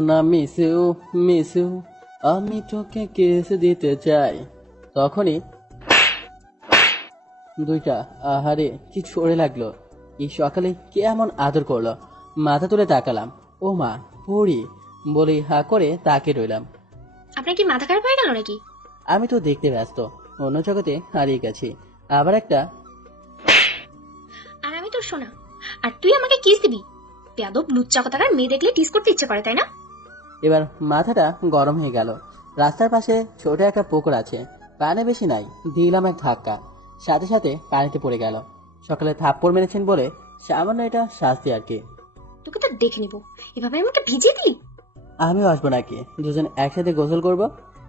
না miss you, miss you, আমি তোকে কিস দিতে চাই। তখনই দুইটা, আহারে কি ছড়ে লাগলো। এই সকালে কে এমন আদর করলো। মাথা তুলে তাকালাম, ও মা, পড়ি বলেই হা করে তাকে রইলাম। আপনার কি মাথা খারাপ হয়ে গেল নাকি? আমি তো দেখতে ব্যস্ত, অন্য জগতে হারিয়ে গেছি। আবার একটা। আর আমি তোর শোনা, আর তুই আমাকে কিস দিবি? বেয়াদব লুচ্চা কথাকার, মেয়ে দেখলে টিস করতে ইচ্ছে করে, তাই না? এবার মাথাটা গরম হয়ে গেল। রাস্তার পাশে ছোট একটা পুকুর আছে, পানি বেশি নাই। দিলাম এক ধাক্কা, সাথে সাথে পানিতে পড়ে গেল। সকালে থাপ্পড় মেরেছেন বলে সামান্য এটা শাস্তি আর কি। তোকে তো দেখে নিব, এভাবে আমাকে ভিজিয়ে দিলি। আমিও আসবো নাকি, দুজন একসাথে গোসল করব।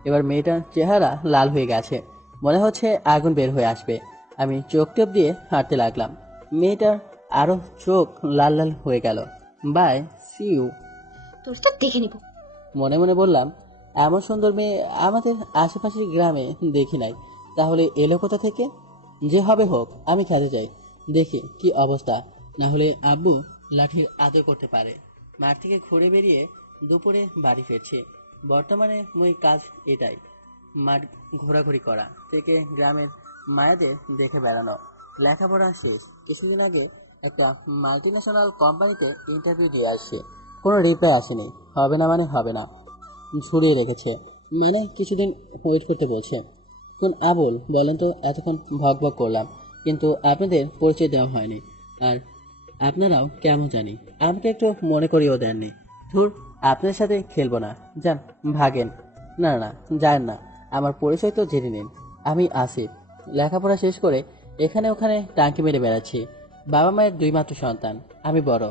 এবার মেয়েটার চেহারা লাল হয়ে গেছে, মনে হচ্ছে আগুন বের হয়ে আসবে। আমি চোখ টোপ দিয়ে হাঁটতে লাগলাম। মেয়েটার আরো চোখ লাল লাল হয়ে গেল। Bye, see you. তোর তো দেখে নিব। মনে মনে বললাম, এমন সুন্দর মেয়ে আমাদের আশেপাশের গ্রামে দেখি নাই। তাহলে এলো কোথা থেকে? যে হবে হোক, আমি খেতে চাই, দেখি কি অবস্থা। না হলে আব্বু লাঠির আদর করতে পারে। মাঠ থেকে ঘুরে বেরিয়ে দুপুরে বাড়ি ফিরছি। বর্তমানে মই কাজ এটাই, মাঠ ঘোরাঘুরি করা থেকে গ্রামের মায়াদের দেখে বেড়ানো। লেখাপড়া শেষ, কিছুদিন আগে একটা মাল্টিন্যাশনাল কোম্পানিতে ইন্টারভিউ দিয়ে আসছি। কোনো রিপ্লাই আসেনি। হবে না মানে হবে না, ঝুলিয়ে রেখেছে। মানে কিছুদিন ওয়েট করতে বলছে। কোন আবুল বলেন তো, এতক্ষণ ভক ভক করলাম, কিন্তু আপনাদের পরিচয় দেওয়া হয়নি। আর আপনারাও কেমন জানি আমাকে একটু মনে করিয়েও দেননি। ধুর, আপনার সাথে খেলবো না, যান ভাগেন। না না, যান না, আমার পরিচয় তো জেনে নিন। আমি আসিফ, লেখাপড়া শেষ করে এখানে ওখানে টাঙ্কি মেরে বেড়াচ্ছি। বাবা মায়ের দুই মাত্র সন্তান, আমি বড়।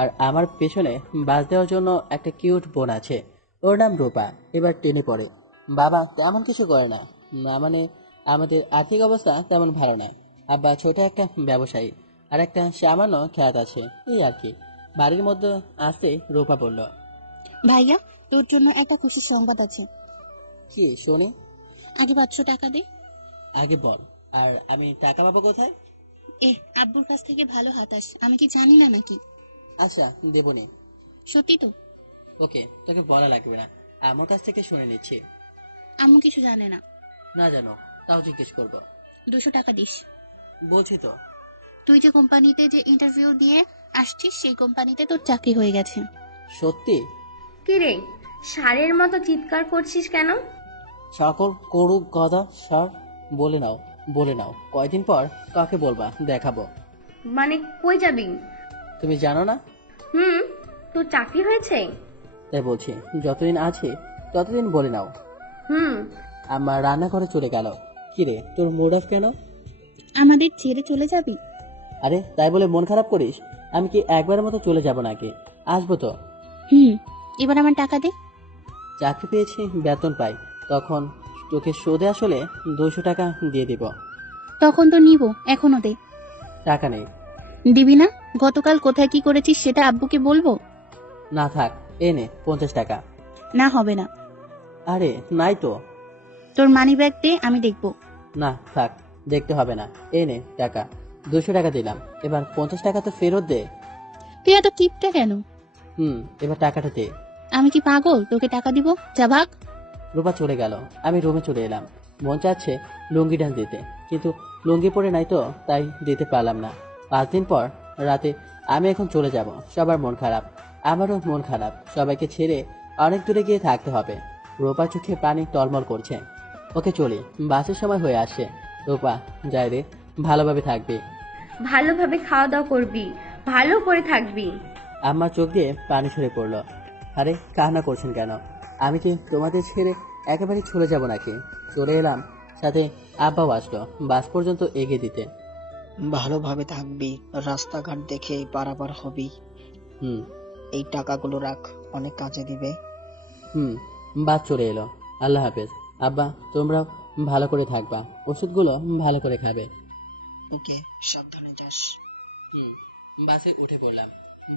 আর আমার পেছনে বাস দেওয়ার জন্য একটা কিউট বোন আছে, ওর নাম রূপা, এবার টেনে পড়ে। বাবা তেমন কিছু করে না, না মানে আমাদের আর্থিক অবস্থা তেমন ভালো না। আব্বা ছোট একটা ব্যবসায়ী, আর একটা সামান্য খেত আছে, এই আর কি। বাড়ির মধ্যে আসতে রূপা বলল, ভাইয়া, তোর জন্য একটা খুশির সংবাদ আছে। কি শুনি? আগে 500 টাকা দে। আগে বল, আর আমি টাকা পাবো কোথায়? আব্বুর কাছ থেকে ভালো হাতাস, আমি কি জানি না নাকি? আচ্ছা, দেবনি। সত্যি তো? ওকে, তোকে বলা লাগবে না, আমার কাছ থেকে শুনে নিচ্ছি। আম্মু কিছু জানে না। না জানো তাও জিজ্ঞেস করবো। 200 টাকা দিস। বলছি তো। তুই যে কোম্পানিতে যে ইন্টারভিউ দিয়ে আসছিস, সেই কোম্পানিতে তোর চাকরি হয়ে গেছে। সত্যি? কিরে, ষাঁড়ের মতো চিৎকার করছিস কেন? সকল করুক গদা স্যার। বলে নাও, বলে নাও, কয়দিন পর কাকে বলবা দেখাবো। মানে কই যাবি? তুমি জানো না? হুম, তোর চাকরি হয়েছে? তাই বলছি, যতদিন আছে ততদিন বলে নাও। হুম। আমার রান্নাঘরে চলে গেল। কিরে, তোর মুড অফ কেন? আমাদের ছেড়ে চলে যাবি? আরে তাই বলে মন খারাপ করিস? আমি কি একবারের মতো চলে যাব নাকি? আসবো তো। হুম, এবার আমার টাকা দে। চাকরি পেয়েছি, বেতন পাই, তখন তোকে শোধে আসলে 200 টাকা দিয়ে দিব। তখন তো নিব, এখনো দে। টাকা নেই। দিবি না? গতকাল কোথায় কি করেছিস সেটা আব্বুকে বলবো? না থাক, এনে 50 টাকা। না, হবে না। আরে নাই তো। তোর মানি ব্যাগ দে, আমি দেখবো। না থাক, দেখতে হবে না, এনে টাকা। 200 টাকা দিলাম, এবার 50 টাকা তো ফেরত দে। তুই এত কিপটা কেন? এবার টাকাটা দে। আমি কি পাগল তোকে টাকা দিব? যা ভাগ। রূপা চলে গেল, আমি রুমে চলে এলাম। মন চাচ্ছে লুঙ্গি ডান দিতে, কিন্তু লুঙ্গি পরে নাই তো, তাই দিতে পারলাম না। 5 দিন পর রাতে আমি এখন চলে যাব। সবার মন খারাপ, আমারও মন খারাপ। সবাইকে ছেড়ে অনেক দূরে গিয়ে থাকতে হবে। রূপার চোখে পানি টলমল করছে। ওকে চলি, বাসের সময় হয়ে আসছে। রূপা যাই রে, ভালোভাবে থাকবি। ভালোভাবে খাওয়া দাওয়া করবি, ভালো করে থাকবি। আমার চোখ দিয়ে পানি ঝরে পড়লো। আরে কান্না করছেন কেন? আমি কি তোমাদের ছেড়ে একেবারে চলে যাব নাকি? চলে এলাম, সাথে আব্বাও আসলো বাস পর্যন্ত এগিয়ে দিতে। ভালোভাবে থাকবি, রাস্তাঘাট দেখে পারাপার হবি। হুম এই টাকাগুলো রাখ, অনেক কাজে দিবে। হুম বাস চলে এলো। আল্লাহ হাফেজ। আব্বা, তোমরাও ভালো করে থাকবা, ওষুধগুলো ভালো করে খাবে। ওকে, সাবধানে যাস। বাসে উঠে পড়লাম,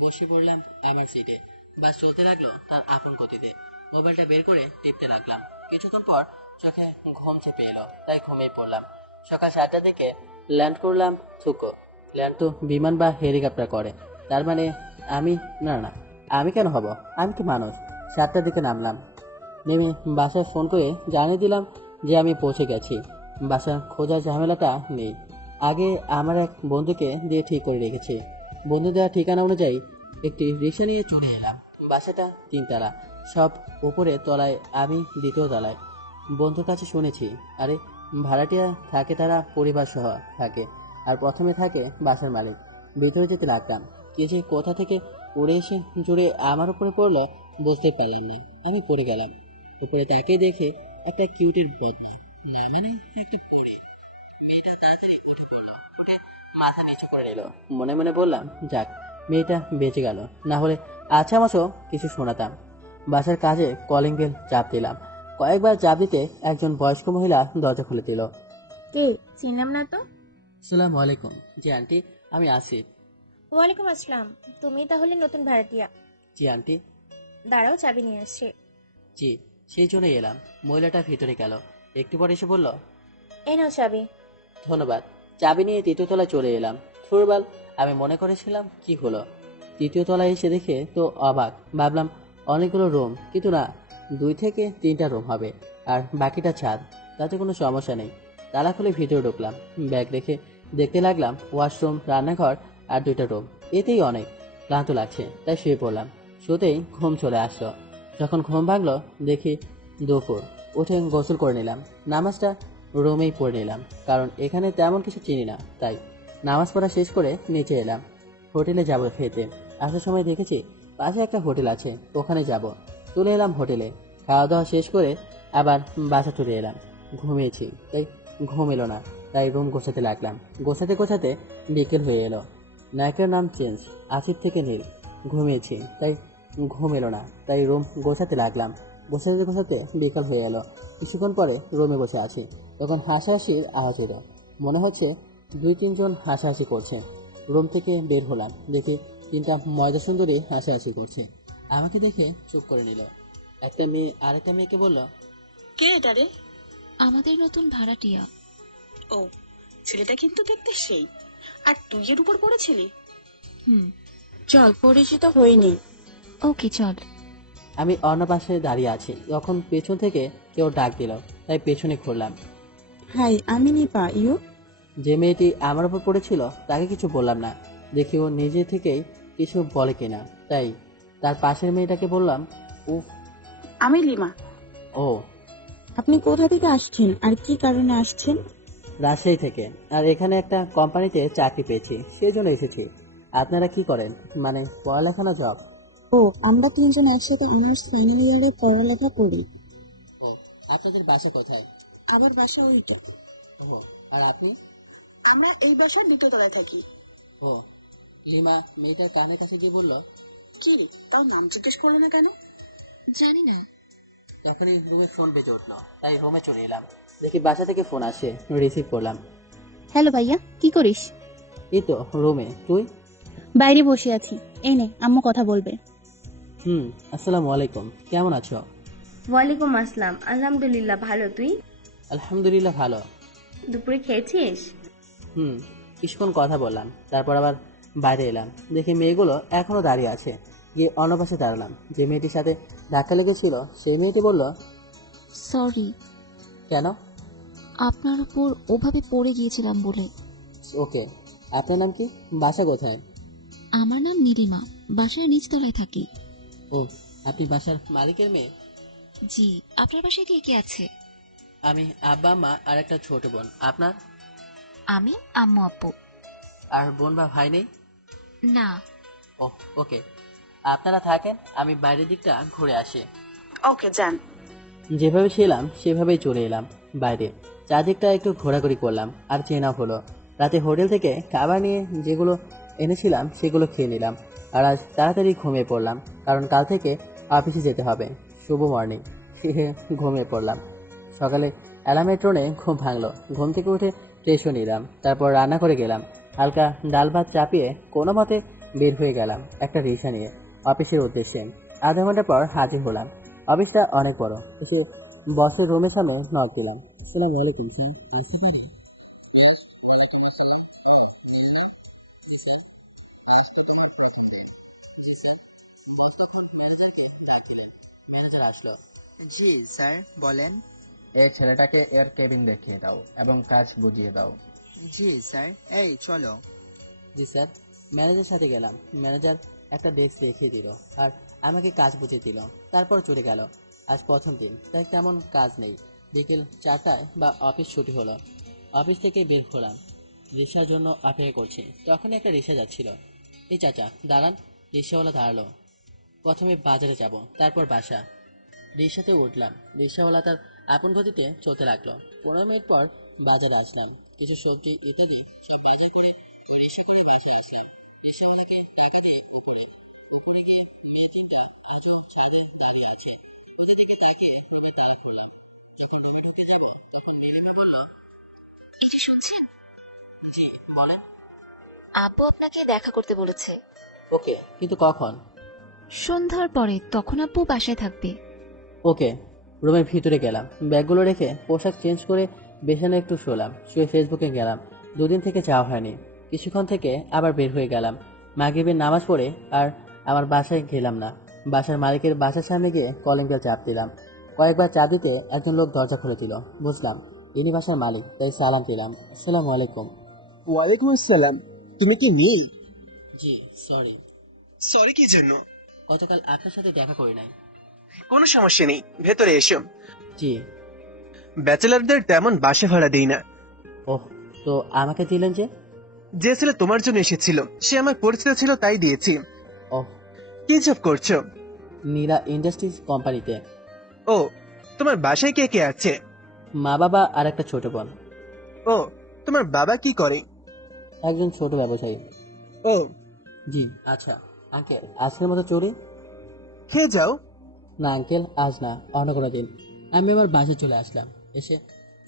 বসে পড়লাম আমার সিটে। বাস চলতে লাগলো তার আপন গতিতে। মোবাইলটা বের করে টিপতে লাগলাম। কিছুক্ষণ পর চোখে ঘুম চেপে এলো, তাই ঘুমিয়ে পড়লাম। সকাল 7টার দিকে ল্যান্ড করলাম থুকো। ল্যান্ড তো বিমান বা হেলিকপ্টার করে, তার মানে আমি, না না, আমি কেন হব? আমি তো মানুষ। 7টার দিকে নামলাম। নেমে বাসায় ফোন করে জানিয়ে দিলাম যে আমি পৌঁছে গেছি। বাসা খোঁজার ঝামেলাটা নেই। আগে আমার এক বন্ধুকে দিয়ে ঠিক করে রেখেছি। বন্ধু দেওয়া ঠিকানা অনুযায়ী একটি রিক্সা নিয়ে চলে এলাম। বাসাটা 3 তলা, সব উপরে তলায়, আমি 2য় তলায়। বন্ধুর কাছে শুনেছি, আরে ভাড়াটিয়া থাকে, তারা পরিবার সহ থাকে, আর প্রথমে থাকে বাসার মালিক। ভিতরে যেতে লাগলাম, কে যে কোথা থেকে উড়ে এসে জুড়ে আমার উপরে পড়লো বুঝতে পারলাম না। আমি পড়ে গেলাম। উপরে তাকিয়ে দেখে একটা কিউটের বদনা, না মানে একটা পরী। মেয়েটা তাড়াতাড়ি উঠে পড়লো, উঠে মাথা নিচু করে নিল। মনে মনে বললাম, যাক, মেয়েটা বেঁচে গেল, না হলে আচ্ছা মাসো কিছু শোনাতাম। বাসার কাজে কলিং বেল চাপ দিলাম। কয়েকবার চাপ দিতে একজন বয়স্ক মহিলা দরজা খুলে দিল। কে? চিনলাম না তো। আসসালামু আলাইকুম। জি আন্টি, আমি আসিফ। ওয়ালাইকুম আসসালাম। তুমি তাহলে নতুন ভাড়াটিয়া? জি আন্টি। দাঁড়াও, চাবি নিয়ে আসছি। জি, সেই জন্যই এলাম। মহিলাটা ভিতরে গেল, একটু পরে এসে বলল, এই নাও চাবি। ধন্যবাদ। চাবি নিয়ে 3য় তলায় চলে এলাম। ফুরবাল, আমি মনে করেছিলাম কি হলো, 3য় তলায় এসে দেখে তো অবাক। ভাবলাম অনেকগুলো রুম, কিন্তু না, 2 থেকে 3টা রুম হবে, আর বাকিটা ছাদ। তাতে কোনো সমস্যা নেই। তালা খুলে ভিতরে ঢুকলাম। ব্যাগ রেখে দেখতে লাগলাম ওয়াশরুম, রান্নাঘর আর 2টা রুম। এতেই অনেক ক্লান্ত লাগছে, তাই শুয়ে পড়লাম। শুতেই ঘুম চলে আসলো। যখন ঘুম ভাঙলো দেখি দুপুর। উঠে গোসল করে নিলাম। নামাজটা রুমেই পড়ে নিলাম, কারণ এখানে তেমন কিছু চিনি না। তাই নামাজ পড়া শেষ করে নিচে এলাম। হোটেলে যাব খেতে। আসার সময় দেখেছি পাশে একটা হোটেল আছে, ওখানে যাব। চলে এলাম হোটেলে। খাওয়া দাওয়া শেষ করে আবার বাসা চলে এলাম। ঘুমিয়েছি, তাই ঘুম এলো না। তাই রুম গোছাতে লাগলাম। গোছাতে গোছাতে বিকেল হয়ে এলো। নায়কের নাম চেঞ্জ, আসিফ থেকে নীল। ঘুমিয়েছি, তাই ঘুম এলো না। তাই রুম গোছাতে লাগলাম। গোছাতে গোছাতে বিকাল হয়ে এলো। কিছুক্ষণ পরে রুমে বসে আছি, তখন হাসাহাসির আওয়াজ এলো। মনে হচ্ছে 2-3 জন হাসাহাসি করছে। রুম থেকে বের হলাম, দেখি 3টা ময়দা সুন্দরী হাসাহাসি করছে। আমাকে দেখে চুপ করে নিল। একটা মেয়ে আরেকটা মেয়েকে বলল, কে এটা রে? আমাদের নতুন ভাড়াটিয়া। ও, ছেলেটা কিন্তু দেখতে সেই। আর তুই এর উপর পড়েছিলি? হুম। চল, পরিচিত হইনি। ওকে, চল। আমি অন্য পাশে দাঁড়িয়ে আছি, তখন পেছন থেকে কেউ ডাক দিল, তাই পেছনে ঘুরলাম। হাই, আমি নিপা। ইউ? যে মেয়েটি আমার উপর পড়েছিল তাকে কিছু বললাম না, দেখি ও নিজে থেকেই কিছু বলে কিনা। তাই তার পাশের মেয়েটাকে বললাম, উফ। আমি লিমা। ও, আপনি কোথা থেকে আসছেন আর কি কারণে আসছেন? রাজশাহী থেকে। আর এখানে একটা কোম্পানিতে চাকরি পেয়েছি, সেই জন্য এসেছি। আপনারা কি করেন, মানে পড়ালেখা না জব? ও, আমরা তিনজন একসাথে অনার্স ফাইনাল ইয়ারে পড়ালেখা করি। ও, আপনাদের বাসা কোথায়? আমার বাসা ওইটা। ও, আর আপনি? আমরা এই বাসার 2 তলায় থাকি। ও, লিমা মেয়েটার কানের কাছে গিয়ে বলল, কি, তার নাম জিজ্ঞেস করলো না কেন? জানি না। তখনই রুমে ফোন বেজে উঠলো, তাই রুমে চলে এলাম। দেখি বাসা থেকে ফোন আসে, রিসিভ করলাম। হ্যালো ভাইয়া, কি করিস? এই তো রুমে, তুই? বাইরে বসে আছি। এই নে, আম্মু কথা বলবে। আসসালামু আলাইকুম, কেমন আছো? ওয়ালাইকুম আসসালাম। আলহামদুলিল্লাহ, ভালো। তুই? আলহামদুলিল্লাহ ভালো। দুপুরে খেয়েছিস? কিছুক্ষণ কথা বললাম, তারপর আবার বাইরে এলাম। দেখি মেয়েগুলো এখনো দাঁড়িয়ে আছে। গিয়ে অন্য পাশে দাঁড়ালাম। যে মেয়েটির সাথে ধাক্কা লেগেছিল সেই মেয়েটি বলল, সরি, কেন? আপনার উপর ওভাবে পড়ে গিয়েছিলাম বলে। ওকে, আপনার নাম কি, বাসা কোথায়? আমার নাম নীলিমা, বাসায় নিচতলায় থাকি। ও, আপনি বাসার মালিকের মেয়ে? জি। আপনার বাসায় কে কে আছে? আমি, আব্বা, মা আর একটা ছোট বোন। আপনার? আমি, আম্মু, আব্বু। আর বোন বা ভাই নেই? না। ও, ওকে, আপনারা থাকেন, আমি বাইরের দিকটা ঘুরে আসি। ওকে, যান। যেভাবে ছিলাম সেভাবেই চলে এলাম বাইরে। চারদিকটা একটু ঘোরাঘুরি করলাম, আর চেনা হলো। রাতে হোটেল থেকে খাবার নিয়ে যেগুলো এনেছিলাম সেগুলো খেয়ে নিলাম। আর আজ তাড়াতাড়ি ঘুমিয়ে পড়লাম, কারণ কাল থেকে অফিসে যেতে হবে। শুভ মর্নিং। ঘুমিয়ে পড়লাম। সকালে অ্যালার্মের টোনে ঘুম ভাঙলো। ঘুম থেকে উঠে ফ্রেশও নিলাম, তারপর রান্না করে গেলাম। হালকা ডাল ভাত চাপিয়ে কোনো মতে বের হয়ে গেলাম একটা রিক্সা নিয়ে অফিসের উদ্দেশ্যে। আধা ঘন্টা পর হাজির হলাম। অফিসটা অনেক বড়। এসে বসের রুমের সামনে নক দিলাম। আসসালামু আলাইকুম স্যার। ম্যানেজার আসলো। জি স্যার, বলেন। এই ছেলেটাকে এর কেবিন দেখিয়ে দাও এবং কাজ বুঝিয়ে দাও। জি স্যার, এই চলো। জি স্যার। ম্যানেজার সাথে গেলাম। ম্যানেজার একটা ডেস্ক দেখিয়ে দিল আর আমাকে কাজ বুঝিয়ে দিল। তারপর চলে গেল। আজ প্রথম দিন, তাই তেমন কাজ নেই। বিকেল 4টায় বা অফিস ছুটি হলো। অফিস থেকে বের হলাম, রিক্সার জন্য অপেক্ষা করছি। তখনই একটা রিক্সা যাচ্ছিল। এই চাচা দাঁড়ান। রিক্সাওয়ালা দাঁড়ালো। প্রথমে বাজারে যাব, তারপর বাসা। রিক্সাতে উঠলাম। রিক্সাওয়ালা তার আপন গতিতে চলতে লাগলো। 15 মিনিট পর বাজারে আসলাম। কিছু সবজি ইত্যাদি সব বাজার করে রিক্সা করে বাসায় আসলাম। রিক্সাওয়ালাকে টাকা দিয়ে উপরে গিয়ে মেয়ে তিনটা লিচু ছাদে দাঁড়িয়ে আছে। ওদের দিকে তাকিয়ে রুমে তালা খুললাম। যখন রুমে ঢুকতে যাবো তখন নীলিমা বলল, এই যে শুনছেন, জি বলেন। আপু আপনাকে দেখা করতে বলেছে। ওকে, কিন্তু কখন? সন্ধ্যার পরে, তখন আপু বাসায় থাকবে। ওকে। রুমের ভিতরে গেলাম, ব্যাগগুলো রেখে পোশাক চেঞ্জ করে বিছানায় একটু শুলাম। শুয়ে ফেসবুকে গেলাম। দুদিন থেকে যাওয়া হয়নি। কিছুক্ষণ থেকে আবার বের হয়ে গেলাম। মাগরিবের নামাজ পড়ে আর আমার বাসায় গেলাম না। বাসার মালিকের বাসার সামনে গিয়ে কলিং বেল চাপ দিলাম। কয়েকবার চাপ দিতে একজন লোক দরজা খুলে দিল। বুঝলাম ইনি বাসার মালিক, তাই সালাম দিলাম। আসসালামু আলাইকুম। ওয়ালাইকুম আসসালাম। তুমি কি নীল? জি সরি। সরি কি জন্য? গতকাল আপনার সাথে দেখা করি নাই। কোনো সমস্যা নেই, ভেতরে এসো। জি। ব্যাচেলারদের তেমন বাসা ভাড়া দেই না। ওহ, তো আমাকে দিলেন যে? যে ছেলে তোমার জন্য এসেছিল সে আমার পরিচিত ছিল, তাই দিয়েছি। ওহ। কি জব করছো? নীরা ইন্ডাস্ট্রিজ কোম্পানিতে। ও, তোমার বাসায় কে কে আছে? মা বাবা আর একটা ছোট বোন। ও, তোমার বাবা কি করে? একজন ছোট ব্যবসায়ী। ও জি। আচ্ছা আঙ্কেল, আজকের মতো চলি? খেয়ে যাও। না আঙ্কেল, আজ না, অন্য কোনো দিন। আমি আমার বাসায় চলে আসলাম। এসে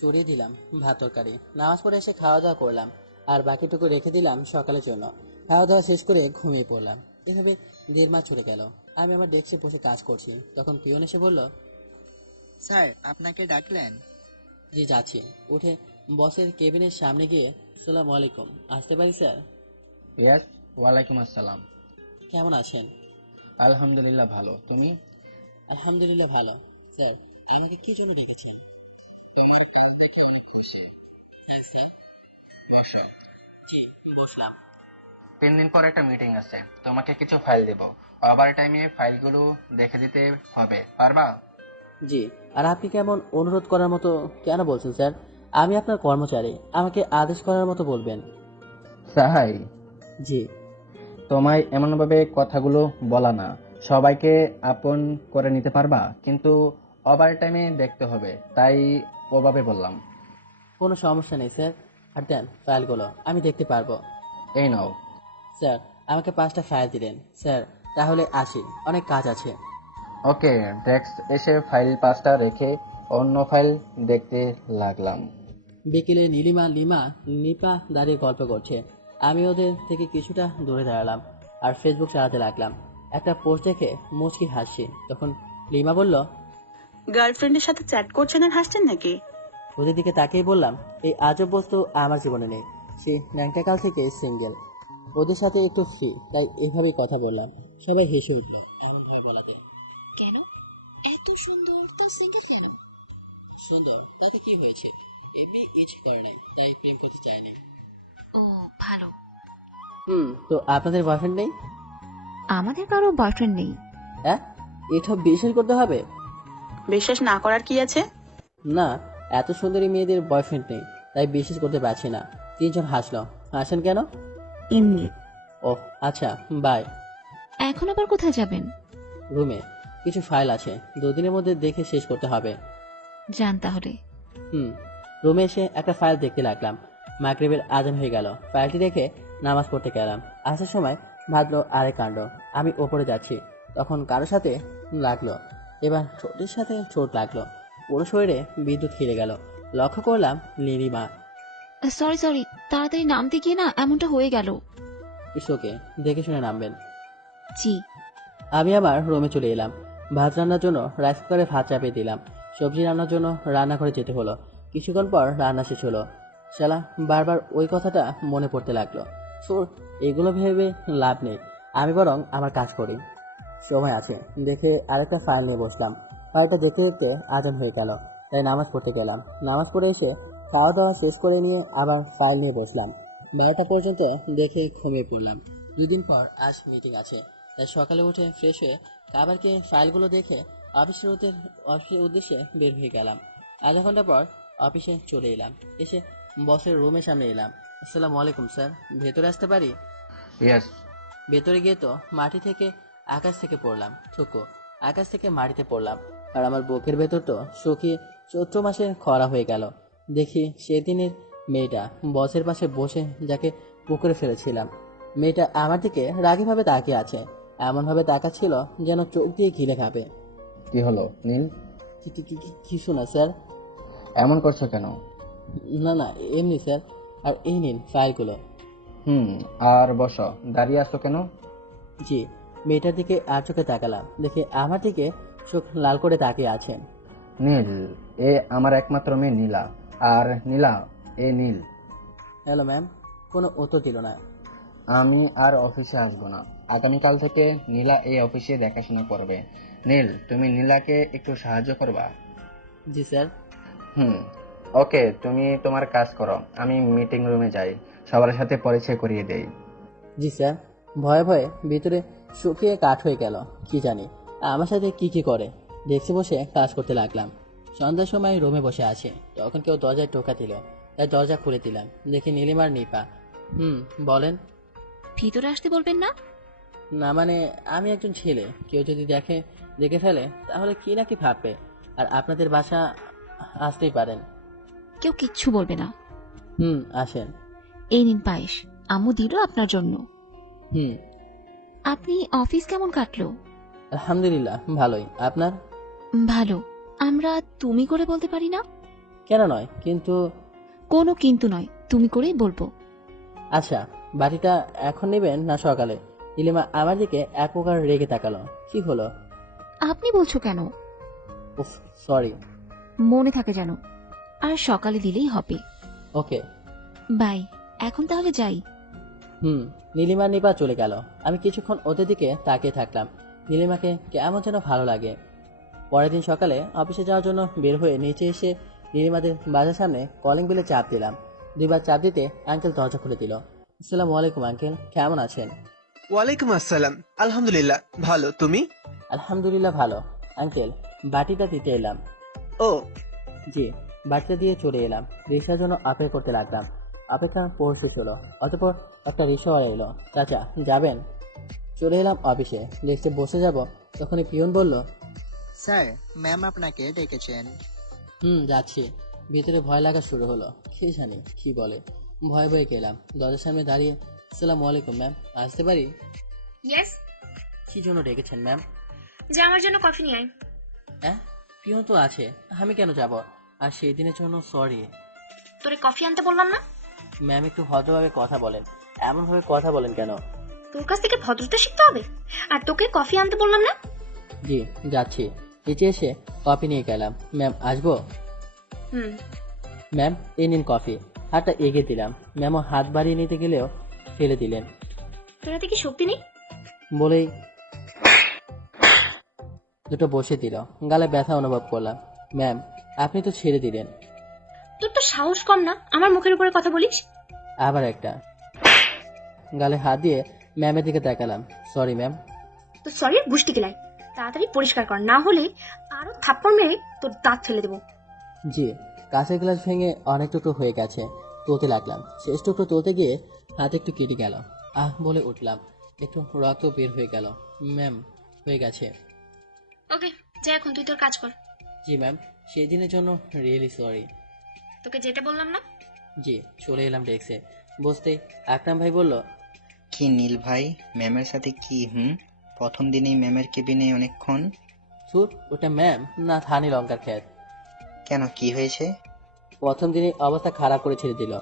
চড়িয়ে দিলাম ভাত তরকারি। নামাজ পড়ে এসে খাওয়া দাওয়া করলাম আর বাকিটুকু রেখে দিলাম সকালের জন্য। খাওয়া দাওয়া শেষ করে ঘুমিয়ে পড়লাম। এভাবে 1.5 মাস চলে গেল। আমি আমার ডেস্কে বসে কাজ করছি, তখন পিয়ন এসে বলল, স্যার, আপনাকে ডাকলেন। জি যাচ্ছি। উঠে বসের কেবিনের সামনে গিয়ে, আসসালামু আলাইকুম, আসতে পারি স্যার? ইয়াস, ওয়ালাইকুম আসসালাম। কেমন আছেন? আলহামদুলিল্লাহ ভালো, তুমি? আলহামদুলিল্লাহ ভালো। স্যার, আমাকে কি জন্য ডেকেছেন? তোমার কাজ দেখে অনেক খুশি। হ্যাঁ স্যার। বসো। জি বসলাম। 3 দিন পর একটা মিটিং আছে, তোমাকে কিছু ফাইল দেব। ওভার টাইমে ফাইলগুলো দেখে দিতে হবে, পারবা? জি। আর আপনি কেমন অনুরোধ করার মতো কেন বলছেন স্যার? আমি আপনার কর্মচারী, আমাকে আদেশ করার মতো বলবেন। সাহাই, জি। তোমায় এমনভাবে কথাগুলো বলা না। সবাইকে আপন করে নিতে পারবা, কিন্তু ওভার টাইমে দেখতে হবে, তাই ওভাবে বললাম। কোনো সমস্যা নেই স্যার। আর দেন ফাইলগুলো, আমি দেখতে পারবো। এই নাও। স্যার, আমাকে 5টা ফাইল দিলেন। স্যার, তাহলে আসি, অনেক কাজ আছে। ওকে, ডেস্ক এসে ফাইল 5টা রেখে অন্য ফাইল দেখতে লাগলাম। বিকেলে নীলিমা লিমা নিপা দাঁড়িয়ে গল্প করছে। আমি ওদের থেকে কিছুটা দূরে দাঁড়ালাম আর ফেসবুক চালাতে লাগলাম। একটা পোস্ট দেখে মুচকি হাসি। তখন লিমা বলল, গার্লফ্রেন্ডের সাথে চ্যাট করছেন আর হাসছেন নাকি? ওদের দিকে তাকিয়ে বললাম, এই আজব বস্তু আমার জীবনে নেই। সে ন্যাংটাকাল থেকে সিঙ্গেল। ওদের সাথে একটু ফ্রি, তাই এভাবেই কথা বললাম। সবাই হেসে উঠলো এমন ভাবে বলাতে। কেন এত সুন্দর তো সিঙ্গেল কেন? সুন্দর তাতে কি হয়েছে? এমনি ইচ্ছে করে নাই, তাই প্রেম করতে চাইনি। ও ভালো। তো আপনাদের বয়ফ্রেন্ড নেই? আমাদের কারো বয়ফ্রেন্ড নেই। হ্যাঁ, এটা বিশ্বাস করতে হবে? বিশ্বাস না করার কি আছে? না, এত সুন্দরী মেয়েদের বয়ফ্রেন্ড নেই, তাই বিশ্বাস করতে পারছি না। 3জন হাসলো। হাসেন কেন? এমনি। ওহ আচ্ছা, বাই। এখন আবার কোথায় যাবেন? রুমে কিছু ফাইল আছে, 2 দিনের মধ্যে দেখে শেষ করতে হবে। যান তাহলে। রুমে এসে একটা ফাইল দেখতে লাগলাম। মাগরিবের আজান হয়ে গেল। ফাইলটি দেখে নামাজ পড়তে গেলাম। আসার সময় ভাবলো আরেক কাণ্ড। আমি ওপরে যাচ্ছি, তখন কারোর সাথে লাগলো। এবার ঠোঁটের সাথে ঠোঁট লাগলো। পুরো শরীরে বিদ্যুৎ খিরে গেল। লক্ষ্য করলাম নীলিমা। সরি, তাড়াতাড়ি নামতে গিয়ে না এমনটা হয়ে গেল। ইসোকে, দেখে শুনে নামবেন। জি। আমি আমার রুমে চলে এলাম। ভাত রান্নার জন্য রাইস কুকারে ভাত চাপিয়ে দিলাম। সবজি রান্নার জন্য রান্নাঘরে যেতে হলো। কিছুক্ষণ পর রান্না শেষ হলো। শালা বারবার ওই কথাটা মনে পড়তে লাগলো। এগুলো ভেবে লাভ নেই, আমি বরং আমার কাজ করি। সময় আছে দেখে আরেকটা ফাইল নিয়ে বসলাম। ফাইলটা দেখতে দেখতে আজান হয়ে গেল, তাই নামাজ পড়তে গেলাম। নামাজ পড়ে এসে খাওয়া দাওয়া শেষ করে নিয়ে আবার ফাইল নিয়ে বসলাম। 12টা পর্যন্ত দেখে ঘুমিয়ে পড়লাম। 2 দিন পর আজ মিটিং আছে, তাই সকালে উঠে ফ্রেশ হয়ে খাবারকে ফাইলগুলো দেখে অফিসের উদ্দেশ্যে বের হয়ে গেলাম। আধা ঘন্টা পর অফিসে চলে এলাম। এসে বসের রুমের সামনে এলাম। আসসালামু আলাইকুম স্যার, ভেতরে আসতে পারি? ইয়েস। ভেতরে গিয়ে তো মাটি থেকে আকাশ থেকে পড়লাম, থুকো আকাশ থেকে মাটিতে পড়লাম। আর আমার বুকের ভেতর তো শুকিয়ে চৈত্র মাসের খরা হয়ে গেল। দেখি সেদিনের মেয়েটা বসের পাশে বসে, যাকে পুকুরে ফেলেছিলাম। মেয়েটা আমার দিকে রাগীভাবে তাকিয়ে আছে, এমনভাবে তাকাচ্ছিল যেন চোখ দিয়ে গিলে খাবে। কি হলো নীল? কিছু না স্যার। এমন করছো কেন? না না, এমনি স্যার। আর এই নিন ফাইলগুলো। আর বসো, দাঁড়িয়ে আসো কেন? জি। মেয়েটার দিকে আর চোখে তাকালাম, দেখে আমার দিকে চোখ লাল করে তাকিয়ে আছেন। নীল, এ আমার একমাত্র মেয়ে নীলা। আর নীলা, এ নীল। Hello ma'am. কোনো উত্তর দিল না। আমি আর অফিসে আসবো না। আগামীকাল থেকে নীলা এই অফিসে দেখাশোনা করবে। নীল, তুমি নীলাকে একটু সাহায্য করবা? জি স্যার। ওকে, তুমি তোমার কাজ করো, আমি মিটিং রুমে যাই, সবার সাথে পরিচয় করিয়ে দেই। জি স্যার। ভয়ে ভয়ে ভিতরে শুকিয়ে কাঠ হয়ে গেল। কি জানি আমার সাথে কি করে। ডেস্কে বসে কাজ করতে লাগলাম। সন্ধ্যার সময় রুমে বসে আছে, তখন কেউ দরজায় টোকা দিল, তাই দরজা খুলে দিলাম। দেখি নীলিমার নিপা। বলেন। ভিতরে আসতে বলবেন না? না মানে আমি একজন ছেলে, কেউ যদি দেখে ফেলে তাহলে কি না কি ভাববে। আর আপনাদের বাসা আসতেই পারেন। কেউ কিচ্ছু বলবে না। আসেন। এই নিন পায়েস, আম্মু দিল আপনার জন্য। হুম। আপনি অফিস কেমন কাটলো? আলহামদুলিল্লাহ ভালোই। আপনার? ভালো। আমরা তুমি করে বলতে পারি না? কেন নয়, কিন্তু। কোনো কিন্তু নয়, তুমি করেই বলবো। আচ্ছা, বাড়িটা এখন নেবেন না সকালে? নীলিমা আমার দিকে এক প্রকার রেগে তাকালো। কি হলো? আপনি বলছো কেন? উফ, সরি। মনে থাকে যেন। আর সকালে দিলেই হবে। ওকে বাই, এখন তাহলে যাই। নীলিমা নিপা চলে গেল। আমি কিছুক্ষণ ওদের দিকে তাকিয়ে থাকলাম। নীলিমাকে কেমন যেন ভালো লাগে। পরের দিন সকালে অফিসে যাওয়ার জন্য বের হয়ে নিচে এসে নীলিমাদের বাসার সামনে কলিং বেলে চাপ দিলাম। 2 বার চাপ দিতে আঙ্কেল দরজা খুলে দিল। আসসালামু আলাইকুম আঙ্কেল, কেমন আছেন? ওয়ালাইকুম আসসালাম। আলহামদুলিল্লাহ ভালো, তুমি? আলহামদুলিল্লাহ ভালো আঙ্কেল। বাটিটা দিতে এলাম। ও জি, বাটিটা দিয়ে চলে এলাম। রিক্সার জন্য অপেক্ষা করতে লাগলাম। অপেক্ষা পড়ছে ছিল। অতঃপর একটা রিক্সাওয়ালা এলো। চাচা যাবেন? চলে এলাম অফিসে। ডেস্কে বসে যাব, তখনই পিয়ন বলল, স্যার, ম্যাম আপনাকে ডেকেছেন। যাচ্ছি। ভিতরে ভয় লাগা শুরু হলো। কি জানি কি বলে। ভয়ে ভয়ে গেলাম। দরজার সামনে দাঁড়িয়ে, আসসালামু আলাইকুম ম্যাম, আসতে পারি? ইয়েস। কি জন্য ডেকেছেন ম্যাম? যে আমার জন্য কফি নিয়ে আয়। হ্যাঁ, পিয়ন তো আছে, আমি কেন যাব? আর সেই দিনের জন্য সরি। তোরে কফি আনতে বললাম না? ম্যাম একটু ভদ্রভাবে কথা বলেন, এমনভাবে কথা বলেন কেন? তোর কাছ থেকে ভদ্রতা শিখতে হবে। আর তোকে কফি আনতে বললাম না? জি যাচ্ছি। নিচে এসে কফি নিয়ে গেলাম। ম্যাম আসবো? ম্যাম এই নিন কফি। হাতটা এগিয়ে দিলাম। ম্যামও হাত বাড়িয়ে নিতে গেলেও ফেলে দিলেন। তোর হাতে কি শক্তি নেই? বলেই দুটো বসে দিল। গালে ব্যথা অনুভব করলাম। ম্যাম আপনি তো ছেড়ে দিলেন। তোর তো সাহস কম না আমার মুখের উপরে কথা বলিস? আবার একটা। গালে হাত দিয়ে ম্যামের দিকে তাকালাম। Sorry ma'am. তো সরি গুষ্টি গেলাই, তাড়াতাড়ি পরিষ্কার কর, না হলে আরো থাপ্পড় মেরে তোর দাঁত ফেলে দেবো। জি। কাঁচের গ্লাস ভেঙে অনেক টুকরো হয়ে গেছে, তুলতে লাগলাম। শেষ টুকরো তুলতে গিয়ে হাত একটু কেটে গেল। বলে উঠলাম। একটু রক্ত বের হয়ে গেল। ম্যাম হয়ে গেছে। ওকে যা, এখন তুই তোর কাজ কর। জি ম্যাম, সেদিনের জন্য রিয়েলি সরি। তোকে যেটা বললাম না? জি। চলে এলাম ডেস্কে। বসতেই আকরাম ভাই বলল, কি নীল ভাই, ম্যামের সাথে কি? প্রথম দিনেই ম্যামের কেবিনে অনেকক্ষণ? সুর ওটা ম্যাম না থানি লঙ্কার খ্যাত। কেন, কি হয়েছে? প্রথম দিনে অবস্থা খারাপ করে ছেড়ে দিল।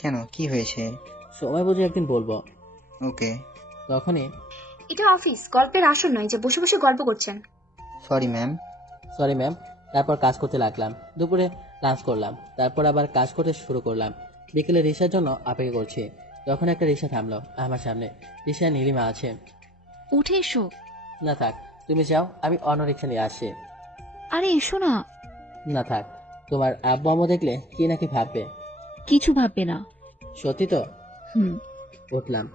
কেন, কি হয়েছে? সময় বুঝে একদিন বলবো। ওকে। তখনই, এটা অফিস, গল্পের আসর নয় যে বসে বসে গল্প করছেন। Sorry ma'am. Sorry ma'am. তারপর কাজ করতে লাগলাম। দুপুরে লাঞ্চ করলাম, তারপর আবার কাজ করতে শুরু করলাম। বিকেলে রিক্সার জন্য অপেক্ষা করছি। তখন একটা রিক্সা থামলো আমার সামনে। রিক্সায় নীলিমা আছে। উঠে এসো। না থাক, তুমি যাও, আমি অন্য রিক্সা নিয়ে আসছি। আরে এসো না। না থাক, তোমার আব্বু আম্মু দেখলে কি নাকি ভাববে। কিছু ভাববে না। সত্যি তো? হুম। উঠলাম।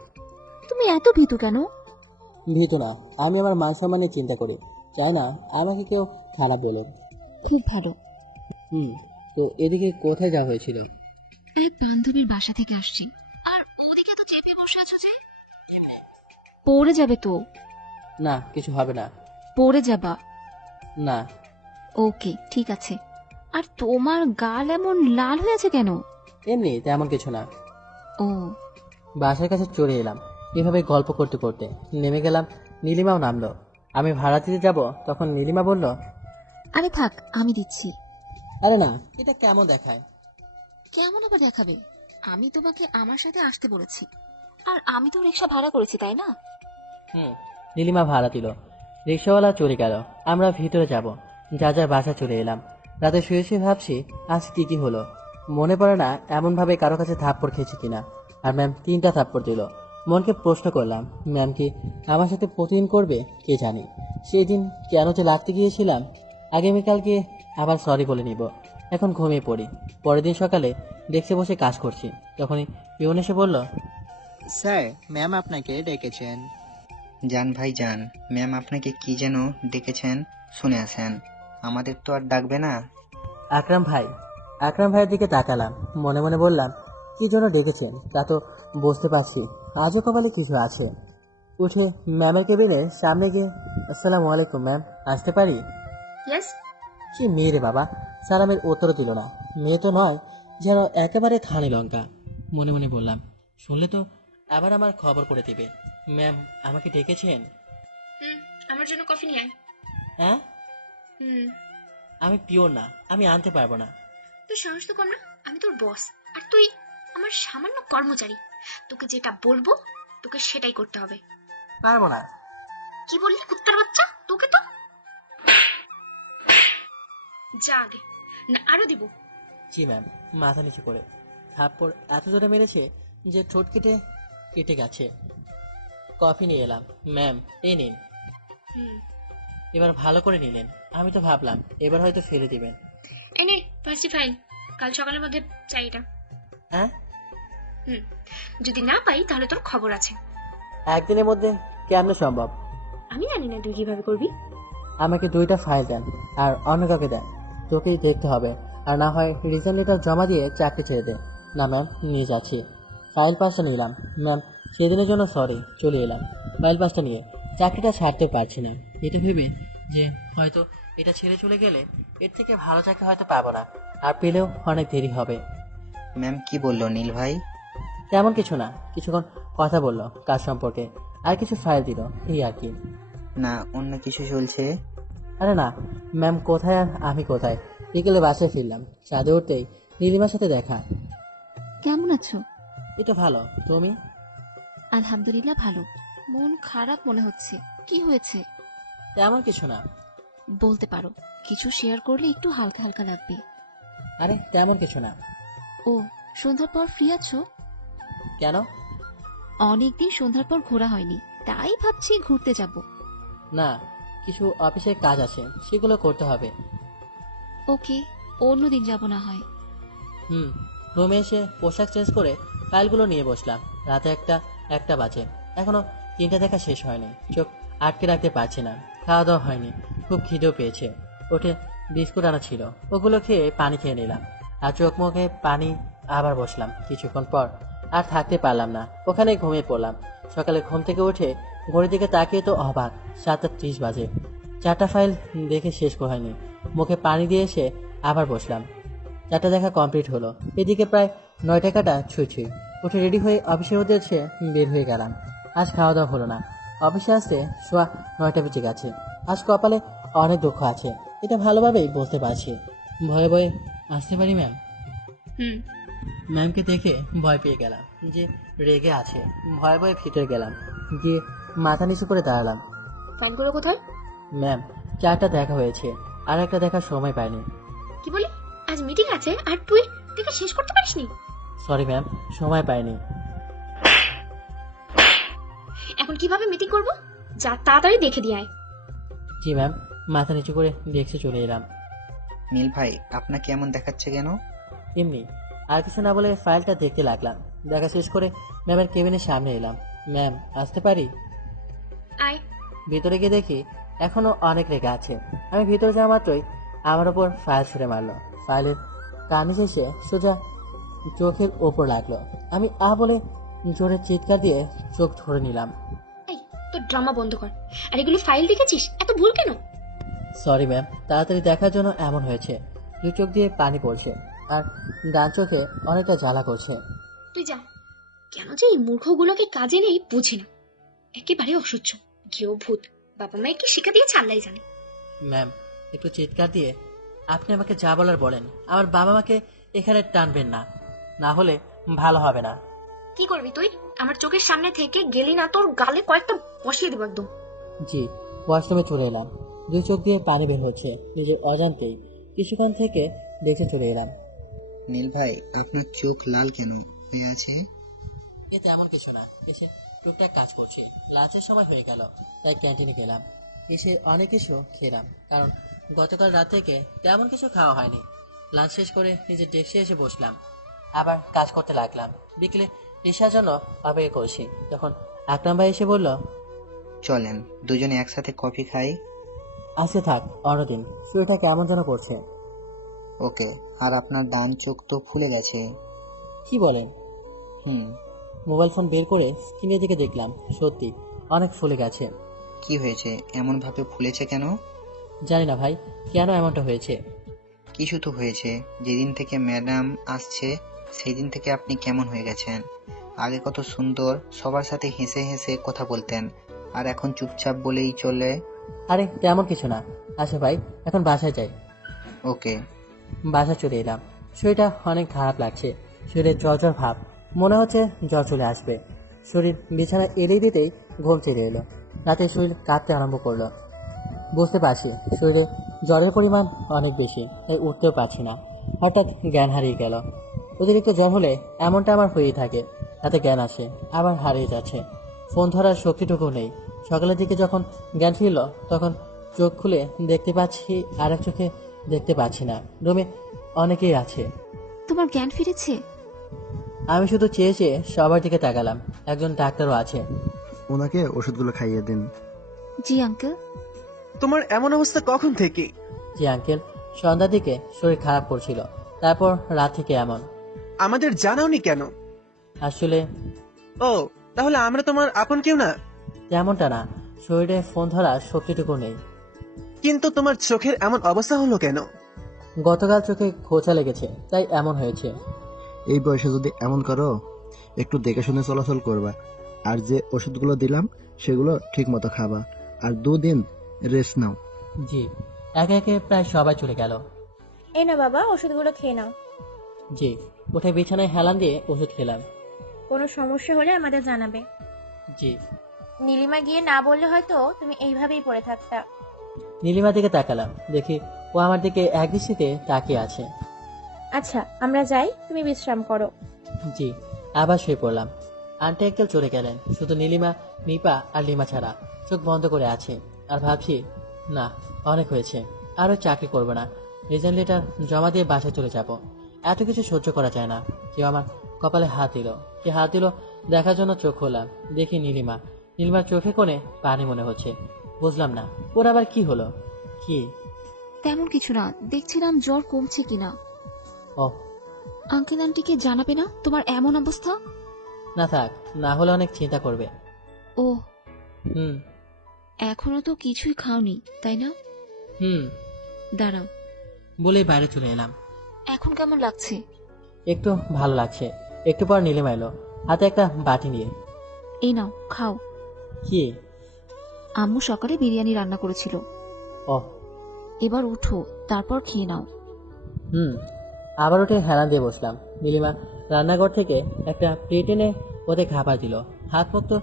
তুমি এত ভীতু কেন? ভীতু না, আমি আমার মান সম্মান নিয়ে চিন্তা করি, চাই না আমাকে কেউ খারাপ বলে। খুব ভালো। তো এদিকে কোথায় যাওয়া হয়েছিল? এক বান্ধবীর বাসা থেকে আসছি। আর ওদিকে তো চেপে বসে আছো যে? পড়ে যাবে তো। না, কিছু হবে না। পড়ে যাবা। না। ওকে, ঠিক আছে। আর তোমার গাল এমন লাল হয়ে আছে কেন? এমনি, তেমন কিছু না। ও। বাসার কাছে চলে এলাম। এভাবে গল্প করতে করতে নেমে গেলাম। নীলিমাও নামলো। আমি ভাড়া দিতে যাব, তখন নীলিমা বলল, আরে থাক, আমি দিচ্ছি। আরে না, এটা কেমন দেখায়? কেমন আবার দেখাবে? আমি তোমাকে আমার সাথে আসতে বলেছি, আর আমি তো রিক্সা ভাড়া করেছি, তাই না? নীলিমা ভাড়া দিল। রিক্সাওয়ালা চলে গেল। আমরা ভিতরে যাব। যা যা বাসা চলে এলাম। রাতে শুয়ে শুয়ে ভাবছি আজ কি হলো। মনে পড়ে না এমন ভাবে কারো কাছে থাপ্পড় খেয়েছি কিনা। আর ম্যাম 3টা থাপ্পড় দিল। মনকে প্রশ্ন করলাম, ম্যাম কি আমার সাথে প্রতিদিন করবে কে জানি। সেই দিন কেন যে লাগতে গিয়েছিলাম। আগামীকালকে আবার সরি বলে নিব। এখন ঘুমিয়ে পড়ি। পরের দিন সকালে ডেস্কে বসে কাজ করছি, তখনই পিয়ন এসে বলল, স্যার, ম্যাম আপনাকে ডেকেছেন। জান ভাই যান, ম্যাম আপনাকে কি যেন ডেকেছেন, শুনে আছেন। আমাদের তো আর ডাকবে না। আকরাম ভাই। আকরাম ভাইয়ের দিকে তাকালাম। মনে মনে বললাম, কি জন্য ডেকেছেন তা তো বুঝতে পারছি। আজও কপালে কিছু আছে। উঠে ম্যামের কেবিনের সামনে গিয়ে, আসসালামু আলাইকুম ম্যাম, আসতে পারি? ইয়েস। সে মেয়ে রে বাবা, সালামের উত্তর দিল না। মেয়ে তো নয়, যেন একেবারে থানি লঙ্কা। মনে মনে বললাম, শুনলে তো আবার আমার খবর করে দিবে। ম্যাম আমাকে ডেকেছেন? আমার জন্য কফি নিয়ে আয়। হ্যাঁ? আমি পিওর না, আমি আনতে পারবো না। তুই সাহস তো কর না, আমি তোর বস আর তুই আমার সামান্য কর্মচারী। তোকে যেটা বলবো তোকে সেটাই করতে হবে। পারবো না। কি বললি কুত্তার বাচ্চা? তোকে তো যা আগে না আরো দিব। জি ম্যাম। মাথা নিচু করে। থাপ্পড় এত জোরে মেরেছে যে ঠোঁট কেটে কেটে গেছে। কফি নিয়ে এলাম। ম্যাম এই নিন। এবার ভালো করে নিলেন। আমি তো ভাবলাম এবার হয়তো ফেলে দিবেন। এই নে ফার্স্ট ফাইল, কাল সকালের মধ্যে চাই এটা। হ্যাঁ? যদি না পাই তাহলে তোর খবর আছে। একদিনের মধ্যে কেমনে সম্ভব? আমি জানি না তুই কিভাবে করবি। আমাকে 2টা ফাইল দেন আর অন্য কাউকে দেন। তোকেই দেখতে হবে। আর না হয় রিজাইন লেটার জমা দিয়ে চাকরি ছেড়ে দে। না ম্যাম, নিয়ে যাচ্ছি। ফাইল 5টা নিলাম। ম্যাম সেদিনের জন্য সরি, চলে এলাম। ফাইল 5টা নিয়ে চাকরিটা ছাড়তে পারছি না। এটা ভেবে যে হয়তো এটা ছেড়ে চলে গেলে এর থেকে ভালো চাকরি হয়তো পাবো না, আর পেলেও অনেক দেরি হবে। ম্যাম কি বললো নীল ভাই? তেমন কিছু না, কিছুক্ষণ কথা বললো কাজ সম্পর্কে, আর কিছু ফাইল দিল, এই আর কি। না অন্য কিছু চলছে? আরে না ম্যাম, কোথায় আর আমি কোথায়। বিকেলে বাসায় ফিরলাম। ছাদে উঠতেই নীলিমার সাথে দেখা। কেমন আছো? এই তো ভালো, তুমি? আলহামদুলিল্লাহ ভালো। মন খারাপ মনে হচ্ছে, কি হয়েছে? তেমন কিছু না। বলতে পারো, কিছু শেয়ার করলে একটু হালকা হালকা লাগবে। আরে তেমন কিছু না। ও, সন্ধ্যার পর ফ্রি আছো? কেন? অনেকদিন সন্ধ্যার পর ঘোরা হয়নি, তাই ভাবছি ঘুরতে যাব। না, কিছু অফিসের কাজ আছে, সেগুলো করতে হবে। ওকে, অন্যদিন যাব না হয়। রুমে এসে পোশাক চেঞ্জ করে ফাইলগুলো নিয়ে বসলাম। রাতে একটা বাজে। এখনো 3টা দেখা শেষ হয়নি। চোখ আটকে রাখতে পারছি না। খাওয়া দাওয়া হয়নি, খুব খিদেও পেয়েছে। ওঠে বিস্কুট আনা ছিল, ওগুলো খেয়ে পানি খেয়ে নিলাম। আর চোখ মুখে পানি। আবার বসলাম। কিছুক্ষণ পর আর থাকতে পারলাম না, ওখানে ঘুমিয়ে পড়লাম। সকালে ঘুম থেকে উঠে ঘড়ির দিকে তাকিয়ে তো অবাক, 7:30 বাজে। 4টা ফাইল দেখে শেষ হয়নি। মুখে পানি দিয়ে এসে আবার বসলাম। 4টা দেখা কমপ্লিট হলো। এদিকে প্রায় 9টা কাটা ছুঁই। উঠে রেডি হয়ে অফিসের উদ্দেশ্যে বের হয়ে গেলাম। আজ খাওয়া দাওয়া হলো না। অফিসে আসতে সোয়া 9টা বেজে গেছে। আজ কপালে অনেক দুঃখ আছে, এটা ভালোভাবেই বলতে পারছি। ভয়ে ভয়ে আসতে পারি ম্যাম? ম্যামকে দেখে ভয় পেয়ে গেলাম যে রেগে আছে। ভয়ে ভয়ে ভিতরে গেলাম, গিয়ে মাথা নিচু করে দাঁড়ালাম। ফাইলগুলো কোথায়? ম্যাম 4টা দেখা হয়েছে, আর একটা দেখার সময় পাইনি। কি বলি? আজ মিটিং আছে আর তুই দেখে শেষ করতে পারিসনি? সরি ম্যাম, সময় পাইনি। এখন কিভাবে মিটিং করব? যা তাড়াতাড়ি দেখে দিয়ে আয়। জি ম্যাম। মাথা নিচু করে ডেস্কে চলে এলাম। নীল ভাই আপনাকে এমন দেখাচ্ছে কেন? এমনি। আর কিছু না বলে ফাইলটা দেখতে লাগলাম। দেখা শেষ করে ম্যামের কেবিনের সামনে এলাম। ম্যাম, আসতে পারি? আয়। ভিতরে গিয়ে দেখি এখনো অনেক রেখে আছে। আমি ভিতরে যাওয়া মাত্রই আমার ওপর ফাইল ছুঁড়ে মারলো। ফাইলের কানে এসে সোজা চোখের ওপর লাগলো। আমি বলে জোরে চিৎকার দিয়ে চোখ ধরে নিলাম। এই, তোর ড্রামা বন্ধ কর। আর এগুলো ফাইল দেখেছিস? এত ভুল কেন? সরি ম্যাম, তাড়াতাড়ি দেখার জন্য এমন হয়েছে। দুই চোখ দিয়ে পানি পড়ছে আর ডান চোখে অনেকটা জ্বালা করছে। তুই যা। কেন যে এই মূর্খগুলোকে কাজে নেই বুঝি না। একেবারে অসহ্য। কেউ ভূত। বাবা মায়ের কি শিক্ষা দিয়েছে আল্লাহই জানে। ম্যাম, একটু চিৎকার দিয়ে আপনি আমাকে যা বলার বলেন। আমার বাবা মাকে এখানে টানবেন না, না হলে ভালো হবে না। কি করবি তুই? আমার চোখের সামনে থেকে গেলি না, তোর গালে কয়েকটা বসিয়ে দেবো একদম। জি, ওয়াশরুমে চলে এলাম। দুই চোখ দিয়ে পানি বের হচ্ছে নিজের অজান্তেই। কিছুক্ষণ থেকে দেখে চলে এলাম। নীল ভাই আপনার চোখ লাল কেন হয়ে আছে? এ তেমন কিছু না, এসে টুকটাক কাজ করছি। লাঞ্চের সময় হয়ে গেল, তাই ক্যান্টিনে গেলাম। এসে অনেক কিছু খেলাম, কারণ গতকাল রাত থেকে তেমন কিছু খাওয়া হয়নি। লাঞ্চ শেষ করে নিজের ডেস্কে এসে বসলাম, আবার কাজ করতে লাগলাম। বিকেলে রিসার জন্য অপেক্ষা করছি, তখন আকরাম ভাই এসে বলল, চলেন দুজনে একসাথে কফি খাই। আজকে থাক, অন্যদিন। শরীরটা কেমন যেন করছে। ওকে। আর আপনার ডান চোখ তো ফুলে গেছে। কি বলেন? হুম। মোবাইল ফোন বের করে স্ক্রিনের দিকে দেখলাম, সত্যি অনেক ফুলে গেছে। কি হয়েছে, এমন ভাবে ফুলেছে কেন? জানি না ভাই, কেন এমনটা হয়েছে। কিছু তো হয়েছে। যেদিন থেকে ম্যাডাম আসছে সেই দিন থেকে আপনি কেমন হয়ে গেছেন। আগে কত সুন্দর, সবার সাথে হেসে হেসে কথা বলতেন, আর এখন চুপচাপ বলেই চলে। আরে তেমন কিছু না। আচ্ছা ভাই, এখন বাসায় যাই। ওকে। বাসায় চলে এলাম। শরীরটা অনেক খারাপ লাগছে। শরীরে জ্বর জ্বর ভাব, মনে হচ্ছে জ্বর চলে আসবে। শরীর বিছানায় এলিয়ে দিতেই ঘুম চলে এলো। রাতে শরীর কাঁপতে আরম্ভ করলো। বুঝতে পারছি শরীরে জ্বরের পরিমাণ অনেক বেশি, তাই উঠতেও পারছি না। হঠাৎ জ্ঞান হারিয়ে গেল। অতিরিক্ত জ্বর হলে এমনটা আমার হয়েই থাকে, তাতে জ্ঞান আসে আবার হারিয়ে যাচ্ছে। ফোন ধরার শক্তিটুকু নেই। সকালের দিকে যখন জ্ঞান ফিরল, তখন চোখ খুলে দেখতে পাচ্ছি আরেক চোখে দেখতে পাচ্ছি না। রুমে অনেকেই আছে। তোমার জ্ঞান ফিরেছে? আমি শুধু চেয়ে চেয়ে সবার দিকে তাকালাম। একজন ডাক্তারও আছে। ওনাকে ওষুধগুলো খাইয়ে দিন। জি আঙ্কেল। তোমার এমন অবস্থা কখন থেকে? জি আঙ্কেল, সন্ধ্যার দিকে শরীর খারাপ করছিল, তারপর রাত থেকে এমন। আমাদের জানাওনি কেন? আসলে ও, তাহলে আমরা তোমার আপন কেউ না? তেমনটা না, শরীরে ফোন ধরার শক্তিটুকু নেই। কিন্তু তোমার চোখের এমন অবস্থা হলো কেন? গতকাল চোখে খোঁচা লেগেছে, তাই এমন হয়েছে। এই বয়সে যদি এমন করো, একটু দেখে শুনে চলাচল করবা। আর যে ওষুধগুলো দিলাম সেগুলো ঠিক মতো খাবা, আর 2 দিন রেস্ট নাও। জি। একে একে প্রায় সবাই চলে গেল। এই না বাবা, ওষুধগুলো খেয়ে নাও। জি। উঠে বিছানায় হেলান দিয়ে ওষুধ খেলাম। কোনো সমস্যা হলে আমাদের জানাবে। জি। নীলিমা গিয়ে না বললে হয়তো তুমি এইভাবেই পড়ে থাকতা। নীলিমার দিকে তাকালাম, দেখি ও আমার দিকে একদৃষ্টিতে তাকিয়ে আছে। আচ্ছা, আমরা যাই, তুমি বিশ্রাম করো। জি। আবার শুয়ে পড়লাম। আন্টি আঙ্কেল চলে গেলেন, শুধু নীলিমা, নিপা আর লিমা ছাড়া। চোখ বন্ধ করে আছে আর ভাবছি, না অনেক হয়েছে, আরও চাকরি করবো না। রিজাইন লেটার জমা দিয়ে বাসায় চলে যাব। এত কিছু সহ্য করা যায় না। কেউ আমার কপালে হাত দিল। কে হাত দিল দেখার জন্য চোখ খোলাম, দেখি নীলিমা। নীলিমার চোখে কোণে পানি মনে হচ্ছে। বুঝলাম না ওর আবার কি হলো। কি? তেমন কিছু না, দেখছিলাম জ্বর কমছে কিনা। ও, আঙ্কেল আন্টিকে জানাবে না তোমার এমন অবস্থা? না থাক, না হলে অনেক চিন্তা করবে। ও হুম। এখনো তো কিছুই খাওনি তাই না? হুম। দাঁড়াও। বলেই বাইরে চলে এলাম। এখন কেমন লাগছে? একটু ভালো লাগছে। একটু পর নীলিমা এলো, হাতে একটা বাটি নিয়ে। এই নাও খাও। কি? আম্মু সকালে বিরিয়ানি রান্না করেছিল। ও, এবার উঠো, তারপর খেয়ে নাও। হুম। আবার উঠে হেলান দিয়ে বসলাম। নীলিমা রান্নাঘর থেকে একটা প্লেট এনে ওদের খাবার দিল। হাত মুখ তো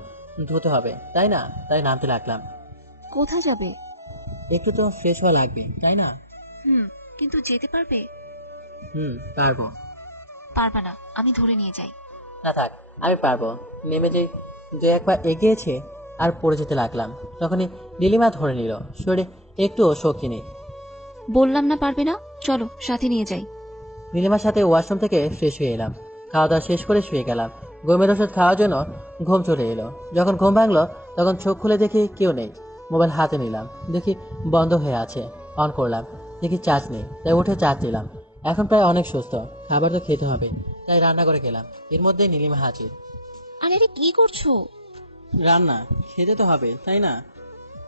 ধুতে হবে তাই না, তাই নামতে লাগলাম। কোথায় যাবে? একটু তো ফ্রেশ হওয়া লাগবে তাই না? কিন্তু যেতে পারবে? হুম, পারবো। পারবা না, আমি ধরে নিয়ে যাই। না থাক, আমি পারবো। নেমে যেই দু একবার এগিয়েছে আর পড়ে যেতে লাগলাম, তখনই নীলিমা ধরে নিল। শরীরে একটুও শক্তি নেই। বললাম না পারবে না, চলো সাথে নিয়ে যাই। নীলিমার সাথে ওয়াশরুম থেকে ফ্রেশ হয়ে এলাম, খাওয়া দাওয়া শেষ করে শুয়ে গেলাম। ঘুমের ওষুধ খাওয়ার জন্য ঘুম চলে এলো। যখন ঘুম ভাঙলো তখন চোখ খুলে দেখি কেউ নেই। মোবাইল হাতে নিলাম, দেখি বন্ধ হয়ে আছে। অন করলাম, দেখি চার্জ নেই, তাই উঠে চার্জ দিলাম। এখন প্রায় অনেক সুস্থ, খাবার তো খেতে হবে, তাই রান্না করে খেলাম। এর মধ্যে নীলিমা হাজির। আরে আরে কি করছো? রান্না খেতে তো হবে, তাই না?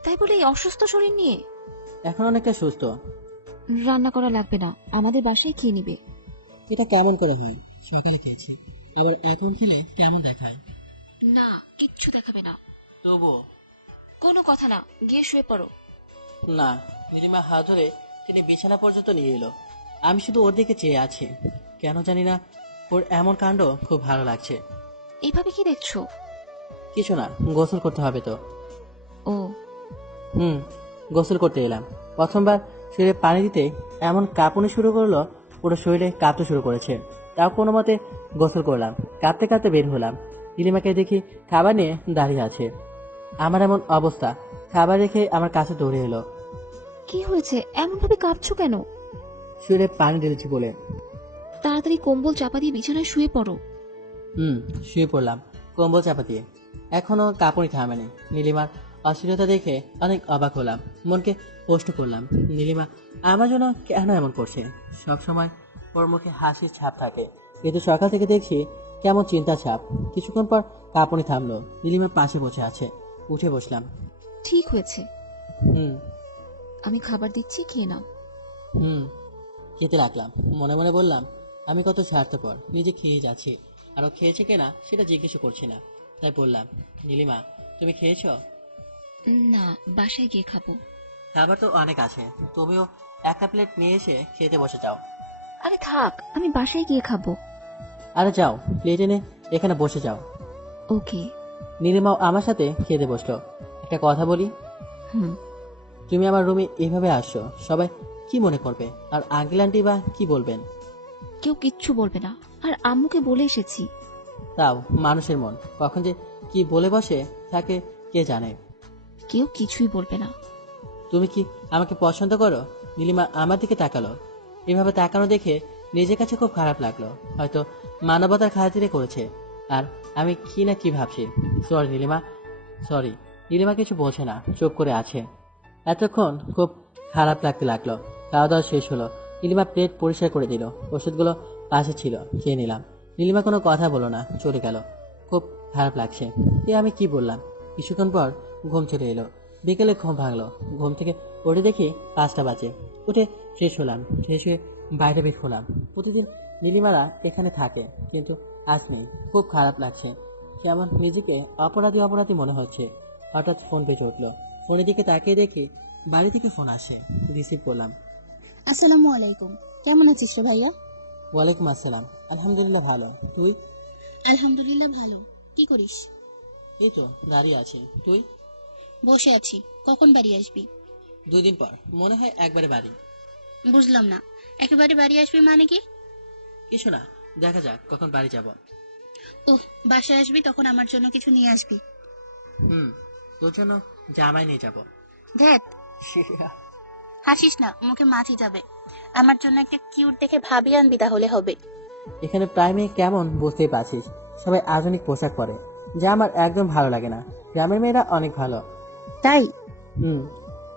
তাই বলে এই অসুস্থ শরীর নিয়ে? এখন অনেকটা সুস্থ। রান্না করা লাগবে না, আমাদের বাসায় খেয়ে নিবে। এটা কেমন করে হয়? সকালে খেয়েছি, আবার এখন খেলে কেমন দেখায়? না, কিচ্ছু দেখাবে না। তবু কোনো কথা না, গিয়ে শুয়ে পড়ো। না। নীলিমা হাত ধরে তিনি বিছানা পর্যন্ত নিয়ে এলো। আমি শুধু ওর দিকে চেয়ে আছি। কেন জানি না, ওর এমন কাণ্ড খুব ভালো লাগছে। এইভাবে কি দেখছো? কিছু না, গোসল করতে হবে তো। ও গোসল করতে এলাম। প্রথমবার শরীরে পানি দিতে এমন কাঁপুনি শুরু করলো, পুরো শরীরে কাঁপতে শুরু করেছে। তাও কোনো মতে গোসল করলাম, কাঁপতে কাঁপতে বের হলাম। নীলিমাকে দেখি খাবার নিয়ে দাঁড়িয়ে আছে। আমার এমন অবস্থা, খাবার রেখে আমার কাছে দৌড়ে এলো। কি হয়েছে, এমন ভাবে কাঁপছো কেন? শরীরে পানি ঢেলেছি বলে। তাড়াতাড়ি কম্বল চাপা দিয়ে বিছানায় শুয়ে পড়ো। শুয়ে পড়লাম কম্বল চাপা দিয়ে। এখনো কাঁপুনি থামেনি। নীলিমার অস্থিরতা দেখে অনেক অবাক হলাম, মনকে প্রশ্ন করলাম, নীলিমা আমার জন্য কেন এমন করছে? সবসময় ওর মুখে হাসির ছাপ থাকে, কিন্তু সকাল থেকে দেখছি কেমন চিন্তা ছাপ। কিছুক্ষণ পর কাঁপুনি থামলো। নীলিমা পাশে বসে আছে। উঠে বসলাম। ঠিক হয়েছে, হুম আমি খাবার দিচ্ছি, খেয়ে নাও। খেতে লাগলাম। মনে মনে বললাম, আমি কত স্বার্থপর, নিজে খেয়ে যাচ্ছি, আর ও খেয়েছে কিনা সেটা জিজ্ঞেস করছি না। তাই বললাম, নীলিমা তুমি খেয়েছো? না, বাসায় গিয়ে খাবো। খাবার তো অনেক আছে, তুমিও একটা প্লেট নিয়ে এসে খেতে বসে যাও। আরে থাক, আমি বাসায় গিয়ে খাবো। আরে যাও, প্লেট এনে এখানে বসে যাও। ওকে। নীলিমাও আমার সাথে খেতে বসলো। একটা কথা বলি, তুমি আমার রুমে এইভাবে আসছো, সবাই কি মনে করবে? আর আঙ্কেল আন্টি বা কি বলবেন? কেউ কিচ্ছু বলবে না, আর আম্মুকে বলে এসেছি। তাও মানুষের মন কখন যে কি বলে বসে থাকে কে জানে। কেউ কিছুই বলবে না। তুমি কি আমাকে পছন্দ করো? নীলিমা আমার দিকে তাকালো। এভাবে তাকানো দেখে নিজের কাছে খুব খারাপ লাগলো। হয়তো মানবতার খাতিরে করেছে, আর আমি কি না কি ভাবছি। Sorry Nilima, sorry. নীলিমা কিছু বলছে না, চুপ করে আছে। এতক্ষণ খুব খারাপ লাগতে লাগলো। খাওয়া দাওয়া শেষ হলো। নীলিমা প্লেট পরিষ্কার করে দিল, ওষুধগুলো পাশে ছিল, খেয়ে নিলাম। নীলিমা কোনো কথা বলো না, চলে গেল। খুব খারাপ লাগছে। আমি কি বললাম? কিছুক্ষণ পর ঘুম চলে এলো। বিকেলে ঘুম ভাঙলো। ঘুম থেকে উঠে দেখি 5টা বাজে। উঠে ফ্রেশ হলাম, ফ্রেশ হয়ে বাইরে বের হলাম। প্রতিদিন নীলিমারা এখানে থাকে, কিন্তু আজ নেই। খুব খারাপ লাগছে, কেমন নিজেকে অপরাধী অপরাধী মনে হচ্ছে। হঠাৎ ফোন বেজে উঠলো। ফোনের দিকে তাকিয়ে দেখি বাড়ি থেকে ফোন আসে। রিসিভ করলাম। আসসালামু আলাইকুম, কেমন আছিস রে ভাইয়া? ওয়ালাইকুম আসসালাম। আলহামদুলিল্লাহ ভালো, তুই? আলহামদুলিল্লাহ ভালো। কি করিস? এই তো দাঁড়িয়ে আছি। তুই? বসে আছি। কখন বাড়ি আসবি? 2 দিন পর, মনে হয় একবারে বাড়ি। বুঝলাম না, একেবারে বাড়ি আসবি মানে কি? কিছু না, দেখা যাক কখন বাড়ি যাব। ওহ, বাসায় আসবি তখন আমার জন্য কিছু নিয়ে আসবি। তোর জন্য জামাই নিয়ে যাব। দেখ, হাসিস না, মুখে মাছি যাবে। আমার জন্য একটা কিউট দেখে ভাবি আনবি, তাহলে হবে। এখানে প্রায় মেয়ে কেমন বুঝতেই পারছিস, সবাই আধুনিক পোশাক পরে, যা আমার একদম ভালো লাগে না। গ্রামের মেয়েরা অনেক ভালো। তাই?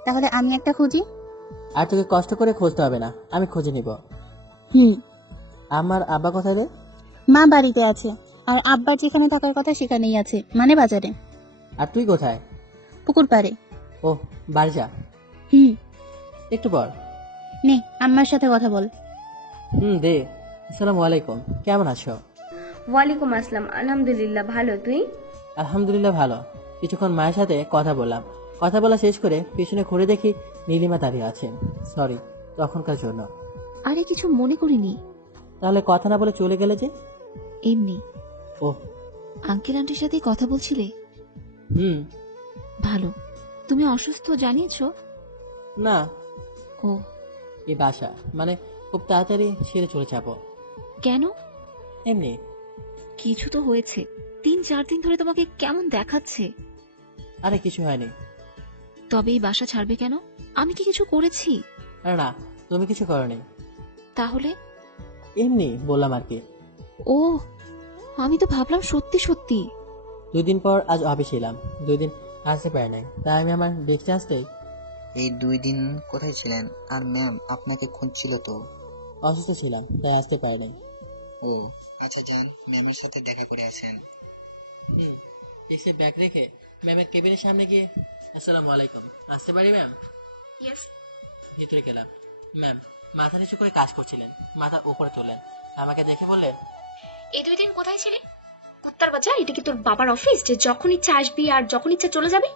তাহলে আমি একটা খুঁজি। আর তোকে কষ্ট করে খুঁজতে হবে না, আমি খুঁজে নিব। আমার আব্বা কোথায় রে? মা বাড়িতে আছে, আর আব্বার যেখানে থাকার কথা সেখানেই আছে, মানে বাজারে। আর তুই কোথায়? পুকুর পাড়ে। ও, বাড়ি যা। একটু পর। নে, আম্মার সাথে কথা বল। দে। আসসালামু আলাইকুম, কেমন আছো? ওয়ালাইকুম আসসালাম, আলহামদুলিল্লাহ ভালো, তুই? আলহামদুলিল্লাহ ভালো। কিছুক্ষণ মায়ের সাথে কথা বললাম। কথা বলা শেষ করে পিছনে ঘুরে দেখি নীলিমা দাঁড়িয়ে আছেন। সরি তখনকার জন্য। আরে কিছু মনে করিনি। তাহলে কথা না বলে চলে গেলে যে? এমনি। ও, আঙ্কেল আন্টির সাথে কথা বলছিলে? ভালো। তুমি অসুস্থ জানিয়েছো? না। ও, এই বাসা মানে খুব তাড়াতাড়ি ছেড়ে চলে যাব। কেন? এমনি। কিছু তো হয়েছে, 3-4 দিন ধরে তোমাকে কেমন দেখাচ্ছে। আরে কিছু হয়নি। তবে এই বাসা ছাড়বে কেন? আমি কি কিছু করেছি? আরে না, তুমি কিছু করনি। তাহলে? এমনি বললাম আর কি। ও, আমি তো ভাবলাম সত্যি সত্যি। 2 দিন পর আজ অফিসে এলাম, 2 দিন আসতে পারি নাই, তাই আমি আমার দেখতে আসতেই। এই 2 দিন কোথায় ছিলেন? আর ম্যাম আপনাকে খুঁজছিল তো। অসুস্থ ছিলাম, তাই আসতে পারি নাই। ও আচ্ছা, যান ম্যামের সাথে দেখা করে আসেন। এসে ব্যাগ রেখে ম্যামের কেবিনের সামনে গিয়ে আসসালামু আলাইকুম, আসতে পারি ম্যাম? ইয়েস। ভিতরে গেলাম। ম্যাম মাথা নিচু করে কাজ করছিলেন, মাথা উপরে তোলেন, আমাকে দেখে বললেন, এই 2 দিন কোথায় ছিলে? কুত্তার বাচ্চা, এটা কি তোর বাবার অফিস যে যখন ইচ্ছা আসবি আর যখন ইচ্ছা চলে যাবে?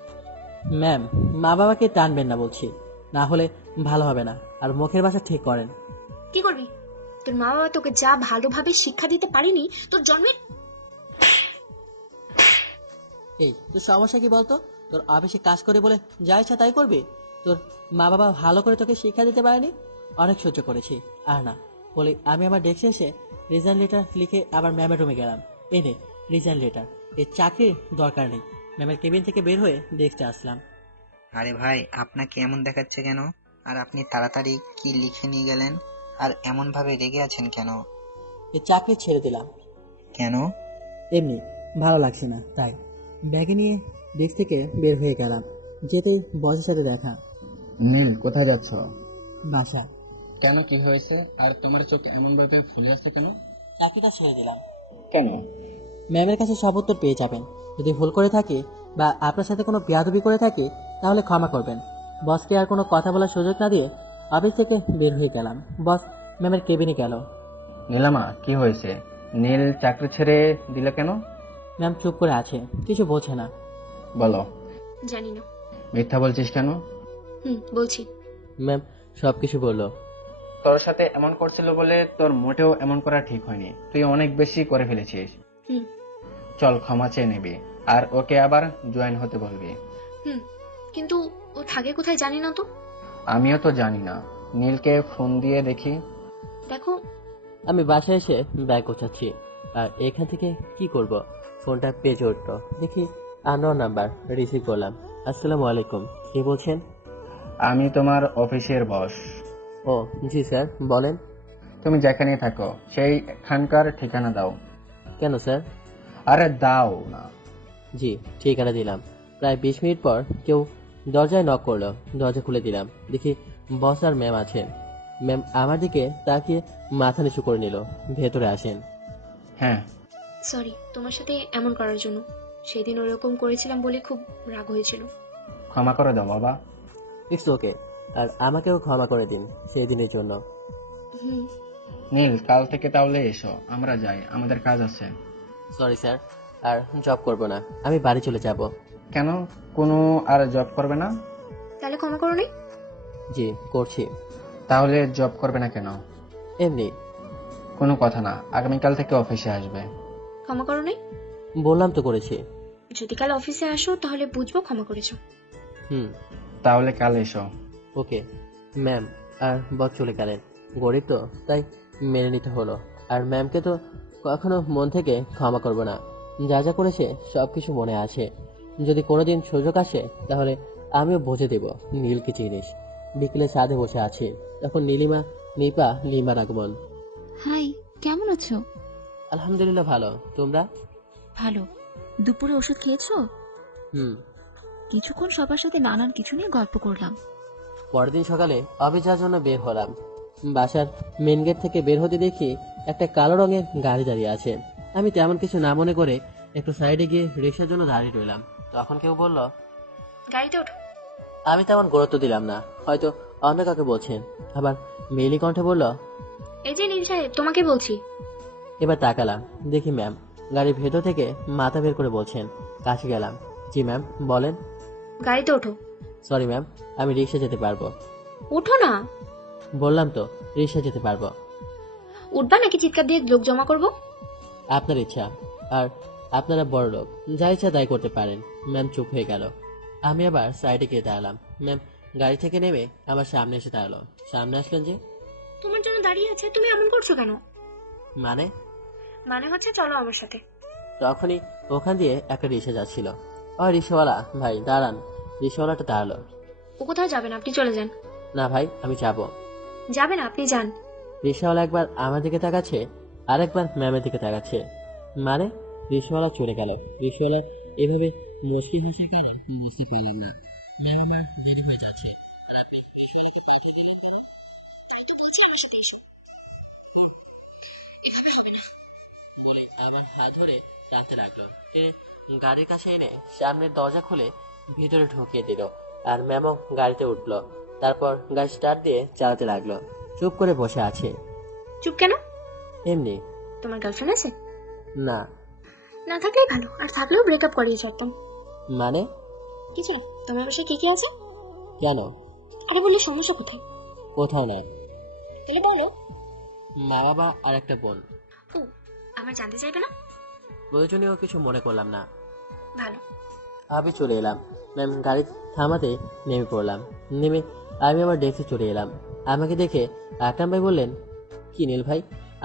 ম্যাম মা বাবাকে টানবেন না বলছি, না হলে ভালো হবে না, আর মুখের ভাষা ঠিক করেন। কি করবি? তোর মা বাবা তোকে যা ভালোভাবে শিক্ষা দিতে পারেনি তোর জন্মের। এই তোর সমস্যা কি বলতো? তোর অফিসে কাজ করে বলে যা ইচ্ছা তাই করবি? তোর মা বাবা ভালো করে তোকে শিক্ষা দিতে পারেনি? অনেক সহ্য করেছি, আর না বলে আমি আমার ডেস্কে এসে রিজাইন লেটার লিখে আবার ম্যামের রুমে গেলাম। এনে রিজাইন লেটার, এর চাকরির দরকার নেই। ম্যামের কেবিন থেকে বের হয়ে দেখতে আসলাম। আরে ভাই, আপনাকে এমন দেখাচ্ছে কেন? আর আপনি তাড়াতাড়ি কি লিখে নিয়ে গেলেন? আর এমন ভাবে রেগে আছেন কেন? এই চাকরি ছেড়ে দিলাম। কেন? এমনি ভালো লাগছে না, তাই। ব্যাগে নিয়ে ডেস্ক থেকে বের হয়ে গেলাম, যেতেই বসের সাথে দেখা। নীল, কোথায় যাচ্ছ? বাসা। কেন, কি হয়েছে? আর তোমার চোখ এমন ভাবে ফুলে আছে কেন? চাকরিটা ছেড়ে দিলাম। কেন? ম্যামের কাছে সব উত্তর পেয়ে যাবেন। যদি ভুল করে থাকি বা আপনার সাথে কোনো বেয়াদবি করে থাকি তাহলে ক্ষমা করবেন। বসকে আর কোনো কথা বলার সুযোগ না দিয়ে অফিস থেকে বের হয়ে গেলাম। বস ম্যামের কেবিনে গেল। নীলামা, কি হয়েছে? নীল চাকরি ছেড়ে দিলে কেন? ম্যাম চুপ করে আছে, কিছু বোঝে না। বলো। জানি না। মিথ্যা বলছিস কেন? বলছি। ম্যাম সবকিছু বললো। তোর সাথে এমন করছিল বলে তোর মোটেও এমন করা ঠিক হয়নি, তুই অনেক বেশি করে ফেলেছিস। চল, ক্ষমা চেয়ে নিবি, আর ওকে আবার জয়েন হতে বলবি। কিন্তু ও থাকে কোথায় জানি না তো। আমিও তো জানি না। নীলকে ফোন দিয়ে দেখি। দেখো, আমি বাসায় এসে ব্যাগ গোছাচ্ছি, আর এখান থেকে কি করব, ফোনটা পেজে উঠলো। দেখি আননোন নাম্বার, রিসিভ করলাম। আসসালামু আলাইকুম, কি বলছেন? আমি তোমার অফিসের বস। ও জি স্যার, বলেন। তুমি যেখানে থাকো সেইখানকার ঠিকানা দাও। কেন স্যার? আরে দাও না। জি ঠিকানা দিলাম। প্রায় 20 মিনিট পর কেউ দরজায় নক করলো। দরজা খুলে দিলাম, দেখি বস আর ম্যাম আছেন। ম্যাম আমার দিকে তাকিয়ে মাথা নিচু করে নিল। ভেতরে আসেন। হ্যাঁ। সরি তোমার সাথে এমন করার জন্য। সেদিন ওরকম করেছিলাম বলে খুব রাগ হয়েছিল। ক্ষমা করে দাও বাবা। ইটস ওকে, আর আমাকেও ক্ষমা করে দিন সেই দিনের জন্য। নীল, কাল থেকে তাহলে এসো, আমরা যাই, আমাদের কাজ আছে। সরি স্যার, আর জব করব না, আমি বাড়ি চলে যাব। কেন, কোনো আর জব করবে না? তাহলে ক্ষমা করো নাই? জি করছি। তাহলে জব করবে না কেন? এমনি। কোনো কথা না, আগামীকাল থেকে অফিসে আসবে। ক্ষমা করো নাই? বললাম তো করেছি। যদি কাল অফিসে আসো তাহলে বুঝবো ক্ষমা করেছো। তাহলে কাল এসো। Okay ma'am. আর বস চলে গেলেন। গরিব তো, তাই মেনে নিতে হলো। আর ম্যামকে তো কখনো মন থেকে ক্ষমা করব না। যা যা করেছে সবকিছু মনে আছে। যদি কোনোদিন সুযোগ আসে তাহলে আমিও বুঝে দেব নীলকে চিনিস। বিকেলে ছাদে বসে আছি, তখন নীলিমা, নিপা, লিমার আগমন। হাই, কেমন আছো? আলহামদুলিল্লাহ ভালো, তোমরা? ভালো। দুপুরে ওষুধ খেয়েছো? কিছুক্ষণ সবার সাথে নানান কিছু নিয়ে গল্প করলাম। পরের দিন সকালে অফিস যাওয়ার জন্য বের হলাম। বাসার মেন গেট থেকে বের হতে দেখি একটা কালো রঙের গাড়ি দাঁড়িয়ে আছে। আমি তেমন কিছু না মনে করে একটু সাইডে গিয়ে রিক্সার জন্য দাঁড়িয়ে রইলাম। তখন কেউ বলল, গাড়িতে ওঠো। আমি তেমন গুরুত্ব দিলাম না, হয়তো অন্য কাউকে বলছেন। আবার মেলি কণ্ঠে বলল, এই যে নীল সাহেব, তোমাকে বলছি। এবার তাকালাম, দেখি ম্যাম গাড়ির ভেতর থেকে মাথা বের করে বলছেন। কাছে গেলাম। জি ম্যাম বলেন। গাড়িতে ওঠো। সরি ম্যাম, আমি রিক্সা যেতে পারবো। ওঠো না। বললাম তো রিক্সা যেতে পারবো। উঠবা নাকি চিৎকার দিয়ে লোক জমা করবো? আপনার ইচ্ছা, আর আপনারা বড় লোক, যা ইচ্ছা তাই করতে পারেন। ম্যাম চুপ হয়ে গেল। আমি আবার সাইডে গিয়ে দাঁড়ালাম। ম্যাম গাড়ি থেকে নেমে আমার সামনে এসে দাঁড়ালো। সামনে আসলেন যে। তোমার জন্য দাঁড়িয়ে আছে, তুমি এমন করছো কেন? মানে হচ্ছে চলো আমার সাথে। তখনই ওখান দিয়ে একটা রিক্সা যাচ্ছিল। আর রিক্সাওয়ালা ভাই দাঁড়ান। রিক্সাওয়ালাটা দাঁড়ালো। ও কোথাও যাবে না, আপনি চলে যান। না ভাই, আমি যাব। যাবে না, আপনি যান। রিক্সাওয়ালা একবার আমার দিকে তাকাচ্ছে আর একবার ম্যামের দিকে তাকাচ্ছে। মানে রিক্সাওয়ালা চলে গেল। রিক্সাওয়ালা এভাবে মুশকিল হয়েছে কেন বুঝতে পারলাম না। ম্যাম আমার দেরি হয়ে যাচ্ছে। আর আপনি রিক্সাওয়ালাকে পাঠিয়ে দিলেন কেন? তাই তো বলছি আমার সাথে এসো। এভাবে হবে না। বলে আবার হাত ধরে টানতে লাগলো। টেনে গাড়ির কাছে এনে সামনের দরজা খুলে ভিতরে ঢুকিয়ে দিল। আর ম্যামও গাড়িতে উঠলো। তারপর গাড়ি স্টার্ট দিয়ে চালাতে লাগলো। চুপ করে বসে আছে। চুপ কেন? এমনি। তোমার গার্লফ্রেন্ড আছে? না। না থাকলেই ভালো, আর থাকলেও ব্রেকআপ করিয়ে ছাড়তাম। মানে? কিছু না। তোমার বাসায় কে কে আছে? কেন? আরে বললে সমস্যা কোথায়? কোথাও না। তাহলে বলো। মা বাবা আর একটা বোন। ও, আমার জানতে চাইবে না? প্রয়োজনীয় কিছু মনে করলাম না। ভালো। আমি চলে এলাম। ম্যাম গাড়ি থামাতে নেমে পড়লাম। নেমে আমি আমার ডেস্কে চলে এলাম। আমাকে দেখে আকরাম ভাই বললেন, কি নীল ভাই,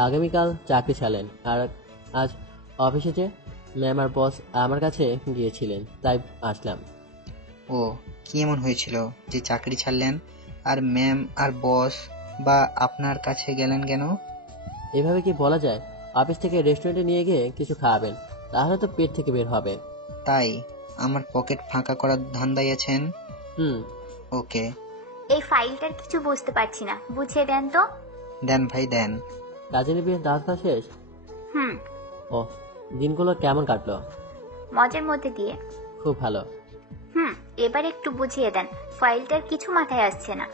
আগামীকাল চাকরি ছাড়লেন আর আজ অফিসে যে ম্যাম আর বস আমার কাছে গিয়েছিলেন, তাই আসলাম। ও, কি এমন হয়েছিল যে চাকরি ছাড়লেন আর ম্যাম আর বস বা আপনার কাছে গেলেন কেন? এভাবে কি বলা যায়? অফিস থেকে রেস্টুরেন্টে নিয়ে গিয়ে কিছু খাওয়াবেন, তাহলে তো পেট থেকে বের হবে। তাই আমার পকেট ফাঁকা করার ধান্দায় আছেন? ওকে। এই ফাইলটার কিছু বুঝতে পারছি না, বুঝিয়ে দেন তো। দেন ভাই দেন। কাজে নিবি দাওয়াত খাওয়া শেষ? হুম। ও, দিনগুলো কেমন কাটলো? মজার মধ্যে দিয়ে। খুব ভালো। এবার একটু বুঝিয়ে দেন, ফাইলটার কিছু মাথায় আসছে না।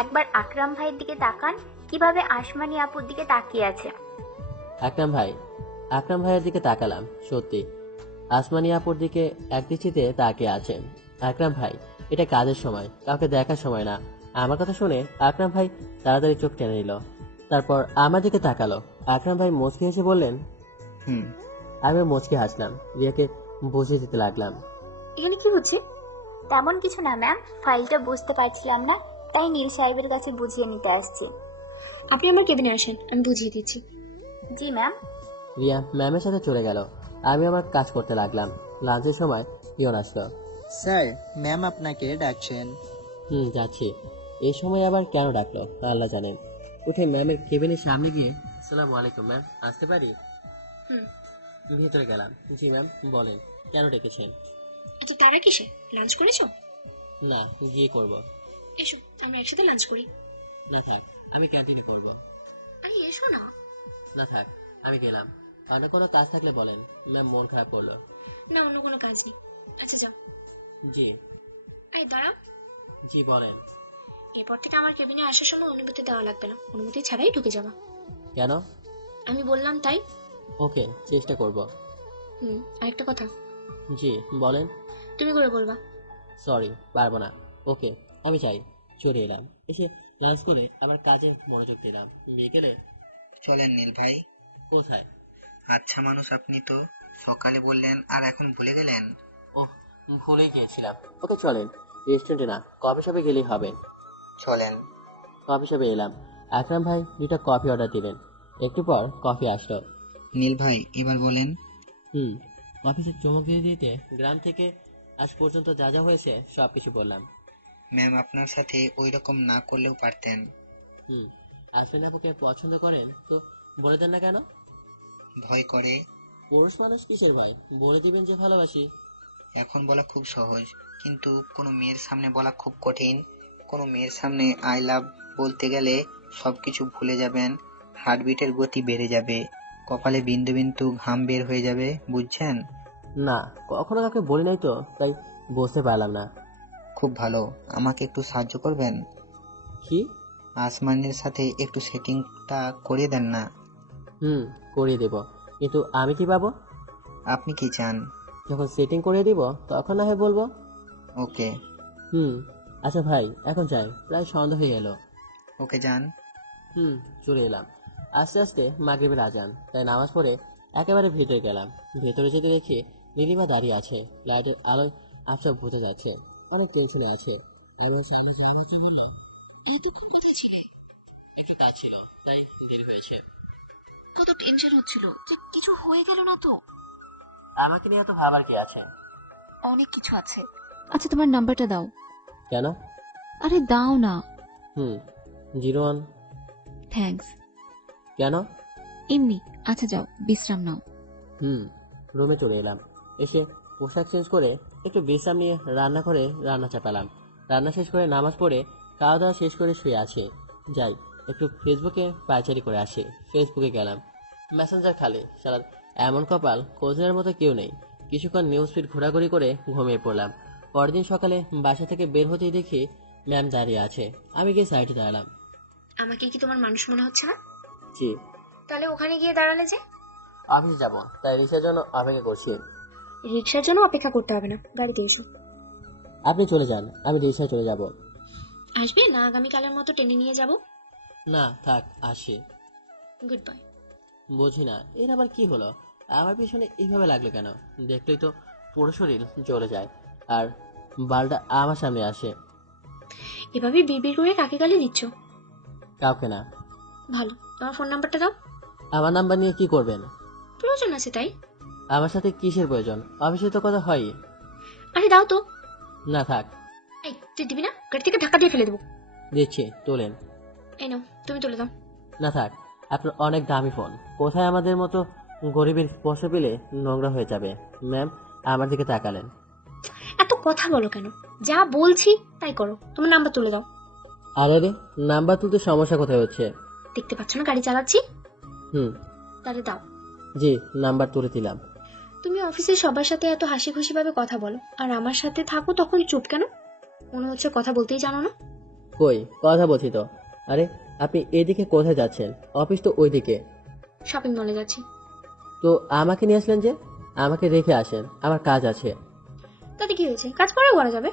একবার আকরাম ভাইয়ের দিকে তাকান, কিভাবে আসমানি আপুর দিকে তাকিয়ে আছে। আকরাম ভাইয়ের দিকে তাকালাম। সত্যি আসমানি আপুর দিকে এক দৃষ্টিতে তাকিয়ে আছেন। আকরাম ভাই, এটা কাজের সময়, কাউকে দেখার সময় না। আমার কথা শুনে আকরাম ভাই তাড়াতাড়ি চোখ টেনে নিল। তারপর আমার দিকে তাকালো। আকরাম ভাই মুচকি হেসে বললেন, আমি মুচকি হাসলাম। রিয়াকে বুঝিয়ে দিতে লাগলাম। এখানে কি হচ্ছে? তেমন কিছু না ম্যাম, ফাইলটা বুঝতে পারছিলাম না, তাই নীল সাহেবের কাছে বুঝিয়ে নিতে আসছি। আপনি আমার কেবিনে আসেন, আমি বুঝিয়ে দিচ্ছি। জি ম্যাম। রিয়া ম্যামের সাথে চলে গেল। আমি আমার কাজ করতে লাগলাম। লাঞ্চের সময় পিয়ন আসলো। স্যার, ম্যাম আপনাকে ডাকছেন। যাচ্ছি। এই সময় আবার কেন ডাকলো আল্লাহ জানেন। উঠে ম্যামের কেবিনের সামনে গিয়ে, আসসালামু আলাইকুম ম্যাম, আসতে পারি? ভিতরে গেলাম। জি ম্যাম, বলেন কেন ডেকেছেন? আচ্ছা, তারা কিসে? লাঞ্চ করেছো? না, গিয়ে করব। এসো, আমরা একসাথে লাঞ্চ করি। না থাক, আমি ক্যান্টিনে করব। আরে এসো না। না থাক, আমি গেলাম। অন্য কোনো কাজ থাকলে বলেন। ম্যাম মন খারাপ করলো। না, অন্য কোনো কাজ নেই। আচ্ছা যাও। জি। এই দাঁড়াও। জি বলেন। এরপর থেকে আমার কেবিনে আসার সময় অনুমতি দেওয়া লাগবে না, অনুমতি ছাড়াই ঢুকে যাবা। কেন? আমি বললাম তাই। ওকে, চেষ্টা করব। আরেকটা কথা। জি বলেন। তুমি করে বলবা। সরি, পারবো না। ওকে, আমি চাই। চলে এলাম। এসে লাঞ্চ করে আবার কাজে মনোযোগ দিলাম। বিকেলে চলেন নীল ভাই। কোথায়? আচ্ছা মানুষ আপনি তো সকালে বললেন আর এখন ভুলে গেলেন। ওহ, ভুলে গিয়েছিলাম। ওকে চলেন। রেস্টুরেন্টে না, কফি শপে গেলেই হবে। চলেন। কফি শপে এলাম। আকরাম ভাই 2টা কফি অর্ডার দিলেন। একটু পর কফি আসলো। নীল ভাই এবার বলেন। অফিসে চমক দিয়ে দিতে গ্রাম থেকে আজ পর্যন্ত যা যা হয়েছে সবকিছু বললাম। ম্যাম আপনার সাথে ওই রকম না করলেও পারতেন। আসবেন আপুকে পছন্দ করেন তো বলে দেন না কেন? ভয় করে। পুরুষ মানুষ কিসের ভয়? বলে দিবেন যে ভালোবাসি। এখন বলা খুব সহজ, কিন্তু কোনো মেয়ের সামনে বলা খুব কঠিন। কোনো মেয়ের সামনে আই লাভ বলতে গেলে সবকিছু ভুলে যাবেন, হার্টবিটের গতি বেড়ে যাবে, কপালে বিন্দু বিন্দু ঘাম বের হয়ে যাবে, বুঝছেন? না, কখনো কাউকে বলি নাই তো, তাই বুঝতে পারলাম না। খুব ভালো, আমাকে একটু সাহায্য করবেন? কি? আসমানের সাথে একটু সেটিংটা করিয়ে দেন না। করিয়ে দেব, কিন্তু আমি কি পাবো? আপনি কি চান? যখন সেটিং করিয়ে দিব তখন না হয় বলবো। ওকে। আচ্ছা ভাই, এখন যাই, প্রায় সন্ধ্যা হয়ে গেল। ওকে যান। চলে এলাম। আস্তে আস্তে মাগরিবের আজান, তাই নামাজ পড়ে একেবারে ভেতরে গেলাম। ভেতরে যেতে দেখি নীলিমা দাঁড়িয়ে আছে। লাইটের আলো আফসা বুঝে যাচ্ছে, অনেক টেনশনে আছে। আমার সামনে যাওয়া হচ্ছে বললো, এতক্ষণ কোথায় ছিলে? একটু কাজ ছিল, তাই দেরি হয়েছে। কত টেনশন হচ্ছিল যে কিছু হয়ে গেল না তো? আমাকে নিয়ে এত ভাবার কি আছে? অনেক কিছু আছে। আচ্ছা, তোমার নাম্বারটা দাও। কেন? আরে দাও না। 01। থ্যাঙ্কস। কেন? এমনি। আচ্ছা যাও বিশ্রাম নাও। রুমে চলে এলাম। এসে পোশাক চেঞ্জ করে একটু বিশ্রাম নিয়ে রান্না করে রান্না চাপালাম। রান্না শেষ করে নামাজ পড়ে খাওয়া দাওয়া শেষ করে শুয়ে আছে। যাই একটু ফেসবুকে পায়চারি করে আসি। ফেসবুকে গেলাম, মেসেঞ্জার খালি। সারা এমন কপাল, কোচের মতো কেউ নেই। কিছুক্ষণ নিউজ ফিড ঘোরাঘুরি করে ঘুমিয়ে পড়লাম। পরদিন সকালে বাসা থেকে বের হতেই দেখি ম্যাম দাঁড়িয়ে আছে। আমি গিয়ে সাইডে দাঁড়ালাম। আমাকে কি তোমার মানুষ মনে হচ্ছে না? জি। তাহলে ওখানে গিয়ে দাঁড়ালে যে? অফিসে যাব, তাই রিক্সার জন্য অপেক্ষা করছি। রিক্সার জন্য অপেক্ষা করতে হবে না, গাড়িতে এসো। আপনি চলে যান, আমি রিক্সায় চলে যাব। আসবে না আগামীকালের মতো টেনে নিয়ে যাব? না থাক, আসি। Good bye. বুঝি না এর আবার কি হলো, আমার পিছনে এইভাবে লাগলো কেন? দেখলেই তো পুরো শরীর জ্বলে যায়, আর বালটা আমার সামনে আসে। এভাবে বিড়বিড় করে কাকে গালি দিচ্ছ? কাউকে না। ভালো, তোমার ফোন নাম্বারটা দাও। আমার নাম্বার নিয়ে কি করবেন? প্রয়োজন আছে তাই। আমার সাথে কিসের প্রয়োজন? অফিসে তো কথা হয়ই। আরে দাও তো। না থাক। এই তুই দিবি না? গাড়ি থেকে ধাক্কা দিয়ে ফেলে দেবো। দিচ্ছি, তোলেন। এই নাও, তুমি তুলে দাও। না থাক, আপনার অনেক দামি ফোন, কোথায় আমাদের মতো গরিবের স্পর্শ পেলে নোংরা হয়ে যাবে। ম্যাম আমার দিকে তাকালেন। এত কথা বলো কেন? যা বলছি তাই করো। তোমার নাম্বার তুলে দাও। আরে রে, নাম্বার তুলতে সমস্যা কোথায় হচ্ছে? দেখতে পাচ্ছ না গাড়ি চালাচ্ছি? তাহলে দাও। জি, নাম্বার তুলে দিলাম। তুমি অফিসে সবার সাথে এত হাসি খুশি ভাবে কথা বলো, আর আমার সাথে থাকো তখন চুপ কেন? মনে হচ্ছে কথা বলতেই জানো না। কই, কথা বলছি তো। আরে আপনি এদিকে কোথায় যাচ্ছেন? অফিস তো ওইদিকে। শপিং মলে যাচ্ছি। তো আমাকে নিয়ে আসলেন যে? আমাকে রেখে আসেন, আমার কাজ আছে। তাতে কি হয়েছে? কাজ পরেও করা যাবে।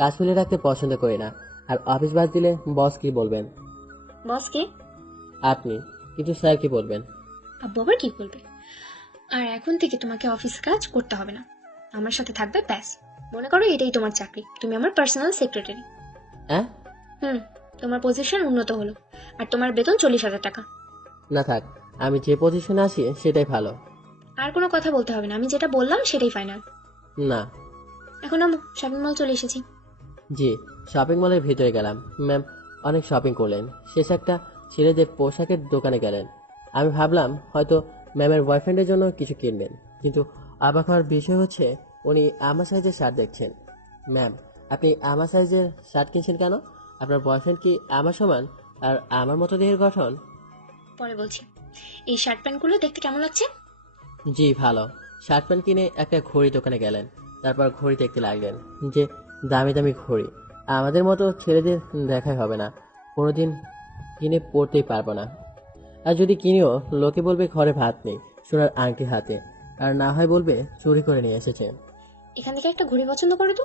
কাজ ফেলে রাখতে পছন্দ করি না, আর অফিস বাদ দিলে বস কি বলবেন? বস কে? আপনি। কিন্তু স্যার কি বলবেন? আব্বু আবার কি বলবে? আর এখন থেকে তোমাকে অফিস কাজ করতে হবে না, আমার সাথে থাকবে ব্যাস। মনে করো এটাই তোমার চাকরি, তুমি আমার পার্সোনাল সেক্রেটারি। হ্যাঁ? তোমার পজিশন উন্নত হলো, আর তোমার বেতন 40,000 টাকা। না থাক, আমি যে পজিশনে আছি সেটাই ভালো। আর কোনো কথা বলতে হবে না, আমি যেটা বললাম সেটাই ফাইনাল। না। এখন আমি শপিং মল চলে এসেছি। জি, শপিং মলের ভিতরে গেলাম। ম্যাম অনেক শপিং করলেন। শেষ একটা ছেলেদের পোশাকের দোকানে গেলেন। আমি ভাবলাম হয়তো ম্যামের বয়ফ্রেন্ডের জন্য কিছু কিনবেন, কিন্তু অবাক হওয়ার বিষয় হচ্ছে উনি আমার সাইজের শার্ট দেখছেন। ম্যাম, আপনি আমার সাইজের শার্ট কিনছেন কেন? আপনার বয়ফ্রেন্ড কি আমার সমান আর আমার মতো দেহের গঠন? পরে বলছি। এই শার্ট প্যান্টগুলো দেখতে কেমন লাগছে? জি ভালো। শার্ট প্যান্ট কিনে একটা ঘড়ি দোকানে গেলেন। তারপর ঘড়ি দেখতে লাগলেন, যে দামি দামি ঘড়ি আমাদের মতো ছেলেদের দেখাই হবে না, কোনোদিন কিনে পড়তেই পারবো না। আর যদি কিনেও লোকে বলবে ঘরে ভাত নেই, সোনার আংটি হাতে, আর না হয় বলবে চুরি করে নিয়ে এসেছে। এখান থেকে একটা ঘড়ি পছন্দ করে তো।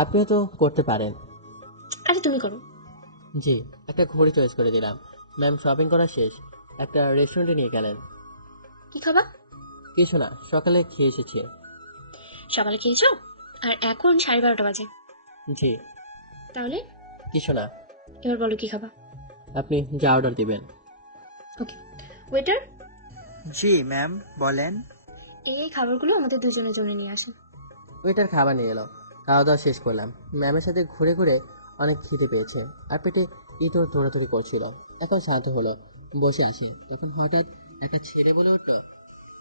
আপনিও তো করতে পারেন। আরে তুমি করো। জি, একটা ঘড়ি চয়েস করে দিলাম। ম্যাম শপিং করা শেষ, একটা রেস্টুরেন্টে নিয়ে গেলেন। কি খাবা? কিছু না, সকালে খেয়ে এসেছি। সকালে খেয়েছো? আর এখন 12:30 বাজে। জি। তাহলে কিছু না। এবার বলো কি খাবা? আপনি যা অর্ডার দিবেন। ওকে, ওয়েটার। জি ম্যাম, বলেন। এই খাবারগুলো আমাদের দুজনের জন্য নিয়ে আসুন। ওইটার খাবার নিয়ে এলো। খাওয়া দাওয়া শেষ করলাম। ম্যামের সাথে ঘুরে ঘুরে অনেক খিদে পেয়েছে, আর পেটে ইতর দৌড়াদৌড়ি করছিল। এখন শান্ত হলো, বসে আছে। তখন হঠাৎ একটা ছেলে বলে উঠল,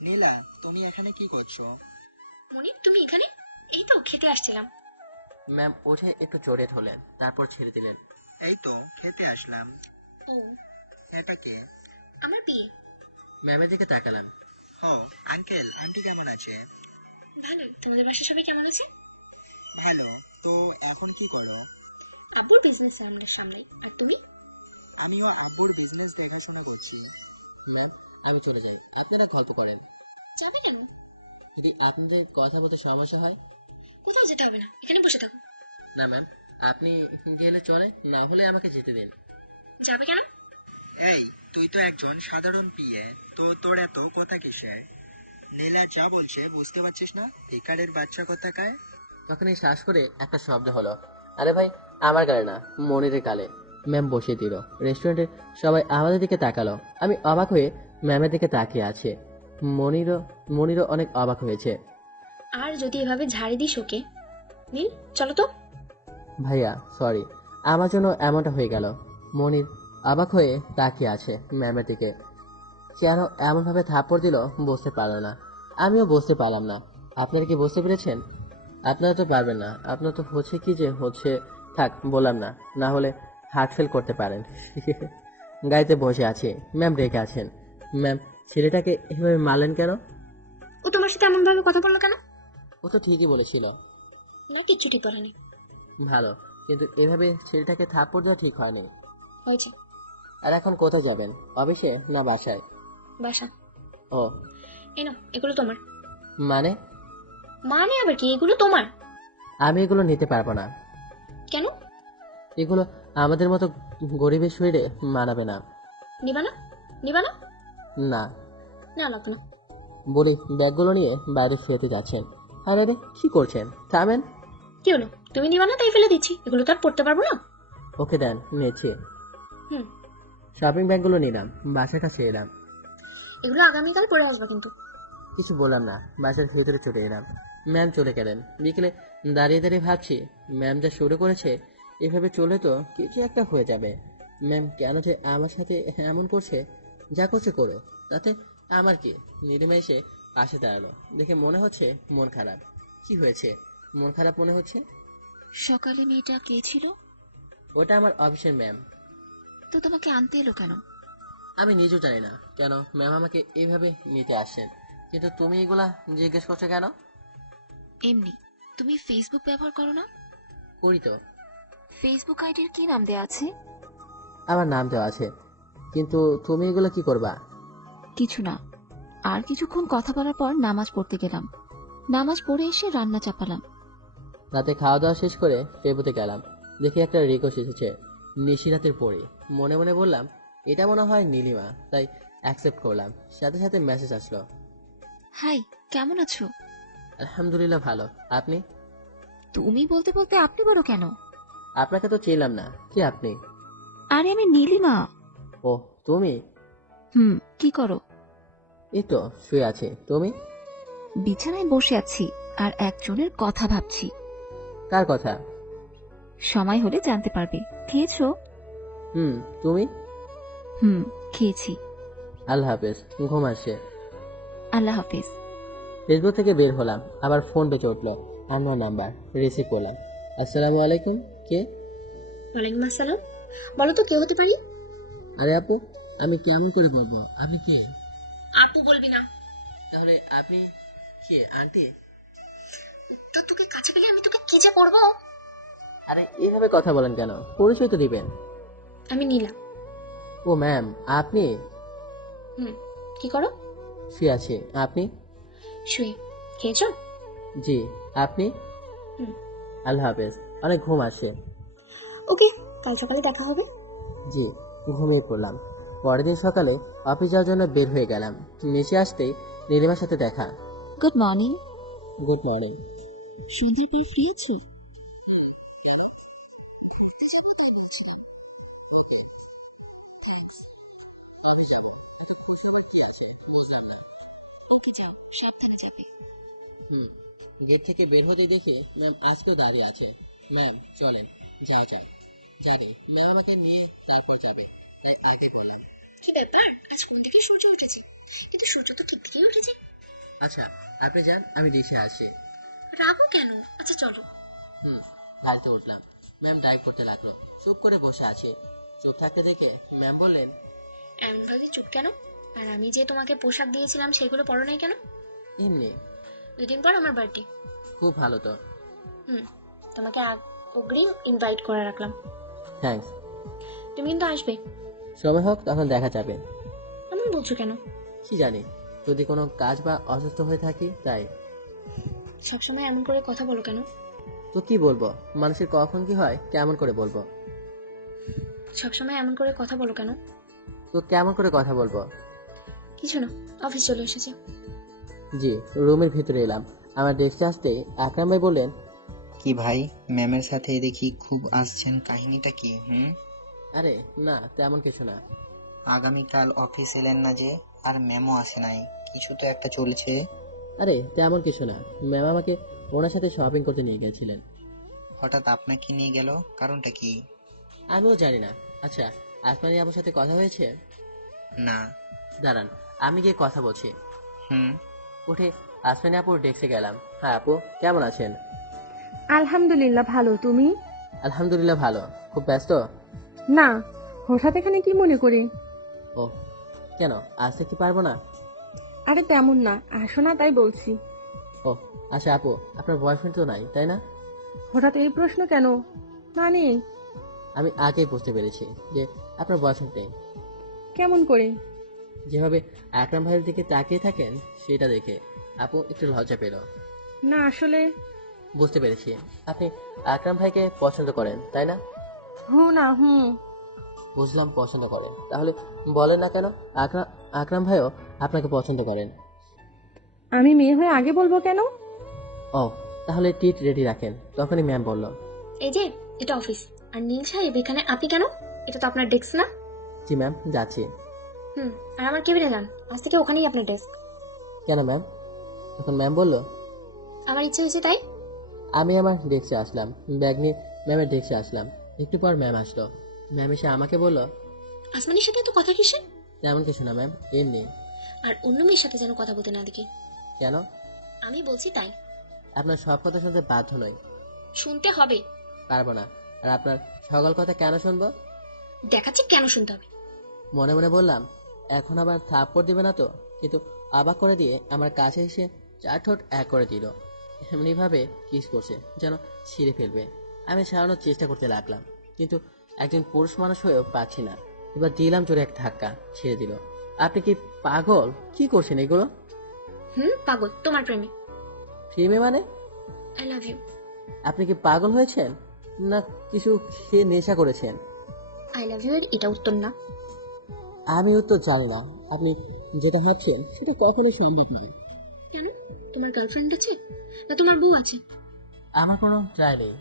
নীলা, তুমি এখানে কি করছো? মনির, তুমি এখানে? এই তো খেতে আসছিলাম। ম্যাম উঠে একটু জড়িয়ে ধরলেন, তারপর ছেড়ে দিলেন। এই তো খেতে আসলাম। ও, এটা কে? আমার বিয়ে। ম্যামের দিকে তাকালাম। ও আঙ্কেল, আন্টি কেমন আছে? ভালো। তোমাদের বাসায় সবাই কেমন আছে? ভালো। তো এখন কি করো? আব্বুর বিজনেস আমরা সামলাই। আর তুমি? আমিও আব্বুর বিজনেস দেখাশোনা করছি। ম্যাম আমি চলে যাই, আপনারা গল্প করেন। যাবে কেন? যদি আপনাদের কথা বলতে সমস্যা হয়? কোথাও যেতে হবে না, এখানে বসে থাকো। না ম্যাম, আপনি গেলে চলে, না হলে আমাকে যেতে দিন। যাবে কেন? এই, তুই তো একজন সাধারণ পিএ, তো তোর এত কথা কিসের? নীলা যা বলছে বুঝতে পারছিস না? ভিকারের বাচ্চা কোথাকার। তখনই শ্বাস করে একটা শব্দ হলো। আরে ভাই, আমার গালে না, মনিরের গালে। ম্যাম বসিয়ে দিল। রেস্টুরেন্টের সবাই আমাদের দিকে তাকালো। আমি অবাক হয়ে ম্যামের দিকে তাকিয়ে আছে। মনিরও অনেক অবাক হয়েছে। আর যদি এভাবে ঝাড়ি দিস ওকে। নীল, চলো তো। ভাইয়া সরি, আমার জন্য এমনটা হয়ে গেল। মনির অবাক হয়ে তাকিয়ে আছে ম্যামের দিকে। কেন এমনভাবে থাপ্পড় দিল বুঝতে পারলো না, আমিও বুঝতে পারলাম না। আপনারা কি বুঝতে পেরেছেন? আপনারা তো পারবেন না, আপনার তো হচ্ছে কি যে হচ্ছে। থাক বললাম না, না হলে হার্ট ফেল করতে পারেন। গাড়িতে বসে আছে, ম্যাম রেখে আছেন। ম্যাম ছেলেটাকে এভাবে মারলেন কেন? ও তোমার সাথে এমন ভাবে কথা বললো কেন? ও তো ঠিকই বলেছিল। না, কিচ্ছু ঠিক বলেনি। ভালো, কিন্তু এভাবে ছেলেটাকে থাপ্পড় দেওয়া ঠিক হয়নি। হয়েছে। আর এখন কোথায় যাবেন, অফিসে না বাসায়? বাসা। ও এই নাও, এগুলো তোমার। মানে? মানে আবার কি, এগুলো তোমার। আমি এগুলো নিতে পারবো না। কেন? এগুলো আমাদের মতো গরিবের শরীরে মানাবে না। নিবা না? নিবা না? না না লাগবে না। বলি ব্যাগগুলো নিয়ে বাইরে ফেলতে যাচ্ছেন। আরে রে কি করছেন, থামেন। কি হলো, তুমি নিবা না তাই ফেলে দিচ্ছি। এগুলো তো আর পড়তে পারবো না। ওকে দেন, নিয়েছি। হুম। শপিং ব্যাগগুলো নিলাম, বাসার কাছে এলাম। এগুলো আগামীকাল পরে আসবা কিন্তু। কিছু বললাম না, বাসার ভেতরে চলে এলাম। ম্যাম চলে গেলেন। বিকেলে দাঁড়িয়ে দাঁড়িয়ে ভাবছি, ম্যাম যা শুরু করেছে এভাবে চলে তো কিছু একটা হয়ে যাবে। ম্যাম কেন যে আমার সাথে এমন করছে? যা করছে করো, তাতে আমার কি? নীলিমা এসে পাশে দাঁড়ালো, দেখে মনে হচ্ছে মন খারাপ। কি হয়েছে, মন খারাপ মনে হচ্ছে? সকালে মেয়েটা কে ছিল? ওটা আমার অফিসের ম্যাম। তো তোমাকে আনতে এলো কেন? আমি নিজেও জানি না কেন ম্যাম আমাকে এইভাবে নিতে আসেন, কিন্তু তুমি এগুলা জিজ্ঞেস করছো কেন? এমনি। তুমি ফেসবুক ব্যবহার করো না? করি তো। ফেসবুক আইডির কি নাম দেয়া আছে? আমার নাম দেওয়া আছে, কিন্তু তুমি এগুলো কি করবা? কিছু না। আর কিছুক্ষণ কথা বলার পর নামাজ পড়তে গেলাম। নামাজ পড়ে এসে রান্না চাপালাম। রাতে খাওয়া দাওয়া শেষ করে টেবুতে গেলাম, দেখি একটা রিকোয়েস্ট এসেছে নিশিরাতের পরে। মনে মনে বললাম এটা মনে হয় নীলিমা, তাই অ্যাকসেপ্ট করলাম। সাথে সাথে মেসেজ আসলো। হাই, কেমন আছো? আলহামদুলিল্লাহ ভালো, আপনি? তুমি বলতে বলতে আপনি বলো কেন? আপনাকে তো চিনলাম না, কি আপনি? আরে আমি নীলিমা। ও তুমি? কি করো? এই তো শুয়ে আছি, তুমি? বিছানায় বসে আছি আর একজনের কথা ভাবছি। কার কথা? সময় হলে জানতে পারবে। খেয়েছো? তুমি? খেয়েছি। আল্লাহ হাফেজ, ঘুম আসছে। আল্লাহ হাফেজ। ফেসবুক থেকে বের হলাম, আবার ফোন বেজে উঠলো। আননোন নাম্বার, রিসিভ করলাম। আসসালামু আলাইকুম, কে? ওয়ালাইকুম আসসালাম। বলো তো কে হতে পারি? আরে আপু, আমি কেমন করে বলবো আমি কে? আপু বলবি না। তাহলে আপনি কে, আন্টি? তো তোকে কাছে গেলে আমি তোকে কি যে করবো। আরে এইভাবে কথা বলেন কেন, পরিচয় তো দিবেন। আমি নীলা। ও ম্যাম, আপনি? কি করো? শুয়ে আছি, আপনি? শুয়ে। খেয়েছো? জি, আপনি? আল্লাহ হাফেজ, অনেক ঘুম আসে। ওকে, কাল সকালে দেখা হবে। জি, ঘুমিয়ে পড়লাম। পরের দিন সকালে অফিস যাওয়ার জন্য বের হয়ে গেলাম। নিচে আসতেই নীলিমার সাথে দেখা। Good morning. Good morning. সন্ধ্যার পর ফ্রি আছো? ওকে যাও, সাবধানে যাবে। গেট থেকে বের হতেই দেখে ম্যাম আজকেও দাঁড়িয়ে আছে। ম্যাম চলেন, যাওয়া যাক। জানি ম্যাম আমাকে নিয়ে তারপর যাবে, তাই আগে বললাম। কি ব্যাপার, আজ কোন দিকে সূর্য উঠেছে? কিন্তু সূর্য তো ঠিক দিকেই উঠেছে। আচ্ছা আপনি যান, আমি ডিসে আসি। রাগো কেন? আচ্ছা চলো। গাড়িতে উঠলাম। ম্যাম ড্রাইভ করতে লাগলো, চুপ করে বসে আছে। চুপ থাকতে দেখে ম্যাম বললেন, এমন ভাবে চুপ কেন? আর আমি যে তোমাকে পোশাক দিয়েছিলাম সেগুলো পরো নাই কেন? এমনি। 2 দিন পর আমার বার্থডে। খুব ভালো তো। তোমাকে অগ্রিম ইনভাইট করে রাখলাম। থ্যাঙ্কস। তুমি কিন্তু আসবে। সময় হোক তখন দেখা যাবে। এমন বলছো কেন? কি জানি, যদি কোনো কাজ বা অসুস্থ হয়ে থাকি তাই। সবসময় এমন করে কথা বলো কেন? তো কি বলবো, মানুষের কখন কি হয় কেমন করে বলবো? সবসময় এমন করে কথা বলো কেন? তো কেমন করে কথা বলবো? কিছু না, অফিস চলে এসেছি। জি, রুমের ভিতরে এলাম। আমার ডেস্কে আসতেই আকরাম ভাই বললেন, কি ভাই, ম্যামের সাথে দেখি খুব আসছেন, কাহিনীটা কি? আরে না, তেমন কিছু না। আগামীকাল অফিস এলেন না যে, আর ম্যামও আসে নাই, কিছু তো একটা চলছে। আরে তেমন কিছু না, ম্যাম আমাকে ওনার সাথে শপিং করতে নিয়ে গেছিলেন। হঠাৎ আপনাকে নিয়ে গেল, কারণটা কি? আমিও জানি না। আচ্ছা, আসমানি আপুর সাথে কথা হয়েছে? না। দাঁড়ান, আমি গিয়ে কথা বলছি। হুম। উঠে আসমানি আপুর ডেস্কে গেলাম। হ্যাঁ আপু, কেমন আছেন? আলহামদুলিল্লাহ ভালো, তুমি? আলহামদুলিল্লাহ ভালো। খুব ব্যস্ত? না, হঠাৎ এখানে কি মনে করে? ও, কেন আসতে কি পারবো না? আরে তেমন না, আসো না তাই বলছি। ও আচ্ছা আপু, আপনার বয়ফ্রেন্ড তো নাই তাই না? হঠাৎ এই প্রশ্ন কেন? মানে আমি আগেই বুঝতে পেরেছি যে আপনার বয়ফ্রেন্ড নেই। কেমন করে? যেভাবে আকরাম ভাইয়ের দিকে তাকিয়ে থাকেন সেটা দেখে আপু একটু লজ্জা পেল। না আসলে বুঝতে পেরেছি, আপনি আকরাম ভাইকে পছন্দ করেন তাই না? না বুঝলাম পছন্দ করেন, তাহলে বলেন না কেন আকরাম ভাইও আপনাকে পছন্দ করেন? আমি মেয়ে হয়ে আগে বলবো কেন? ও তাহলে টিট রেডি রাখেন। তখনই ম্যাম বলল, এই যে এটা অফিস, আর নীল সাহেব এখানে আপনি কেন? এটা তো আপনার ডেস্ক না? জি ম্যাম, যাচ্ছি। আর আমার কেবিনে যান, আজ থেকে ওখানেই আপনার ডেস্ক। কেন ম্যাম? তখন ম্যাম বলল, আমার ইচ্ছে হয়েছে তাই। আমি আমার ডেস্কে আসলাম, ব্যাগ নিয়ে ম্যামের ডেস্কে আসলাম। একটু পর ম্যাম আসলো। ম্যাম এসে আমাকে বলল, আসমানির সাথে তো কথা কিসে? তেমন কিছু না ম্যাম, এমনি। আর অন্য মেয়ের সাথে যেন কথা বলতে না দেখি। কেন? আমি বলছি তাই। আপনার সব কথা শুনতে বাধ্য নই। শুনতে হবে। পারবো না। আর আপনার সকল কথা কেন শুনবো? দেখাচ্ছি কেন শুনতে হবে। মনে মনে বললাম, এখন আবার থাপ্পড় দিবে না তো? কিন্তু অবাক করে দিয়ে আমার কাছে এসে 4 ঠোঁট এক করে দিল। এমনি ভাবে কিস করছে যেন ছিঁড়ে ফেলবে। আমি সারানোর চেষ্টা করতে লাগলাম, কিন্তু একজন পুরুষ মানুষ হয়েও পাচ্ছি না। এবার দিলাম জোরে এক ধাক্কা, ছেড়ে দিল। আপনি কি পাগল? কি করছেন এগুলো? পাগল তোমার প্রেমে। প্রেমে মানে? I love you. আপনি কি পাগল হয়েছেন না কিছু খেয়ে নেশা করেছেন? আই লাভ ইউ এর এটা উত্তর না। আমি উত্তর জানি না। আপনি যেটা ভাবছেন সেটা কখনোই সম্ভব নয়। কেন? তোমার গার্লফ্রেন্ড আছে না তোমার বউ আছে? আমার কোনো ট্রাই নেই।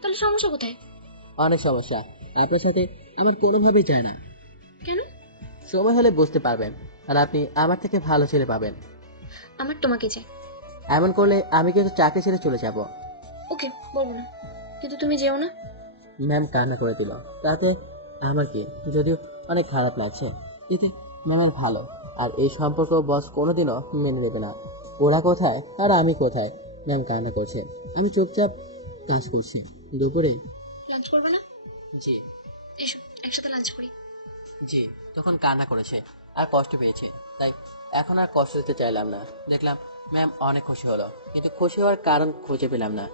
তাহলে সমস্যা কোথায়? অনেক সমস্যা। আপনার সাথে আমার কোনোভাবেই যায় না। কেন? সময় হলে বুঝতে পারবেন। আর আপনি আমার থেকে ভালো ছেলে পাবেন। আমার তোমাকে চাই। এমন করলে আমি কিন্তু চাকরি ছেড়ে চলে যাব। ওকে, বলবো না, কিন্তু তুমি যেও না। ম্যাম কান্না করে দিল। তাতে আমার কি, যদিও অনেক খারাপ লাগছে। এতে ম্যামের ভালো। আর এই সম্পর্ক বস কোনোদিনও মেনে নেবে না। ওরা কোথায় আর আমি কোথায়? ম্যাম কান্না করছে, আমি চুপচাপ কাজ করছি। দুপুরে লাঞ্চ করবে না? জি। এসো একসাথে লাঞ্চ করি। জি। তখন কান্না করেছে আর কষ্ট পেয়েছে, তাই এখন আর কষ্ট দিতে চাইলাম না। দেখলাম ম্যাম অনেক খুশি হলো, কিন্তু খুশি হওয়ার কারণ খুঁজে পেলাম না।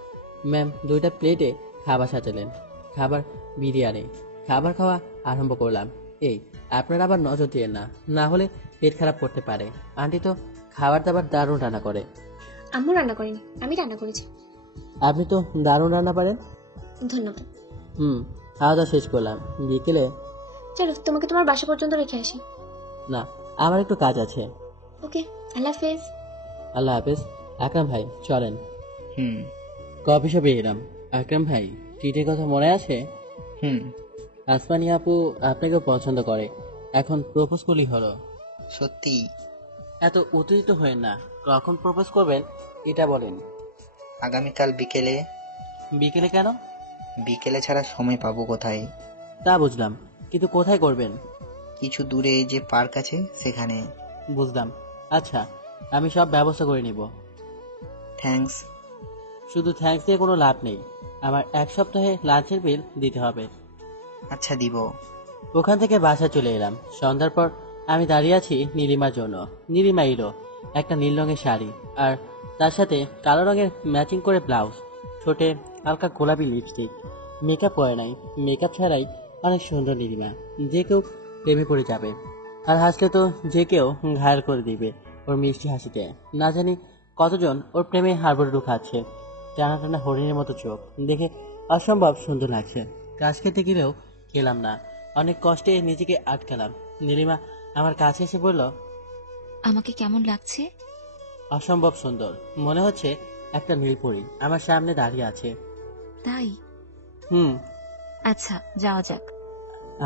ম্যাম 2টা প্লেটে খাবার সাজালেন। খাবার বিরিয়ানি। খাবার খাওয়া আরম্ভ করলাম। এই আপনারা আবার নজর দিয়েন না, না হলে পেট খারাপ করতে পারে। আন্টি তো খাবার দাবার দারুণ রান্না করে। আম্মু রান্না করেনি, আমি রান্না করেছি। আপনি তো দারুণ রান্না পারেন। ধন্যবাদ। খাওয়া দাওয়া শেষ করলাম। বিকেলে চলো তোমাকে তোমার বাসা পর্যন্ত রেখে আসি। না, আমার একটু কাজ আছে। ওকে, আল্লাহ হাফেজ। আল্লাহ হাফেজ। আকরাম ভাই চলেন। কফি শপে এলাম। আকরাম ভাই, ট্রিটের কথা মনে আছে? আসমানি আপু আপনাকেও পছন্দ করে, এখন প্রপোজ করলেই হলো। সত্যি? এত উত্তেজিত হয়েন না। কখন প্রপোজ করবেন এটা বলেন। আগামীকাল বিকেলে। বিকেলে কেন? বিকেলে ছাড়া সময় পাবো কোথায়? তা বুঝলাম, কিন্তু কোথায় করবেন? কিছু দূরে যে পার্ক আছে সেখানে। বুঝলাম। আচ্ছা, আমি সব ব্যবস্থা করে নিব। থ্যাঙ্কস। শুধু থ্যাঙ্কস দিয়ে কোনো লাভ নেই। আমার 1 সপ্তাহে লাঞ্চের বিল দিতে হবে। আচ্ছা দিব। ওখান থেকে বাসা চলে এলাম। সন্ধ্যার পর আমি দাঁড়িয়ে আছি নীলিমার জন্য। নীলিমা এলো, একটা নীল রঙের শাড়ি আর তার সাথে কালো রঙের ম্যাচিং করে ব্লাউজ, ঠোঁটে হালকা গোলাপি লিপস্টিক। মেকআপ করে নাই, মেকআপ ছাড়াই অনেক সুন্দর নীলিমা। যে কেউ প্রেমে পড়ে যাবে। আর হাসলে তো যে কেউ ঘায়াল করে দিবে ওর মিষ্টি হাসিতে। না জানি কতজন ওর প্রেমে হাড়বুড়ু খাচ্ছে। টানা টানা হরিণের মতো চোখ দেখে অসম্ভব সুন্দর লাগছে। কাজ খেতে গেলেও খেলাম না, অনেক কষ্টে নিজেকে আটকালাম। নীলিমা আমার কাছে এসে বলল, আমাকে কেমন লাগছে? অসম্ভব সুন্দর। মনে হচ্ছে একটা নীলপরী আমার সামনে দাঁড়িয়ে আছে। তাই? আচ্ছা, যাওয়া যাক।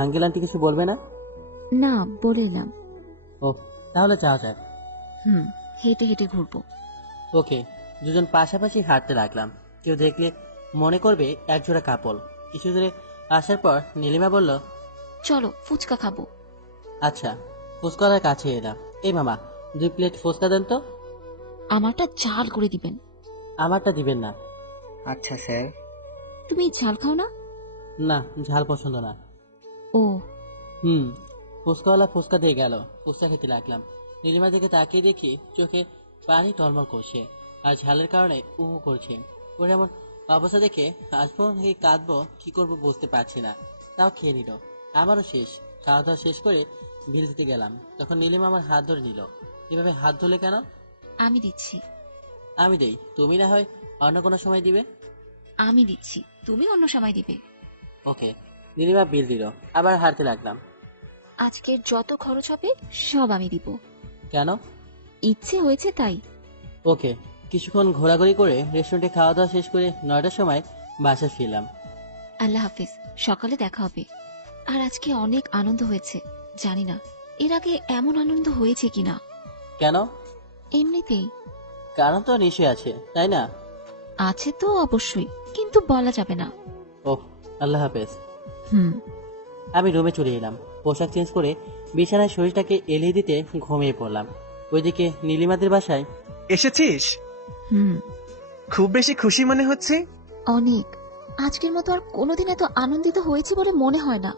আঙ্কেল আন্টি কিছু বলবে না? না, বললাম। ও, তাহলে যাওয়া যাক। হেঁটে হেঁটে ঘুরবো। ওকে। দুজন পাশাপাশি হাঁটতে লাগলাম। কেউ দেখলে মনে করবে একজোড়া কাপড়। কিছু দূরে আসার পর নীলিমা বলল, চলো ফুচকা খাবো। আচ্ছা। ফুচকাওয়ালার কাছে এলাম। এই মামা, 2 প্লেট ফুচকা দেন তো। আমারটা ঝাল করে দিবেন। আমারটা দিবেন না। আচ্ছা স্যার। তুমি ঝাল খাও না? না, ঝাল পছন্দ না। ও ফুচকাওয়ালা ফুচকা দিয়ে গেল। ফুচকা খেতে লাগলাম। নীলিমার দিকে তাকিয়ে দেখি চোখে পানি টলমল করছে আর ঝালের কারণে উহু করছে। ওর এমন অবস্থা দেখে হাসবো নাকি কাঁদবো কি করবো বুঝতে পারছি না। তাও খেয়ে নিল। আমারও শেষ। খাওয়া দাওয়া শেষ করে বিল দিতে গেলাম, তখন নীলিমা আমার হাত ধরে নিল। এভাবে হাত ধরলে কেন? আমি দিচ্ছি। আমি দেই, তুমি না হয় অন্য কোনো সময় দিবে। আমি দিচ্ছি, তুমি অন্য সময় দিবে। ওকে। নীলিমা বিল দিল। আবার হাঁটতে লাগলাম। আজকের যত খরচ হবে সব আমি দিব। কেন? ইচ্ছে হয়েছে তাই। ওকে। কিছুক্ষণ ঘোরাঘুরি করে রেস্টুরেন্টে খাওয়া দাওয়া শেষ করে 9টার সময় বাসায় ফিরলাম। আল্লাহ হাফিজ, সকালে দেখা হবে। আর আজকে অনেক আনন্দ হয়েছে। জানি না এর আগে এমন আনন্দ হয়েছে কিনা। কেন? এমনিতেই। কারণ তো নিশ্চয়ই আছে, তাই না? আছে তো অবশ্যই, কিন্তু বলা যাবে না। ওহ, আল্লাহ হাফেজ। হুম। আমি রুমে চলে এলাম। পোশাক চেঞ্জ করে বিছানায় শরীরটাকে এলিয়ে দিতে ঘুমিয়ে পড়লাম। ওইদিকে নীলিমাদের বাসায়। এসেছিস? হুম। খুব বেশি খুশি মনে হচ্ছে। অনেক। আজকের মতো আর কোনোদিন এত আনন্দিত হয়েছে বলে মনে হয় না।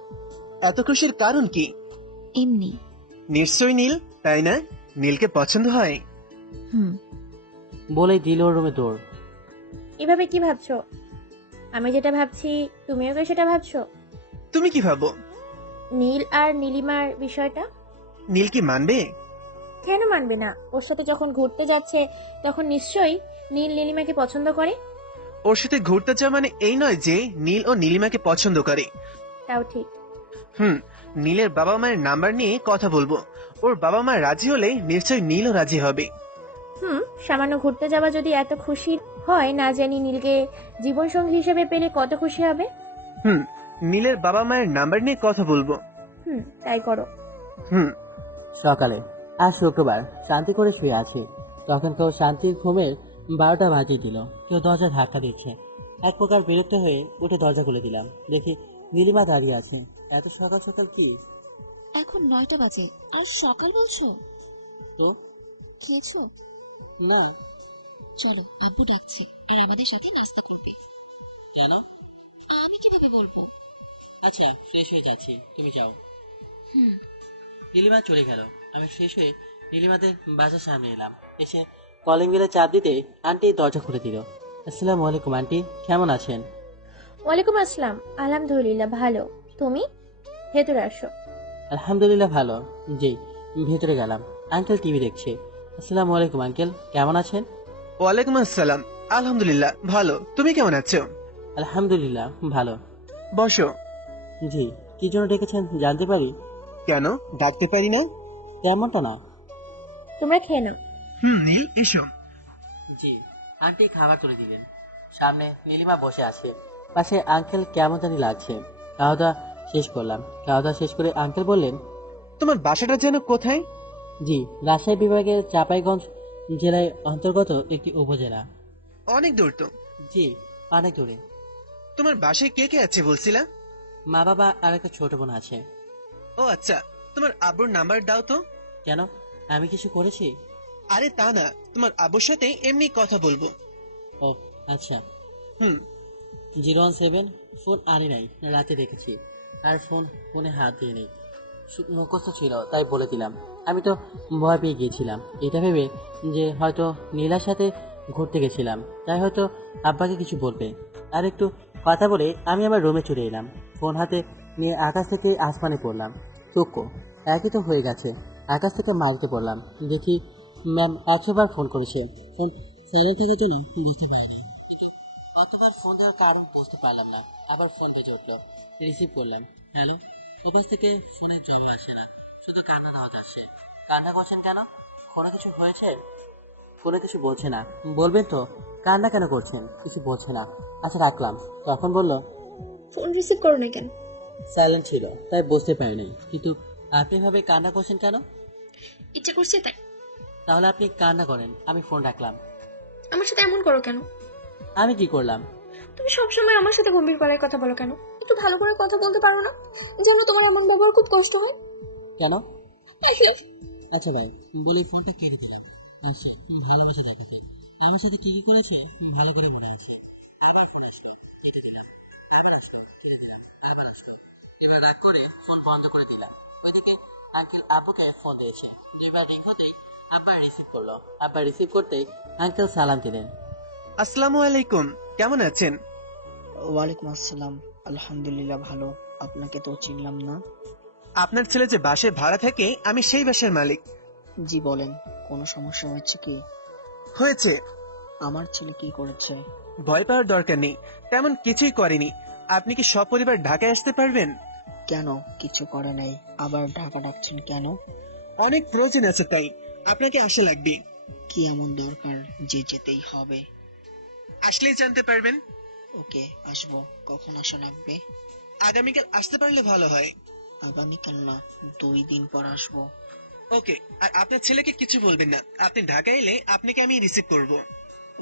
এত খুশির কারণ কি? এমনি। নিশ্চয়ই নীল, তাই না? নীলকে পছন্দ হয়। হুম। বলেই দিল ওর রুমে দৌড়। এভাবে কি ভাবছো? আমি যেটা ভাবছি তুমিও কি সেটা ভাবছো? তুমি কি ভাবো? নীল আর নীলিমার বিষয়টা। নীল কি মানবে? কেন মানবে না? ওর সাথে যখন ঘুরতে যাচ্ছে তখন নিশ্চয়ই নীল নীলিমাকে পছন্দ করে। ওর সাথে ঘুরতে যাওয়া মানে এই নয় যে নীল ও নীলিমাকে পছন্দ করে। তাও ঠিক। নীলের বাবা মায়ের নাম্বার নিয়ে কথা বলবো। ওর বাবা মা রাজি হলে নিশ্চয়ই নীলও রাজি হবে। সামান্য ঘুরতে যাওয়া যদি এত খুশি হয়, না জানি নীলকে জীবনসঙ্গী হিসেবে পেলে কত খুশি হবে। নীলের বাবা মায়ের নাম্বার নিয়ে কথা বলবো। তাই করো। সকালে আজ শুক্রবার শান্তি করে শুয়ে আছি, তখন কেউ শান্তির ঘুমের 12টা বাজিয়ে দিল। কেউ দরজা ধাক্কা দিচ্ছে। এক প্রকার বিরক্ত হয়ে উঠে দরজা খুলে দিলাম। দেখি নীলিমা দাঁড়িয়ে আছে। এত সকাল সকাল কি? এখন 9টা বাজে আর সকাল বলছো? তো খেয়েছো? না। চলো, আব্বু ডাকছে আর আমাদের সাথে নাস্তা করবে। কেন? আমি কিভাবে বলবো? আচ্ছা, ফ্রেশ হয়ে যাচ্ছি, তুমি যাও। হুম। নীলিমা চলে গেল। আমি ফ্রেশ হয়ে নীলিমাদের বাসার সামনে এলাম। এসে কলিং বেলে চাপ দিতে আন্টি দরজা খুলে দিল। আসসালামু আলাইকুম আন্টি, কেমন আছেন? ওয়ালাইকুম আসসালাম। আলহামদুলিল্লাহ ভালো। তুমি ভেতরে আসো। আলহামদুলিল্লাহ ভালো। জি, ভেতরে গেলাম। আঙ্কেল টিভি দেখছে। আসসালামু আলাইকুম আঙ্কেল, কেমন আছেন? ওয়ালাইকুম আসসালাম। আলহামদুলিল্লাহ ভালো। তুমি কেমন আছো? আলহামদুলিল্লাহ ভালো। বসো। জি, কি জন্য ডেকেছেন জানতে পারি? কেন, ডাকতে পারি না? তেমনটা না। তোমরা খেয়ে নাও। নীল এসো। জি। আন্টি খাবার তুলে দিলেন। সামনে নীলিমা বসে আছে, পাশে আঙ্কেল কেমন জানি লাগছে। খাওয়া দাওয়া শেষ করলাম। খাওয়া দাওয়া শেষ করে আঙ্কেল বললেন, তোমার বাসাটা যেন কোথায়? জি, রাজশাহী বিভাগের চাঁপাইগঞ্জ জেলায় অন্তর্গত একটি উপজেলা। অনেক দূর তো। জি, অনেক দূরে। তোমার বাসায় কে কে আছে বলছিলা? মা বাবা আর একটা ছোট বোন আছে। ও আচ্ছা, তোমার আব্বুর নাম্বার দাও তো। কেন, আমি কিছু করেছি? আরে তা না, তোমার আব্বুর সাথে এমনি কথা বলবো। ও আচ্ছা। 017 ফোন আনি নাই, রাতে দেখেছি। আর ফোনে হাত দিয়ে নেই, মুখস্থ ছিল তাই বলে দিলাম। আমি তো ভয় পেয়ে গিয়েছিলাম, এটা ভেবে যে হয়তো নীলার সাথে ঘুরতে গেছিলাম, তাই হয়তো আব্বাকে কিছু বলবে। আর একটু কথা বলে আমি আমার রুমে চলে এলাম। ফোন হাতে নিয়ে আকাশ থেকে আসমানে পড়লাম। চোখো একই তো হয়ে গেছে। আকাশ থেকে মারতে পড়লাম, দেখি ম্যাম 100বার ফোন করেছে। ফোন সাইলেন্ট থাকার জন্য বুঝতে পারিনি, কতবার ফোন দেওয়ার কারণ বুঝতে পারলাম না। আবার ফোন বেজে উঠলো, রিসিভ করলাম। হ্যালো। ওপাশ থেকে ফোনের জবাব আসে না, শুধু কান্না দাওয়াত আসছে। কান্না করছেন কেন? কোনো কিছু হয়েছে? ফোনে কিছু বলছে না। বলবেন তো কান্না কেন করছেন? কিছু বলছে না। আচ্ছা রাখলাম। তখন বলল, ফোন রিসিভ করো না কেন? সাইলেন্ট ছিল তাই বুঝতে পারিনি। কিন্তু আপনি ভাবে কান্না করছেন কেন? ইচ্ছে করছে তাই। তাহলে আপনি কান্না করেন, আমি ফোন রাখলাম। আমার সাথে এমন করো কেন? আমি কি করলাম? তুমি সবসময় আমার সাথে গম্ভীর গলায় কথা বলো কেন? একটু ভালো করে কথা বলতে পারো না? যেন তোমার এমন ব্যবহার খুব কষ্ট হয়। কেন? আচ্ছা ভাই, বলে ফোনটা কেটে দিলাম। আচ্ছা, ভালোবাসা দেখাতে আমার সাথে কি কি করেছে ভালো করে মনে আছে। আবার ফোন আসলো, কেটে দিলাম। আবার আসলো, কেটে দিলাম। আবার আসলো, এবার রাগ করে ফোন বন্ধ করে দিলাম। ওইদিকে আঙ্কেল আপুকে ফোন দিয়েছে। এবার রিং হতেই আব্বা রিসিভ করলো। আব্বা রিসিভ করতেই আঙ্কেল সালাম দিলেন। আসসালামু আলাইকুম, কেমন আছেন? ওয়ালাইকুম আসসালাম। আলহামদুলিল্লাহ ভালো। আপনাকে তো চিনলাম না। আপনার ছেলে যে বাসায় ভাড়া থাকে, আমি সেই বাসার মালিক। জি বলেন, কোনো সমস্যা হয়েছে কি? হয়েছে। আমার ছেলে কি করেছে? ভয় পাওয়ার দরকার নেই, তেমন কিছুই করেনি। আপনি কি সপরিবার ঢাকায় আসতে পারবেন? কেন, কিছু করে নাই, আবার ঢাকা ডাকছেন কেন? অনেক প্রয়োজন আছে, তাই আপনাকে আসা লাগবে। কি এমন দরকার যে যেতেই হবে? আসলেই জানতে পারবেন। ওকে, আসবো। কখন আসা লাগবে? আগামীকাল আসতে পারলে ভালো হয়। আগামীকাল না, 2 দিন পর আসবো। ওকে, আর আপনার ছেলেকে কিছু বলবেন না। আপনি ঢাকা এলে আপনাকে আমি রিসিভ করব।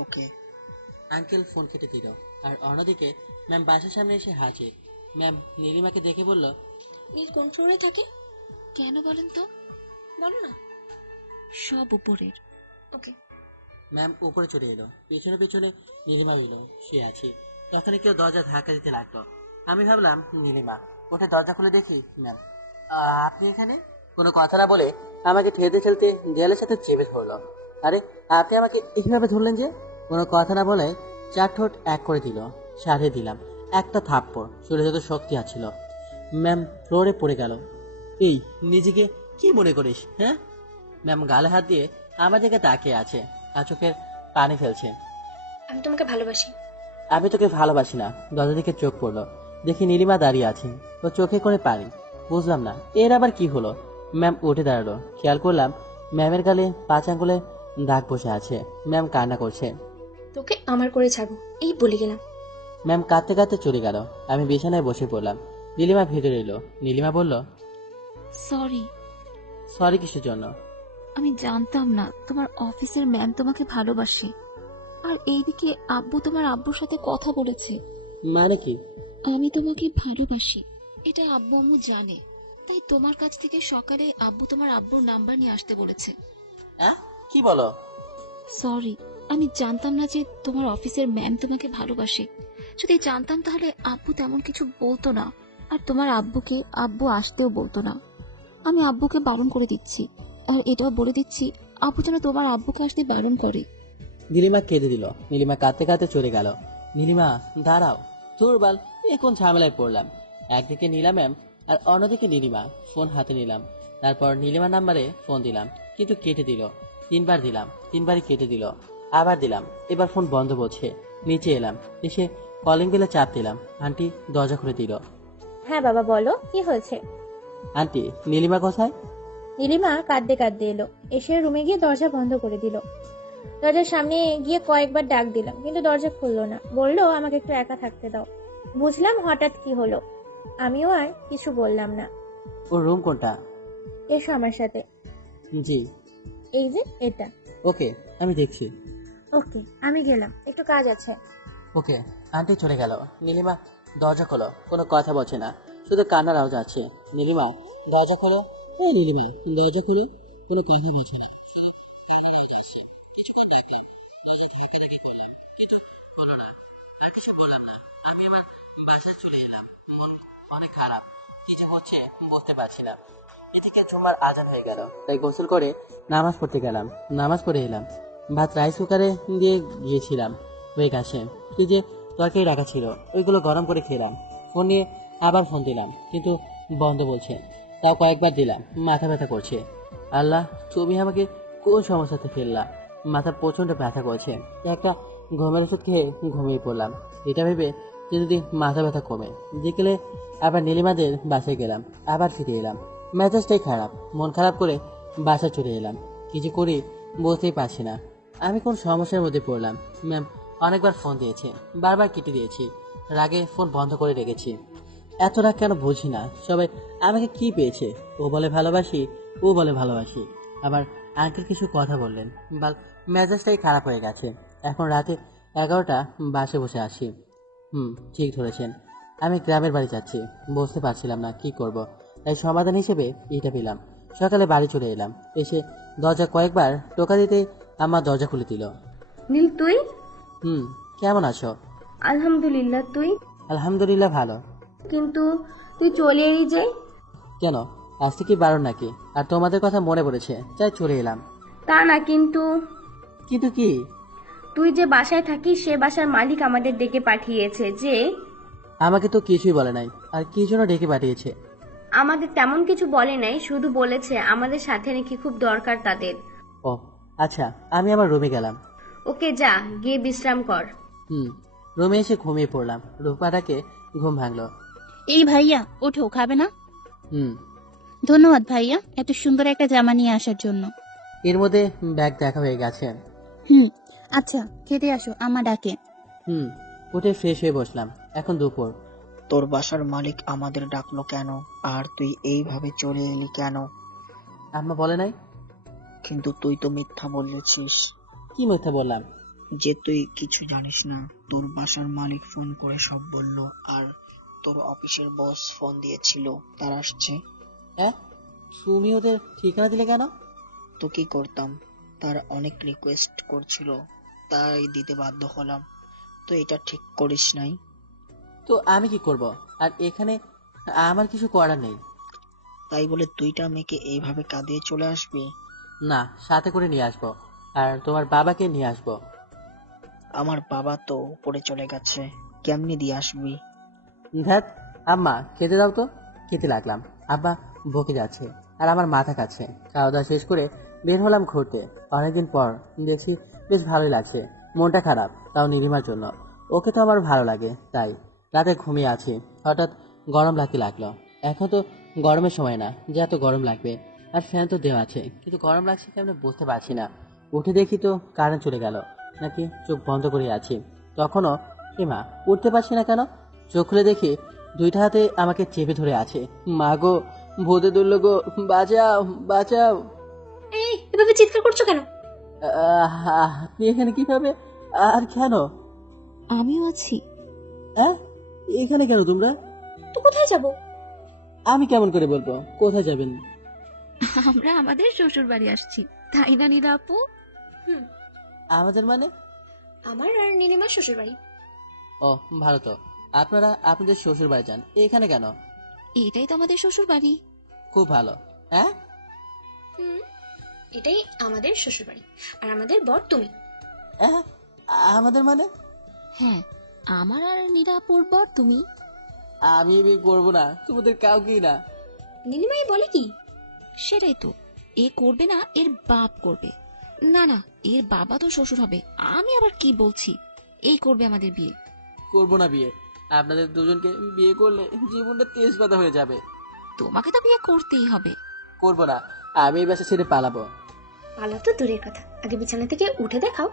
ওকে। আঙ্কেল ফোন কেটে দিল। আর অন্যদিকে ম্যাম বাসার সামনে এসে হাজির। ম্যাম নীলিমাকে দেখে বলল, নীল কোন ফ্লোরে থাকে? কেন বলেন তো? বলো না। সব উপরের। ওকে। ম্যাম উপরে চলে এলো। পেছনে পেছনে নীলিমা এলো। সে আছে। তখনই কেউ দরজা ধাক্কা দিতে লাগলো। আমি ভাবলাম নীলিমা। ওঠে দরজা খুলে দেখি ম্যাম। আপনি এখানে? কোনো কথা না বলে আমাকে ঠেলতে ঠেলতে দেয়ালের সাথে চেপে ধরলো। আরে আপনি আমাকে এইভাবে ধরলেন যে? কোনো কথা না বলে 4 ঠোঁট এক করে দিল। সারিয়ে দিলাম একটা থাপ্পড়। শরীরে যত শক্তি আছিল। ম্যাম ফ্লোরে পড়ে গেল। এই নিজেকে কি মনে করিস, হ্যাঁ? ম্যাম গালে হাত দিয়ে আমার দিকে তাকিয়ে আছে আর চোখের পানি ফেলছে। আমি তোমাকে ভালোবাসি। আমি তোকে ভালোবাসি না। দরজা দিকে চোখ পড়লো। দেখি নীলিমা দাঁড়িয়ে আছে। ও চোখে করে পানি। বুঝলাম না এর আবার কি হলো। ম্যাম উঠে দাঁড়ালো। খেয়াল করলাম ম্যামের গালে 5 আঙ্গুলে দাগ বসে আছে। ম্যাম কান্না করছে। তোকে আমার করে ছাড়বো, এই বলে গেলাম। ম্যাম কাঁদতে কাঁদতে চলে গেল। আমি বিছানায় বসে পড়লাম। নীলিমা ভেতরে এলো। নীলিমা বলল, সরি। সরি কিসের জন্য? আমি জানতাম না তোমার অফিসের ম্যাম তোমাকে ভালোবাসে। আর এইদিকে আব্বু তোমার আব্বুর সাথে কথা বলেছে। মানে কি? আমি তোমাকে ভালোবাসি, এটা আব্বু আম্মু জানে। তাই তোমার কাছ থেকে সকালে আব্বু তোমার আব্বুর নাম্বার নিয়ে আসতে বলেছে। কি বলো? সরি, আমি জানতাম না যে তোমার অফিসের ম্যাম তোমাকে ভালোবাসে। যদি জানতাম তাহলে আব্বু তেমন কিছু বলতো না। আর তোমার আব্বুকে আব্বু আসতেও বলতো না। আমি আব্বুকে বারণ করে দিচ্ছি। আর এটাও বলে দিচ্ছি আব্বু যেন তোমার আব্বুকে আসতে বারণ করে। নীলিমা কেঁদে দিল। নীলিমা কাঁদতে কাঁদতে চলে গেল। নীলিমা দাঁড়াও। দুর্বল কোন ঝামেলায় পড়লাম। একদিকে নীলা ম্যাম আর অন্যদিকে নীলিমা। ফোন হাতে নিলাম। তারপর নীলিমা নাম্বারে ফোন দিলাম, কিন্তু কেটে দিল। 3 বার দিলাম, 3 বারই কেটে দিল। আবার দিলাম, এবার ফোন বন্ধ বলছে। নিচে এলাম, এসে কলিং বেলে চাপ দিলাম। আন্টি দরজা খুলে দিল। হ্যাঁ বাবা বলো, কি হয়েছে? আন্টি নীলিমা কোথায়? নীলিমা কাঁদতে কাঁদতে এলো। এসে রুমে গিয়ে দরজা বন্ধ করে দিল। দরজার সামনে গিয়ে কয়েকবার ডাক দিলাম, কিন্তু দরজা খুললো না। বললো আমাকে একটু একা থাকতে দাও। বুঝলাম হঠাৎ কি হলো। আমিও আর কিছু বললাম না। ওর রুম কোনটা? এসো আমার সাথে। জি। এই যে এটা। ওকে, আমি দেখছি। ওকে, আমি গেলাম, একটু কাজ আছে। ওকে। আন্টি চলে গেল। নীলিমা দরজা খোলো। কোনো কথা বলছে না, শুধু কান্নার আওয়াজ আছে। নীলিমা দরজা খোলো। ও নীলিমা দরজা খোলো। কোনো কথা বলছে না। আমি এবার বাসায় চলে এলাম। মন অনেক খারাপ। কি যে হচ্ছে বুঝতে পারছি না। এদিকে জুমার আজান হয়ে গেল, তাই গোসল করে নামাজ পড়তে গেলাম। নামাজ পড়ে এলাম। ভাত রাইস কুকারে দিয়ে গিয়েছিলাম, হয়ে গেছে। কি যে তরকারি রাখা ছিল, ওইগুলো গরম করে খেলাম। ফোন নিয়ে আবার ফোন দিলাম, কিন্তু বন্ধ বলছে। তাও কয়েকবার দিলাম, মাথা ব্যথা করছে। আল্লাহ, তুমি আমাকে কোন সমস্যাতে ফেললা? মাথা প্রচন্ড ব্যথা করছে। একটা ঘুমের ওষুধ খেয়ে ঘুমিয়ে পড়লাম, এটা ভেবে যে যদি মাথা ব্যথা কমে। বিকেলে আবার নীলিমাদের বাসায় গেলাম, আবার ফিরে এলাম। মেজাজটাই খারাপ। মন খারাপ করে বাসায় চলে এলাম। কিছু করি বুঝতেই পারছি না। আমি কোন সমস্যার মধ্যে পড়লাম। ম্যাম অনেকবার ফোন দিয়েছে, বারবার কেটে দিয়েছি। রাগে ফোন বন্ধ করে রেখেছি। এত রাগ কেন বুঝি না। সবাই আমাকে কি পেয়েছে? ও বলে ভালোবাসি, ও বলে ভালোবাসি। আবার আঙ্কেল কিছু কথা বললেন, মেজাজটাই খারাপ হয়ে গেছে। এখন রাতে 11টা, বাসে বসে আসি। ঠিক ধরেছেন। আমি গ্রামের বাড়ি যাচ্ছি, বুঝতে পারছিলাম না কি করব, তাই সমাধান হিসেবে এটা পেলাম। সকালে বাড়ি চলে এলাম, এসে দরজা কয়েকবার টোকা দিতে আম্মা দরজা খুলে দিল। নীল তুই? কেমন আছো? আলহামদুলিল্লাহ, তুই? আলহামদুলিল্লাহ ভালো। কিন্তু তুই চলে এলি যে? কেন, আজকে কি বারণ নাকি? আর তোমাদের কথা মনে পড়েছে তাই চলে এলাম। তা না, কিন্তু কিন্তু কি? তুই যে বাসায় থাকিস সে বাসার মালিক আমাদের ডেকে পাঠিয়েছে যে। আমাকে তো কিছুই বলে নাই, আর কি জন্য ডেকে পাঠিয়েছে? আমাদের তেমন কিছু বলে নাই, শুধু বলেছে আমাদের সাথে নাকি খুব দরকার তাদের। ও আচ্ছা, আমি আমার রুমে গেলাম। ওকে যা, গিয়ে বিশ্রাম কর। রুমে এসে ঘুমিয়ে পড়লাম। রূপাটাকে ঘুম ভাঙলো। এই ভাইয়া ওঠো, খাবে না? হুম ধন্যবাদ ভাইয়া, এত সুন্দর একটা জামা নিয়ে আসার জন্য। এর মধ্যে ব্যাগ দেখা হয়ে গেছে। আচ্ছা খেতে আসো, আমা ডাকে। উঠে ফ্রেশ হয়ে বসলাম। এখন দুপুর। তোর বাসার মালিক আমাদের ডাকলো কেন? আর তুই এইভাবে চলে এলি কেন? আম্মা বলে নাই। কিন্তু তুই তো মিথ্যা বলেছিস। কি মিথ্যা বললাম? যে তুই কিছু জানিস না। তোর বাসার মালিক ফোন করে সব বলল, আর তোর অফিসের বস ফোন দিয়েছিল, তারা আসছে। তুমি ওদের ঠিকানা দিলে কেন? তো কি করতাম, তার অনেক রিকোয়েস্ট করছিল, তাই দিতে বাধ্য হলাম। তো এটা ঠিক করিস নাই। তো আমি কি করব? আর এখানে আমার কিছু করার নেই। তাই বলে দুইটা মেয়েকে এইভাবে কাঁদিয়ে চলে আসবি? না, সাথে করে নিয়ে আসবো, আর তোমার বাবাকে নিয়ে আসবো। আমার বাবা তো উপরে চলে গেছে, কেমনি দিয়ে আসবি? ধ্যাত, আম্মা খেতে দাও তো। খেতে লাগলাম। আব্বা বকে যাচ্ছে আর আমার মাথা কাছে। খাওয়া দাওয়া শেষ করে বের হলাম ঘুরতে। অনেকদিন পর দেখছি বেশ ভালোই লাগছে। মনটা খারাপ, তাও নীলিমার জন্য। ওকে তো আমার ভালো লাগে, তাই রাতে ঘুমিয়ে আছি। হঠাৎ গরম লাগতে লাগলো। এখন তো গরমের সময় না যে এত গরম লাগবে, আর ফ্যান তো দেওয়া আছে, কিন্তু গরম লাগছে কেমন বুঝতে পারছি না। উঠে দেখি তো কারেন্ট চলে গেল, নাকি চোখ বন্ধ করে আছি তখনও। মা, উঠতে পারছি না কেন? চোখ খুলে দেখি দুইটা হাতে আমাকে চেপে ধরে আছে। মা গো, ভূতে ধরল গো, বাঁচাও বাঁচাও। এই এভাবে চিৎকার করছো কেন? আপনি এখানে কিভাবে? আর কেন? আমিও আছি। এখানে কেন তোমরা? তো কোথায় যাব? আমি কেমন করে বলবো কোথায় যাবেন? আমরা আমাদের শ্বশুর বাড়ি আসছি, তাই না নীলা আপু? আমাদের মানে? আমার আর নীলিমার শ্বশুর বাড়ি। ও ভালো তো, আপনারা আপনাদের শ্বশুর বাড়ি যান, এখানে কেন? এটাই তো আমাদের শ্বশুর বাড়ি। খুব ভালো। এটাই আমাদের শ্বশুর বাড়ি, আর আমাদের বর তুমি। আমাদের মানে? হ্যাঁ, আমার আর নীলা আপুর বর তুমি। আমি বিয়ে করবো না, তোমাদের কাউকেই না। নীলিমাই বলে কি? সেটাই তো, এ করবে না, এর বাপ করবে। না না, এর বাবা তো শ্বশুর হবে। আমি আবার কি বলছি, এই করবে আমাদের বিয়ে। করবো না বিয়ে। আপনাদের দুজনকে বিয়ে করলে জীবনটা তেজ পাতা হয়ে যাবে। তোমাকে তো বিয়ে করতেই হবে। করবো না, আমি এই বাসা ছেড়ে পালাবো। পালা তো দূরের কথা, আগে বিছানা থেকে উঠে দেখাও।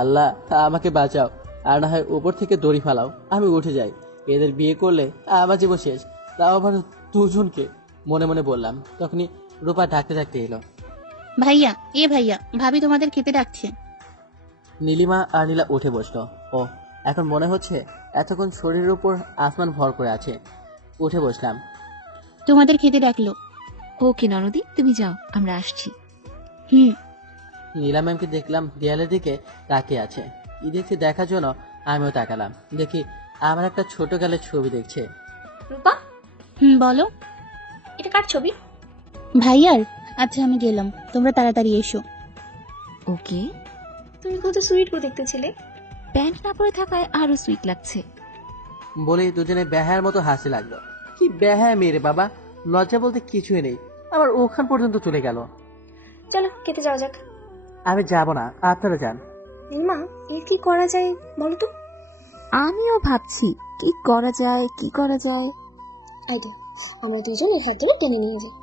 আল্লাহ আমাকে বাঁচাও, আর না হয় উপর থেকে দড়ি ফালাও, আমি উঠে যাই। এদের বিয়ে করলে আমার জীবন শেষ, তাও আবার দুজনকে। মনে মনে বললাম। তখনই রূপা ডাকতে ডাকতে এলো। ভাইয়া, ভাইয়া, ভাবি তোমাদের খেতে ডাকছে। নীলিমা আর নীলা উঠে বসলো। ও, এখন মনে হচ্ছে এতক্ষণ শরীরের উপর আসমান ভর করে আছে। উঠে বসলাম। তোমাদের খেতে ডাকলো। ওকে ননদি, তুমি যাও, আমরা আসছি। নীলা ম্যামকে দেখলাম দেয়ালের দিকে তাকিয়ে আছে। কি দেখছি দেখার জন্য আমিও তাকালাম। দেখি আমার একটা ছোট গালের ছবি দেখছে। রূপা, বলো। এটা কার ছবি? ভাইয়ার। আচ্ছা আমি গেলাম, তোমরা তাড়াতাড়ি এসো। ওকে। তুমি কত সুইট গো দেখতে ছিলে। প্যান্ট না পরে থাকায় আরো সুইট লাগছে। বলেই দুজনে বেহায়ার মতো হাসি লাগলো। কি বেহায়া মেরে বাবা, লজ্জা বলতে কিছুই নেই। আবার ওখান পর্যন্ত চলে গেল। চলো খেতে যাওয়া যাক। আমি যাব না, আপনারা যান। নীলিমা, এর কি করা যায় বলো তো? আমিও ভাবছি কি করা যায়, কি করা যায়। আইডিয়া, আমরা দুজন এর হাত ধরে টেনে নিয়ে যাই।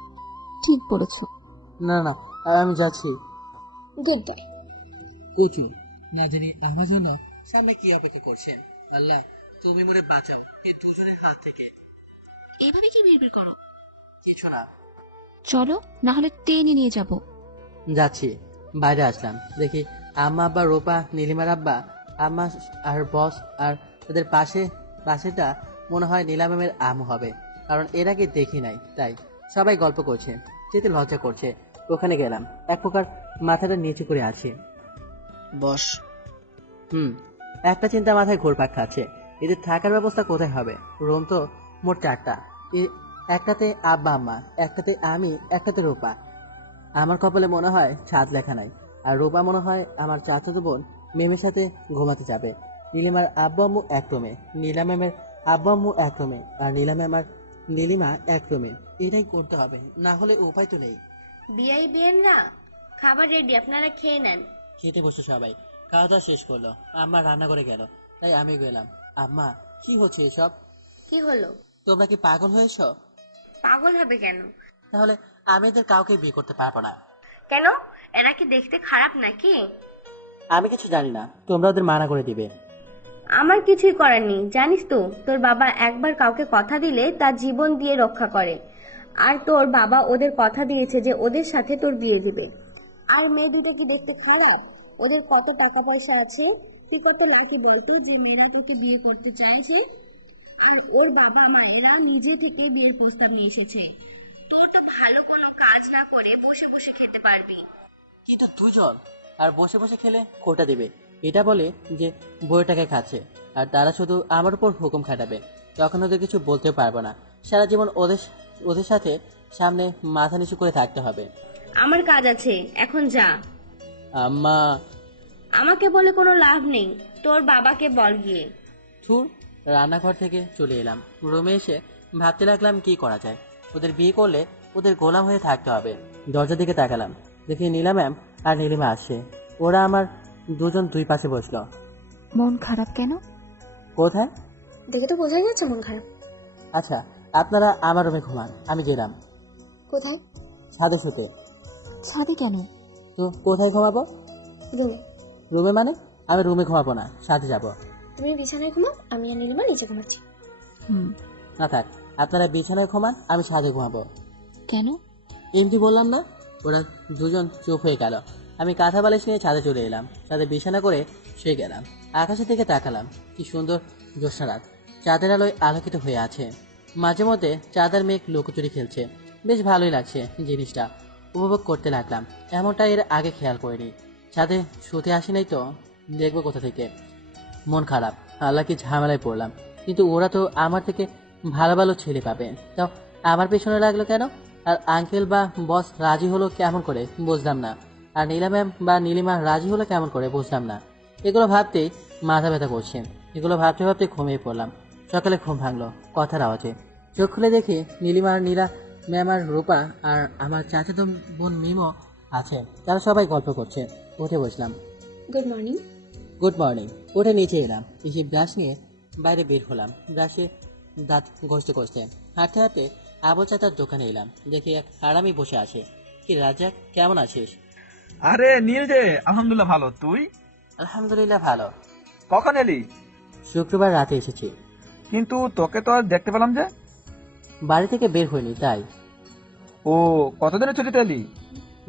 ঠিক বলেছো। না না, আমি যাচ্ছি। Good bye. কুচু না জানি আমার জন্য সামনে কি অপেক্ষা করছেন। আল্লাহ তুমি মরে বাঁচাও এই দুজনের হাত থেকে। এইভাবে কি বিড়বিড় করো? কিছু না। চলো, না হলে টেনে নিয়ে যাব। যাচ্ছি। বাইরে আসলাম, দেখি আম্মা আব্বা, রূপা, নীলিমার আব্বা আম্মা আর বস, আর তাদের পাশেটা মনে হয় নীলা ম্যামের আম্মু হবে, কারণ এর আগে দেখি নাই। তাই সবাই গল্প করছে, যেতে লজ্জা করছে। ওখানে গেলাম, এক প্রকার মাথাটা নিচু করে আছি। বস। একটা চিন্তা মাথায় ঘুরপাক খাচ্ছে, এদের থাকার ব্যবস্থা কোথায় হবে? রুম তো মোট 4টা, একটাতে আব্বা আম্মা, একটাতে আমি, একটাতে রূপা। আমার কপালে মনে হয় ছাদ লেখা নাই। আর রূপা মনে হয় আমার চাচাতো বোন মেমের সাথে ঘুমাতে যাবে। নীলিমার আব্বু আম্মু এক রুমে, নীলা ম্যামের আব্বু আম্মু এক রুমে, আর নীলা ম্যাম আর নীলিমা এক রুমে। এটাই করতে হবে, না হলে উপায় তো নেই। বিআই বিএনরা খাবার রেডি, আপনারা খেয়ে নেন। খেতে বসে সবাই, খাওয়া দাওয়া শেষ করলো। আম্মা রান্না করে গেল, তাই আমি গেলাম। আম্মা, কি হচ্ছে এসব? কি হলো? তোমরা কি পাগল হয়েছো? পাগল হবে কেন? তাহলে আমি এদের কাউকে বিয়ে করতে পারবো না। কেন? এরা কি দেখতে খারাপ নাকি? আমি কিছু জানি না, তোমরা ওদের মানা করে দিবে। আমার কিছুই করার নেই, জানিস তো তোর বাবা একবার কাউকে কথা দিলে তার জীবন দিয়ে রক্ষা করে। আর তোর বাবা ওদের কথা দিয়েছে যে ওদের সাথে তোর বিয়ে দেবে। আর মেয়ে দুটো কি দেখতে খারাপ? ওদের কত টাকা পয়সা আছে, তুই কত লাকি বলতো যে মেয়েরা তোকে বিয়ে করতে চাইছে। আর ওর বাবা মায়েরা নিজে থেকে বিয়ের প্রস্তাব নিয়ে এসেছে। তোর তো ভালো কোনো কাজ না করে বসে বসে খেতে পারবি। কিন্তু দুজন আর বসে বসে খেলে কোটা দিবে, এটা বলে যে বইয়ের টাকায় খাচ্ছে। আর তারা শুধু আমার উপর হুকুম খাটাবে, তখন ওদের কিছু বলতেও পারবো না। সারা জীবন ওদের সাথে সামনে মাথা নিচু করে থাকতে হবে। আমার কাজ আছে, এখন যা। আম্মা। আমাকে বলে কোনো লাভ নেই, তোর বাবাকে বল গিয়ে। থুর, রান্নাঘর থেকে চলে এলাম। রুমে এসে ভাবতে লাগলাম কি করা যায়। ওদের বিয়ে করলে ওদের গোলাম হয়ে থাকতে হবে। দরজার দিকে তাকালাম, দেখি নীলা ম্যাম আর নীলিমা আসছে। ওরা আমার দুজন দুই পাশে বসলো। মন খারাপ কেন? কোথায়? দেখে তো বোঝাই যাচ্ছে মন খারাপ। আচ্ছা, আপনারা আমার রুমে ঘুমান, আমি গেলাম। কোথায়? ছাদে শুতে। ছাদে কেন? তো কোথায় ঘুমাবো? রুমে। রুমে মানে? আমি রুমে ঘুমাবো না, ছাদে যাব। তুমি বিছানায় ঘুমাও, আমি আর নীলিমা নিচে ঘুমাচ্ছি। না থাক, আপনারা বিছানায় ঘুমান, আমি ছাদে ঘুমাবো। কেন? এমনি বললাম না। ওরা দুজন চুপ হয়ে গেল। আমি কাঁথা বালিশ নিয়ে ছাদে চলে এলাম, ছাদে বিছানা করে শুয়ে গেলাম। আকাশের দিকে তাকালাম, কি সুন্দর জ্যোৎস্না রাত, চাঁদের আলোয় আলোকিত হয়ে আছে। মাঝে মধ্যে চাঁদের মেঘ লুকোচুরি খেলছে, বেশ ভালোই লাগছে জিনিসটা, উপভোগ করতে লাগলাম। এমনটা এর আগে খেয়াল করিনি। ছাদে শুতে আসি নাই তো দেখবো কোথা থেকে। মন খারাপ, আল্লাহ কি ঝামেলায় পড়লাম। কিন্তু ওরা তো আমার থেকে ভালো ভালো ছেলে পাবে, তাও আমার পেছনে লাগলো কেন? আর আঙ্কেল বা বস রাজি হলো কেমন করে বুঝলাম না। আর নীলা ম্যাম বা নীলিমা রাজি হলো কেমন করে বুঝলাম না। এগুলো ভাবতেই মাথা ব্যথা করছে। এগুলো ভাবতে ভাবতে ঘুমিয়ে পড়লাম। সকালে ঘুম ভাঙলো কথার আওয়াজে। চোখ খুলে দেখি নীলিমা আর নীলা ম্যাম আর রূপা আর আমার চাচাতো বোন মিমো আছে। তারা সবাই গল্প করছে। উঠে বসলাম। Good morning. Good morning. উঠে নিচে এলাম, এসে ব্রাশ নিয়ে বাইরে বের হলাম। ব্রাশে দাঁত ঘষতে ঘষতে হাঁটতে হাঁটতে আবুল চাচার দোকানে এলাম। দেখি এক হারামি বসে আছে। কি রাজ্জাক, কেমন আছিস? আরে নীল যে, আলহামদুলিল্লাহ ভালো, তুই? আলহামদুলিল্লাহ ভালো। কখন এলি? শুক্রবার রাতে এসেছি। কিন্তু তোকে তো আর দেখতে পেলাম যে। বাড়ি থেকে বের হইনি তাই। ও, কতদিনের ছুটিতে এলি?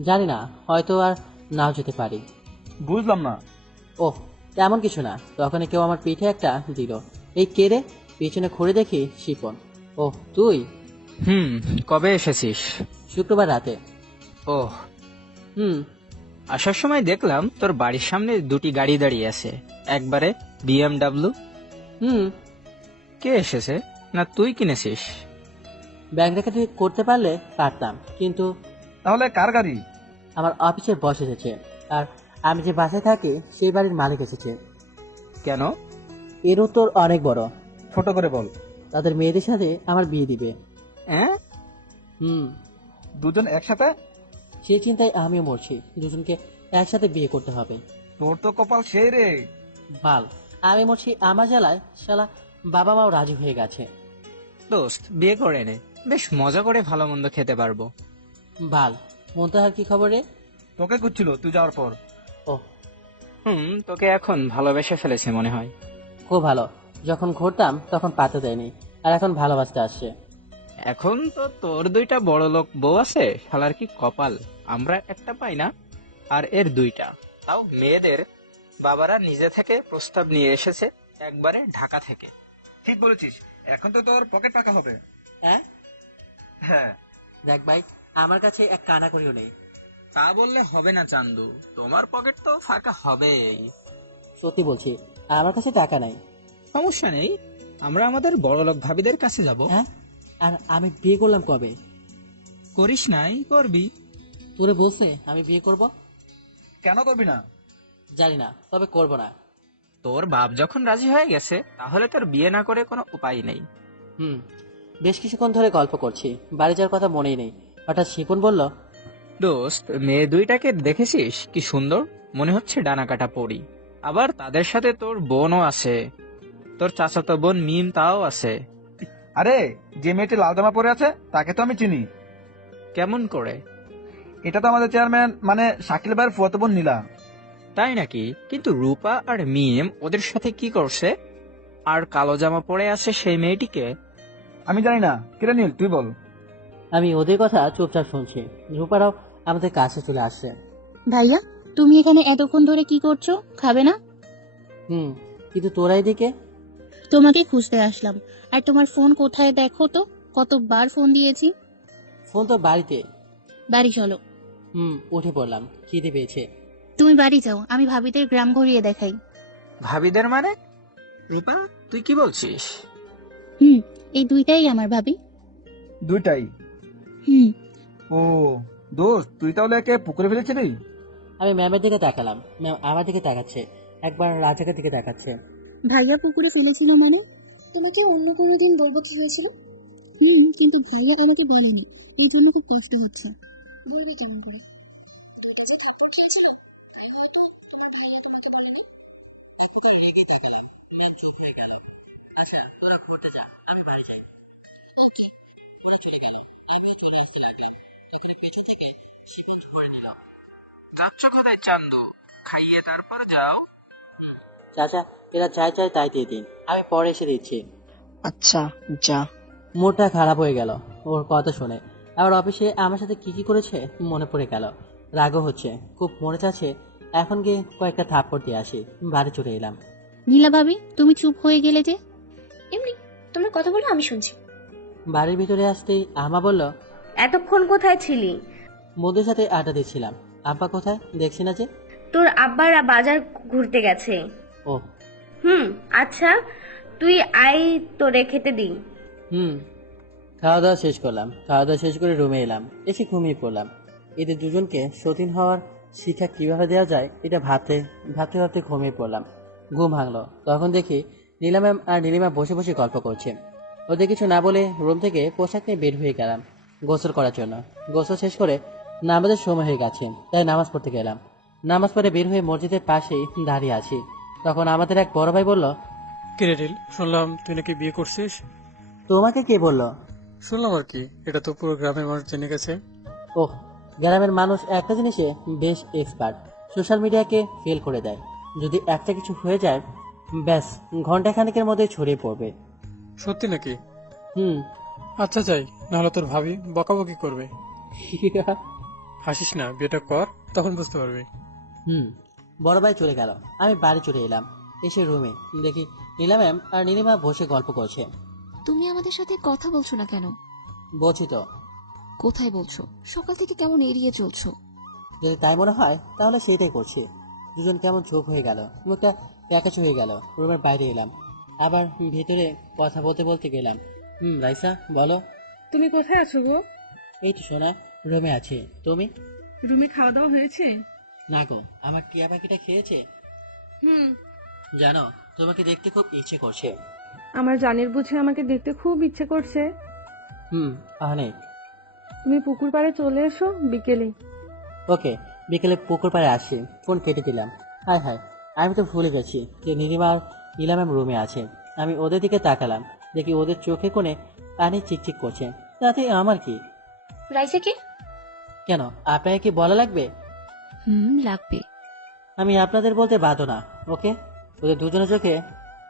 জানি না, হয়তো আর নাও যেতে পারি। বুঝলাম না। ওহ, তেমন কিছু না। তখনই কেউ আমার পিঠে একটা দিল। এই কে রে? পিছনে ঘুরে দেখি শিপন। ওহ, তুই? কবে এসেছিস? শুক্রবার রাতে। ওহ। আসার সময় দেখলাম তোর বাড়ির সামনে দুটি গাড়ি দাঁড়িয়ে আছে, একবারে BMW। কে এসেছে? না তুই কিনেছিস? ব্যাংক ডাকাতি করতে পারলে পারতাম, কিন্তু। তাহলে কার গাড়ি? আমার অফিসের বস এসেছে, আর আমি যে বাসায় থাকি সেই বাড়ির মালিক এসেছে। কেন? এর উত্তর অনেক বড়। ছোট করে বল। তাদের মেয়েদের সাথে আমার বিয়ে দিবে। দুজন একসাথে? সেই চিন্তায় আমিও মরছি। দুজনকে একসাথে বিয়ে করতে হবে। তোর তো কপাল সেই রে। বাল, আমি মরছি আমার জ্বালায়। শালা বাবা মাও রাজি হয়ে গেছে। দোস্ত, বিয়ে করে নে, বেশ মজা করে ভালো মন্দ খেতে পারবো। বাল, মন্তাহার কি খবর রে? তোকে খুঁজছিল তুই যাওয়ার পর। ও, তোকে এখন ভালোবেসে ফেলেছে মনে হয়। খুব ভালো। যখন ঘুরতাম তখন পাতে দেয়নি, আর এখন ভালোবাসতে আসছে। এখন তো তোর দুইটা বড় লোক বউ আছে, শালার কি কপাল। আমরা একটা পাই না, আর এর দুইটা, তাও মেয়েদের বাবারা নিজে থেকে প্রস্তাব নিয়ে এসেছে, একবারে ঢাকা থেকে। ঠিক বলেছিস, এখন তো তোর পকেট পাকা হবে। হ্যাঁ হ্যাঁ, দেখ ভাই, আমার কাছে এক কানা করিও নেই। তা বললে হবে না চান্দু, তোমার পকেট তো ফাঁকা হবেই। সত্যি বলছি, আমার কাছে টাকা নাই। সমস্যা নেই, আমরা আমাদের বড়লোক ভাবিদের কাছে যাব। হ্যাঁ, আর আমি বিয়ে করলাম কবে? করিস নাই, করবি। তোরে বলছে আমি বিয়ে করব? কেন করবি না? জানি না, তবে করব না। তোর বাপ যখন রাজি হয়ে গেছে, তাহলে তোর বিয়ে না করে কোনো উপায় নেই। বেশ কিছুক্ষণ ধরে গল্প করছি, বাড়ি যাওয়ার কথা মনেই নেই। হঠাৎ শিপন বলল, দোস্ত, মেয়ে দুইটাকে দেখেছিস কি সুন্দর, মনে হচ্ছে ডানা কাটা পরি। আবার তাদের সাথে তোর বোনও আছে, তোর চাচাতো বোন মিম তাও আছে। আরে, যে মেয়েটি লাল জামা পরে আছে তাকে তো আমি চিনি। কেমন করে? এটা তো আমাদের চেয়ারম্যান মানে শাকিল ভাইয়ের ফুয়াতো বোন নীলা। তাই নাকি? কিন্তু রূপা আর মিম ওদের সাথে কি করছে? আর কালো জামা পরে আছে সেই মেয়েটিকে? আমি জানি না। কিরে নীল, তুই বল। আমি ওদের কথা চুপচাপ শুনছি। রূপারাও আমাদের কাছে চলে আসছে। ভাইয়া, তুমি এখানে এতক্ষণ ধরে কি করছো? খাবে না? কিন্তু তোরা এদিকে? তোমাকে খুঁজতে আসলাম। আর তোমার ফোন কোথায় দেখো তো, কতবার ফোন দিয়েছি। ফোন তো বাড়িতে। বাড়ি চলো। উঠে পড়লাম, খিদে পেয়েছে। তুমি বাড়ি যাও, আমি ভাবিদের গ্রাম ঘুরিয়ে দেখাই। ভাবিদের মানে? রূপা, তুই কি বলছিস? এই দুইটাই আমার ভাবি। দুইটাই? ও দোস্ত, তুই তাহলে একে পুকুরে ফেলেছিলি? আমি ম্যামের দিকে তাকালাম, ম্যাম আমার দিকে তাকাচ্ছে, একবার রাজাকের দিকে তাকাচ্ছে। ভাইয়া পুকুরে ফেলেছিল মানে? তোমাকে অন্য কোনো দিন বলবো চেয়েছিল। কিন্তু ভাইয়া আমাকে বলেনি, এই জন্য খুব কষ্ট হচ্ছে। বলবি কেমন করে? যাচ্ছ কোথায় চান্দু? খাইয়ে তারপর যাও। চাচা, এরা চাই চাই তাই দিয়ে দিন, আমি পরে এসে দিচ্ছি। আচ্ছা যা। মুডটা খারাপ হয়ে গেল ওর কথা শুনে। আবার অফিসে আমার সাথে কি কি করেছে মনে পড়ে গেল। রাগও হচ্ছে, খুব মনে চাচ্ছে এখন গিয়ে কয়েকটা থাপ্পড় দিয়ে আসি। বাড়ি চলে এলাম। নীলা ভাবি, তুমি চুপ হয়ে গেলে যে? এমনি তোমার কথাগুলো আমি শুনছি। বাড়ির ভিতরে আসতেই আমা বলল, এতক্ষণ কোথায় ছিলি? মোদের সাথে আড্ডা দিচ্ছিলাম। আব্বা কোথায় দেখছি না যে? তোর আব্বারা বাজার ঘুরতে গেছে। ও আচ্ছা, তুই আই, তোরে খেতে দি। খাওয়া দাওয়া শেষ করলাম। খাওয়া দাওয়া শেষ করে রুমে এলাম, এসে ঘুমিয়ে পড়লাম। এদের দুজনকে সতীন হওয়ার শিক্ষা কিভাবে দেওয়া যায় এটা ভাবতে ভাবতে ভাবতে ঘুমিয়ে পড়লাম। ঘুম ভাঙলো, তখন দেখি নীলা ম্যাম আর নীলিমা বসে বসে গল্প করছে। ওদের কিছু না বলে রুম থেকে পোশাক নিয়ে বের হয়ে গেলাম গোসল করার জন্য। গোসল শেষ করে নামাজের সময় হয়ে গেছে, তাই নামাজ পড়তে গেলাম। নামাজ পড়ে বের হয়ে মসজিদের পাশেই দাঁড়িয়ে আছি। তখন আমাদের এক বড় ভাই বলল, কিরেডিল, শুনলাম তুই নাকি বিয়ে করছিস। তোমাকে কে বললো? শুনলাম আর কি, এটা তো পুরো গ্রামের মানুষ জেনে গেছে। ওহ, গ্রামের মানুষ একটা জিনিসে বেশ এক্সপার্ট, সোশ্যাল মিডিয়াকে ফেল করে দেয়। যদি একটা কিছু হয়ে যায়, ব্যাস ঘন্টাখানেকের মধ্যে ছড়িয়ে পড়বে। সত্যি নাকি? আচ্ছা যাই, নাহলে তোর ভাবি বকাবকি করবে। হাসিস না, বিয়েটা কর, তখন বুঝতে পারবি। বড় ভাই চলে গেল, আমি বাড়ি চলে এলাম। এসে রুমে দেখি নীলা ম্যাম আর নীলিমা বসে গল্প করছে। তুমি আমাদের সাথে কথা বলছো না কেন? বলছি তো। কোথায় বলছো? সকাল থেকে কেমন এড়িয়ে চলছো। যদি তাই মনে হয় তাহলে সেটাই করছি। দুজন কেমন চুপ হয়ে গেল, মুখটা প্যাকাচ হয়ে গেল। রুমের বাইরে এলাম, আবার ভিতরে কথা বলতে বলতে গেলাম। রাইসা বলো। তুমি কোথায় আছো গো? এই তো সোনা, রুমে আছি। তুমি? রুমে খাওয়া দাওয়া হয়েছে? না গো, আমার টিয়া পাখিটা খেয়েছে। জানো, তোমাকে দেখতে খুব ইচ্ছে করছে। আমার জানের বুঝে আমাকে দেখতে খুব ইচ্ছে করছে। অনেক। তুমি পুকুর পাড়ে চলে এসো বিকেলে। ওকে, বিকেলে পুকুর পাড়ে আসি। ফোন কেটে দিলাম। হায় হায়, আমি তো ভুলে গেছি যে নীলিমা আর নীলা ম্যাম রুমে আছে। আমি ওদের দিকে তাকালাম, দেখি ওদের চোখে কোণে পানি চিকচিক করছে। তাতে আমার কি? রাইসা কে? কেন, আপনাকে কি বলা লাগবে? লাগবে। আমি আপনাদের বলতে বাধ্য না। ওকে, ওদের দুজনের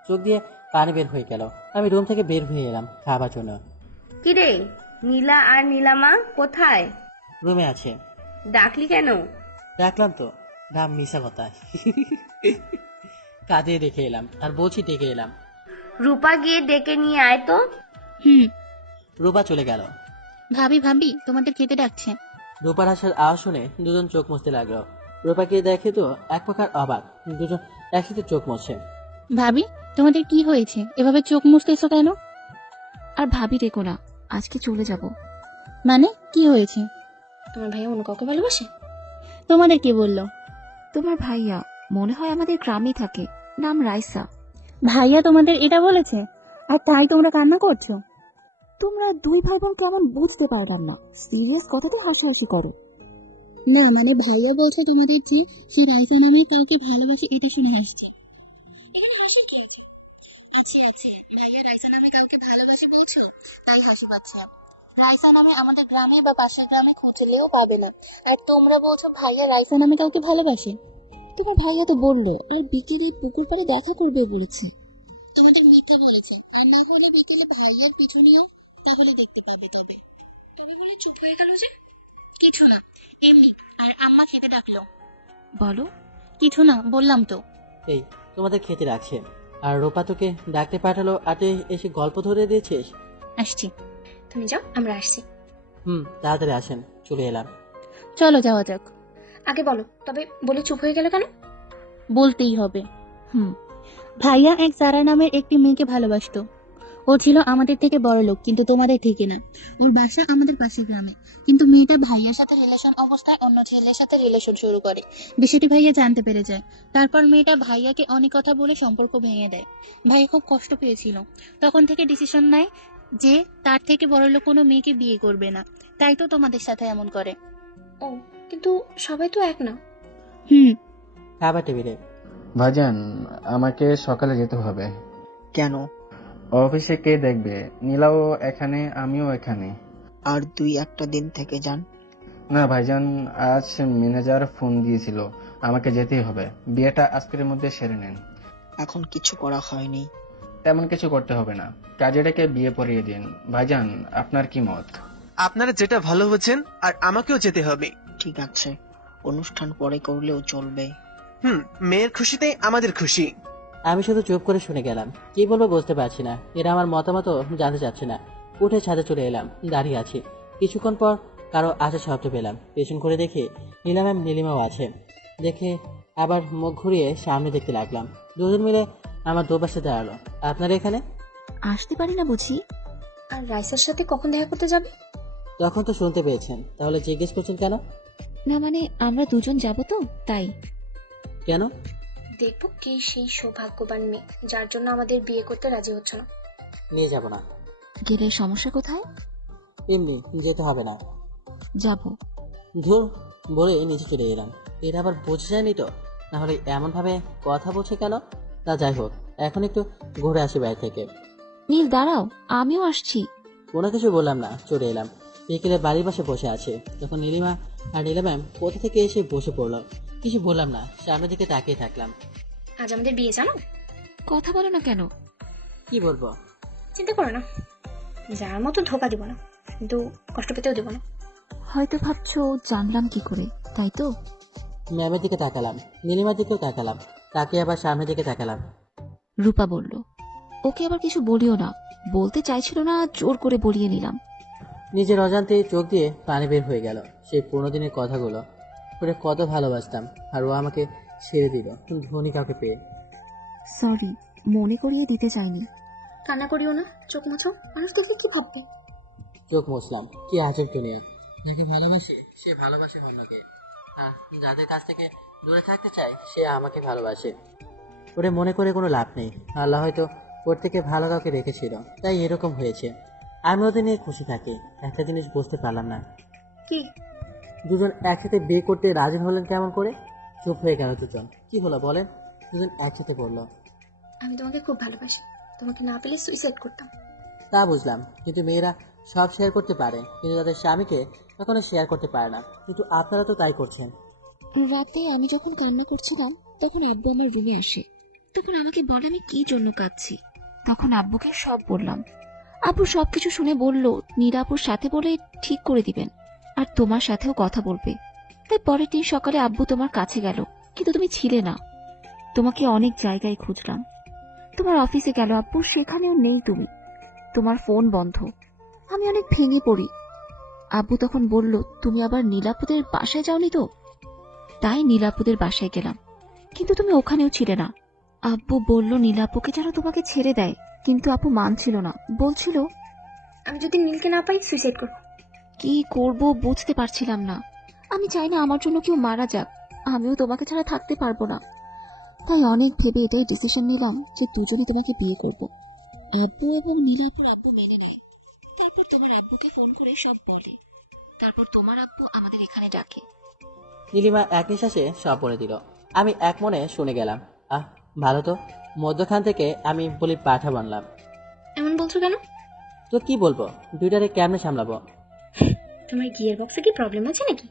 চোখ দিয়ে পানি বের হয়ে গেল। আমি রুম থেকে বের হয়ে এলাম খাবার জন্য। কিরে, নীলা আর নীলামা কোথায়? রুমে আছে। ডাকলি কেন? ডাকলাম তো, রাম মিশা কথা। কাজে রেখে এলাম আর বলছি ডেকে এলাম। রূপা গিয়ে ডেকে নিয়ে আয় তো। রূপা চলে গেল। ভাবি ভাবি তোমাদের খেতে ডাকছে। রূপার আসার আওয়াজ শুনে দুজন চোখ মুছতে লাগলো। রূপাকে দেখে তো এক প্রকার অবাক, দুজন একসাথে চোখ মুছছে। ভাবি তোমাদের কি হয়েছে, এভাবে চোখ মুছতেছো কেন? আর ভাবি রেখো না, আজকে চলে যাব। মানে কি হয়েছে? তোমার ভাইয়া অন্য কাউকে ভালোবাসে? তোমাদের কে বললো? তোমার ভাইয়া, মনে হয় আমাদের গ্রামেই থাকে, নাম রাইসা। ভাইয়া তোমাদের এটা বলেছে আর তাই তোমরা কান্না করছো? তোমরা দুই ভাই বোন কেমন বুঝতে পারলাম না, সিরিয়াস কথাতে হাসাহাসি করো। না মানে ভাইয়া বলছে তোমাদের যে সে রাইসা নামে কাউকে ভালোবাসে, এটা শুনে হাসছে। এখানে হাসির কি আছে? আছে আছে, ভাইয়া রাইসা নামে কাউকে ভালোবাসে বলছো তাই হাসি পাচ্ছে। রাইসা নামে আমাদের গ্রামে বা পাশের গ্রামে খুঁজলেও পাবে না, আর তোমরা বলছো ভাইয়া রাইসা নামে কাউকে ভালোবাসে। তোমার ভাইয়া তো বললো আর বিকেলে পুকুর পাড়ে দেখা করবে বলেছে। তোমাদের মিথ্যা বলেছে, আর না হলে বিকেলে ভাইয়ার পিছু নিও, তাহলে দেখতে পাবে। তবে তুমি বলে চুপ হয়ে গেল যে? কিছু না, এমনি। আর আম্মা খেতে ডাকলো। বলো। কিছু না, বললাম তো। এই তোমাদের খেতে রাখছে, আর রূপা তোকে ডাকতে পাঠালো আর তুই এসে গল্প ধরে দিয়েছিস। আসছি। তুমি যাও, আমরা আসছি। তাড়াতাড়ি আসেন, চলে এলাম। চলো যাওয়া যাক। আগে বলো, তবে বলে চুপ হয়ে গেল কেন? বলতেই হবে। ভাইয়া এক সারা নামের একটি মেয়েকে ভালোবাসতো। ও ছিল আমাদের থেকে বড় লোক, কিন্তু তোমাদের থেকে না। ওর বাসা আমাদের পাশের গ্রামে, কিন্তু মেয়েটা ভাইয়ার সাথে রিলেশন অবস্থায় অন্য ছেলের সাথে রিলেশন শুরু করে। বিষয়টি ভাইয়া জানতে পেরে যায়। তারপর মেয়েটা ভাইয়াকে অনেক কথা বলে সম্পর্ক ভেঙে দেয়। ভাইয়া খুব কষ্ট পেয়েছিল, তখন থেকে ডিসিশন নেয় যে তার থেকে বড় লোক কোনো মেয়েকে বিয়ে করবে না। তাই তো তোমাদের সাথে এমন করে। ও, কিন্তু সবাই তো এক না। খাবার টেবিলে। ভাইজান, আমাকে সকালে যেতে হবে। কেন? অফিসে কে দেখবে? নীলাও এখানে, আমিও এখানে। আর 2-1 দিন থেকে যান। না ভাইজান, আজ ম্যানেজার ফোন দিয়েছিল, আমাকে যেতেই হবে। বিয়েটা আজকের মধ্যে সেরে নেন। এখন কিছু করা হয়নি। তেমন কিছু করতে হবে না, কাজে ডেকে বিয়ে পড়িয়ে দিন। ভাইজান, আপনার কি মত? আপনারা যেটা ভালো হচ্ছেন, আর আমাকেও যেতে হবে। ঠিক আছে, অনুষ্ঠান পরে করলেও চলবে। মেয়ের খুশিতে আমাদের খুশি। আমি শুধু চুপ করে শুনে গেলাম, কি বলবো বুঝতে পারছি না। এরা আমার মতামত জানতে চাচ্ছে না। উঠে ছাদে চলে এলাম, দাঁড়িয়ে আছি। কিছুক্ষণ পর কারো আসার শব্দ পেলাম। পেছন করে দেখে নীলাম নীলিমাও আছে। দেখে আবার মুখ ঘুরিয়ে সামনে দেখতে লাগলাম। দুজন মিলে আমার দুপাশে দাঁড়ালো। আপনারা এখানে? আসতে পারি না বুঝি? আর রাইসার সাথে কখন দেখা করতে যাবে? তখন তো শুনতে পেয়েছেন, তাহলে জিজ্ঞেস করছেন কেন? না মানে আমরা দুজন যাব তো, তাই। কেন? দেখবো কে সেই সৌভাগ্যবান মেয়ে যার জন্য আমাদের বিয়ে করতে রাজি হচ্ছে না। নিয়ে যাব না। গেলে সমস্যা কোথায়? এমনি যেতে হবে না। যাব। ধুর বলে নিচে চলে এলাম। এটা আবার বোঝা যায়নি তো, না হলে এমন ভাবে কথা বলছে কেন? তা যাই হোক, এখন একটু ঘুরে আসি বাইরে থেকে। নীল দাঁড়াও, আমিও আসছি। কোনো কিছু বললাম না, চলে এলাম। বিকেলে বাড়ির পাশে বসে আছে, তখন নীলিমা আর নীলা ম্যাম কোথা থেকে এসে বসে পড়লো। কিছু বললাম না, সামনের দিকে তাকিয়ে থাকলাম। আজ আমাদের বিয়ে, জানো? কথা বলো না কেন? কি বলবো? চিন্তা করো না, যার মতো ধোকা দিব না, কিন্তু কষ্ট পেতেও দেবো না। হয়তো ভাবছো জানলাম কি করে, তাই তো? ম্যামের দিকে তাকালাম, নীলিমার দিকেও তাকালাম, তাকে আবার সামনের দিকে তাকালাম। রূপা বলল, ওকে আবার কিছু বলিও না। বলতে চাইছিল না, জোর করে বলিয়ে নিলাম। নিজের অজান্তে চোখ দিয়ে পানি বের হয়ে গেল। সেই পুরোনো দিনের কথাগুলো ওরে কত ভালোবাসতাম, আর ও আমাকে ছেড়ে দিল ধনী কাউকে পেয়ে। সরি, মনে করিয়ে দিতে চাইনি। কান্না করিও না, চোখ মুছো, মানুষ দেখলে কি ভাববে? চোখ মুছলাম। কি আজব দুনিয়া, যাকে ভালোবাসি সে ভালোবাসে অন্যকে, যাদের কাছ থেকে দূরে থাকতে চায় সে আমাকে ভালোবাসে। ওরে মনে করে কোনো লাভ নেই। আল্লাহ হয়তো ওর থেকে ভালো কাউকে রেখেছিল, তাই এরকম হয়েছে। আমি ওদের নিয়ে খুশি থাকি। একটা জিনিস বুঝতে পারলাম না, কি দুজন একসাথে বিয়ে করতে রাজি হলেন কেমন করে? চুপ হয়ে গেল দুজন। কি হলো বলেন? দুজন একসাথে বলল, আমি তোমাকে খুব ভালোবাসি, তোমাকে না পেলে সুইসাইড করতাম। তা বুঝলাম, কিন্তু মেয়েরা সব শেয়ার করতে পারে, কিন্তু তাদের স্বামীকে কখনো শেয়ার করতে পারে না। কিন্তু আপনারা তো তাই করছেন। রাতে আমি যখন কান্না করছিলাম, তখন আব্বু আমার রুমে আসে। তখন আমাকে বলে আমি কি জন্য কাঁদছি। তখন আব্বুকে সব বললাম। আব্বু সবকিছু শুনে বলল, নীরাপুর সাথে বলে ঠিক করে দিবেন, আর তোমার সাথেও কথা বলবে। তাই পরের দিন সকালে আব্বু তোমার কাছে গেল, কিন্তু তুমি ছিলে না। তোমাকে অনেক জায়গায় খুঁজলাম। তোমার অফিসে গেল আব্বু, সেখানেও নেই তুমি। তোমার ফোন বন্ধ। আমি অনেক ভেঙে পড়ি। আব্বু তখন বলল, তুমি আবার নীলাপুদের বাসায় যাওনি তো? তাই নীলাপুদের বাসায় গেলাম, কিন্তু তুমি ওখানেও ছিলে না। আব্বু বলল নীলাপুকে যেন তোমাকে ছেড়ে দেয়, কিন্তু আপু মানছিল না, বলছিল আমি যদি নীলকে না পাই সুইসাইড করব। কি করব বুঝতে পারছিলাম না। আমি চাই না আমার জন্য কেউ মারা যাক, আমিও তোমাকে ছাড়া থাকতে পারবো না। তাই অনেক ভেবে এটাই ডিসিশন নিলাম যে দুজনে তোমাকে বিয়ে করব। আব্বু এবং নীলাপুর আব্বু মেনে নেয়। তারপর তোমার আব্বুকে ফোন করে সব বলে। তারপর তোমার আব্বু আমাদের এখানে ডাকে। নীলিমা এক নিঃশ্বাসে সব বলে দিল। আমি এক মনে শুনে গেলাম। ভালো তো। মধ্যখান থেকে আমি বলি পাঠা বানলাম। এমন বলছো কেন? তো কি বলবো, দুইটারে কেমনে সামলাবো? তোমার গিয়ার বক্সে কি প্রবলেম আছে নাকি?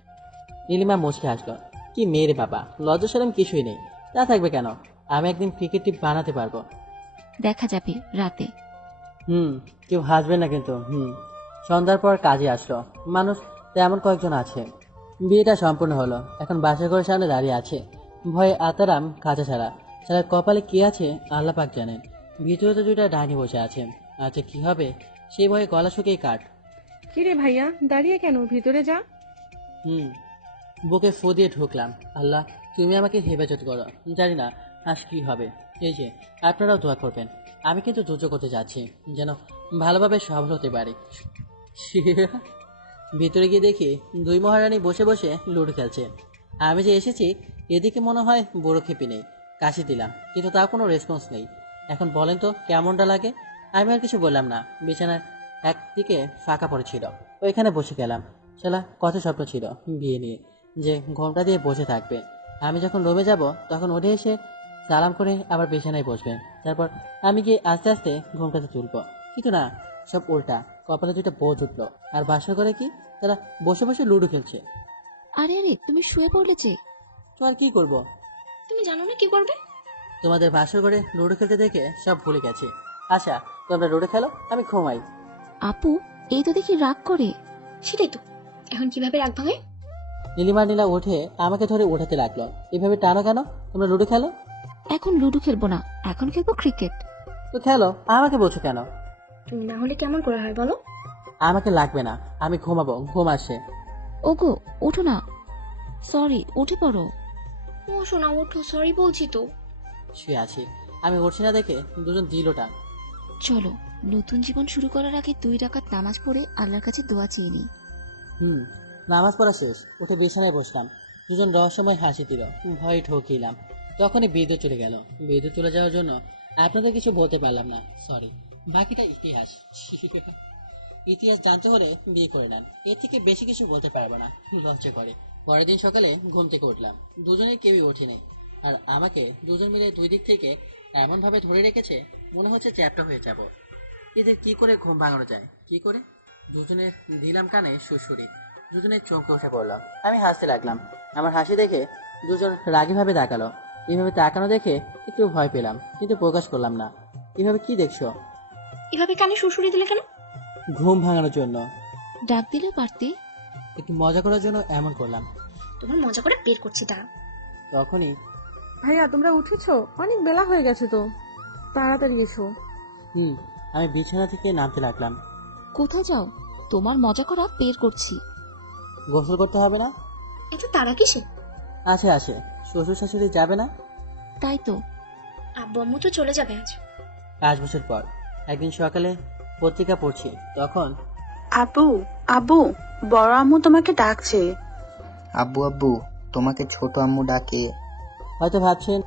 নীলিমা মুচকে হাসলো। কি মেয়েরে বাবা, লজ্জা শরম কিছুই নেই। তা থাকবে কেন? আমি একদিন ক্রিকেট টিম বানাতে পারবো। দেখা যাবে রাতে। কেউ হাসবে না কিন্তু। সন্ধ্যার পর কাজে আসলো। মানুষ তেমন কয়েকজন আছে। বিয়েটা সম্পূর্ণ হলো। এখন বাসা ঘরের সামনে দাঁড়িয়ে আছে, ভয়ে আতারাম খাঁচা ছাড়া। সারা কপালে কি আছে আল্লাহ পাক জানেন। ভিতরে তো দুইটা ডাইনি বসে আছে। আচ্ছা কি হবে, সেই ভয়ে গলা শুকিয়ে কাট। কিরে ভাইয়া, দাঁড়িয়ে কেন? ভিতরে যা। বুকে ফু দিয়ে ঢুকলাম। আল্লাহ তুমি আমাকে হেফাজত করো। জানি না আজ কি হবে। এই যে আপনারাও দোয়া করবেন। আমি কিন্তু যুদ্ধ করতে যাচ্ছি, যেন ভালোভাবে সফল হতে পারি। ভিতরে গিয়ে দেখি দুই মহারানী বসে বসে লুডো খেলছে। আমি যে এসেছি এদিকে মনে হয় বড় খেপি নেই। কাশি দিলাম, কিন্তু তার কোনো রেসপন্স নেই। এখন বলেন তো কেমনটা লাগে? আমি আর কিছু বললাম না। বিছানার একদিকে ফাঁকা পড়েছিল, ওইখানে বসে গেলাম। শালা কত স্বপ্ন ছিল বিয়ে নিয়ে, যে ঘোমটা দিয়ে বসে থাকবে। আমি যখন রুমে যাব তখন উঠে এসে সালাম করে আবার বিছানায় বসবে। তারপর আমি গিয়ে আস্তে আস্তে ঘোমটাতে তুলবো। কিন্তু না, সব উল্টা। কপালে দুইটা বোঝ উঠলো। আর বাসর করে কি, তারা বসে বসে লুডো খেলছে। আরে আরে, তুমি শুয়ে পড়লে যে? তো আর কি করবো? তুমি জানো না কি করবে? তোমাদের বাসর করে লুডো খেলতে দেখে সব ভুলে গেছি। আচ্ছা তোমরা লুডো খেলো, আমি ঘুমাই। আপু এই তো দেখি রাগ করে। সেটাই তো, এখন কিভাবে রাগ ভাঙে? নীলা উঠে আমাকে ধরে উঠাতে লাগলো। এভাবে টানো কেন? তোমরা লুডো খেলো। এখন লুডো খেলবো না, এখন খেলবো ক্রিকেট। তো খেলো, আমাকে বলছো কেন? তুমি না হলে কেমন করে হয় বলো? আমাকে লাগবে না, আমি ঘুমাবো, ঘুম আসে। ওগো ওঠো না, সরি, উঠে পড়ো। ও শোনা, ওঠো, সরি বলছি তো। শুয়ে আছি, আমি উঠছি না দেখে দুজন দিল টান। চলো নতুন জীবন শুরু করার আগে 2 রাকাত নামাজ পড়ে আল্লাহর কাছে দোয়া চেয়ে নিই। নামাজ পড়া শেষ, উঠে বিছানায় বসলাম। দুজন রহস্যময় হাসি দিল। ভয়ে ঠকিলাম। তখনই বিদ্যুৎ চলে গেল। বিদ্যুৎ চলে যাওয়ার জন্য আপনাদের কিছু বলতে পারলাম না, সরি। বাকিটা ইতিহাস। ইতিহাস জানতে হলে বিয়ে করে নেন, এর থেকে বেশি কিছু বলতে পারবো না, লজ্জা করে। পরের দিন সকালে ঘুম থেকে উঠলাম। দুজনে কেউই ওঠেনি। আর আমাকে দুজন মিলে দুই দিক থেকে এমন ভাবে ধরে রেখেছে, মনে হচ্ছে চ্যাপ্টা হয়ে যাব। এদের কি করে ঘুম ভাঙানো যায়, কি করে? দুজনের দিলাম কানে সুরসুরি। দুজনের চমকে উঠে পড়লাম। আমি হাসতে লাগলাম। আমার হাসি দেখে দুজন রাগী ভাবে তাকালো। এইভাবে তাকানো দেখে একটু ভয় পেলাম, কিন্তু প্রকাশ করলাম না। এভাবে কি দেখছো? এভাবে কানে সুরসুরি দিলে কেন? ঘুম ভাঙানোর জন্য। ডাক দিলেও পারতি। একটু মজা করার জন্য এমন করলাম। তোমার মজা করে বের করছি দাঁড়া। তখনই ভাইয়া, তোমরা উঠেছো? অনেক বেলা হয়ে গেছে তো, তাড়াতাড়ি এসো। আমি বিছানা থেকে নামতে লাগলাম। কোথায় যাও? তোমার মজা করা বের করছি। গোসল করতে হবে না? এত তারা কিসে? আছে আছে, শ্বশুর শাশুড়ি যাবে না? তাই তো। আব্বু আম্মু তো চলে যাবে আজ। 5 বছর পর একদিন সকালে পত্রিকা পড়ছি, তখন আব্বু আব্বু, বড় আম্মু তোমাকে ডাকছে। আব্বু আব্বু, তোমাকে ছোট আম্মু ডাকে। হয়তো ভাবছেন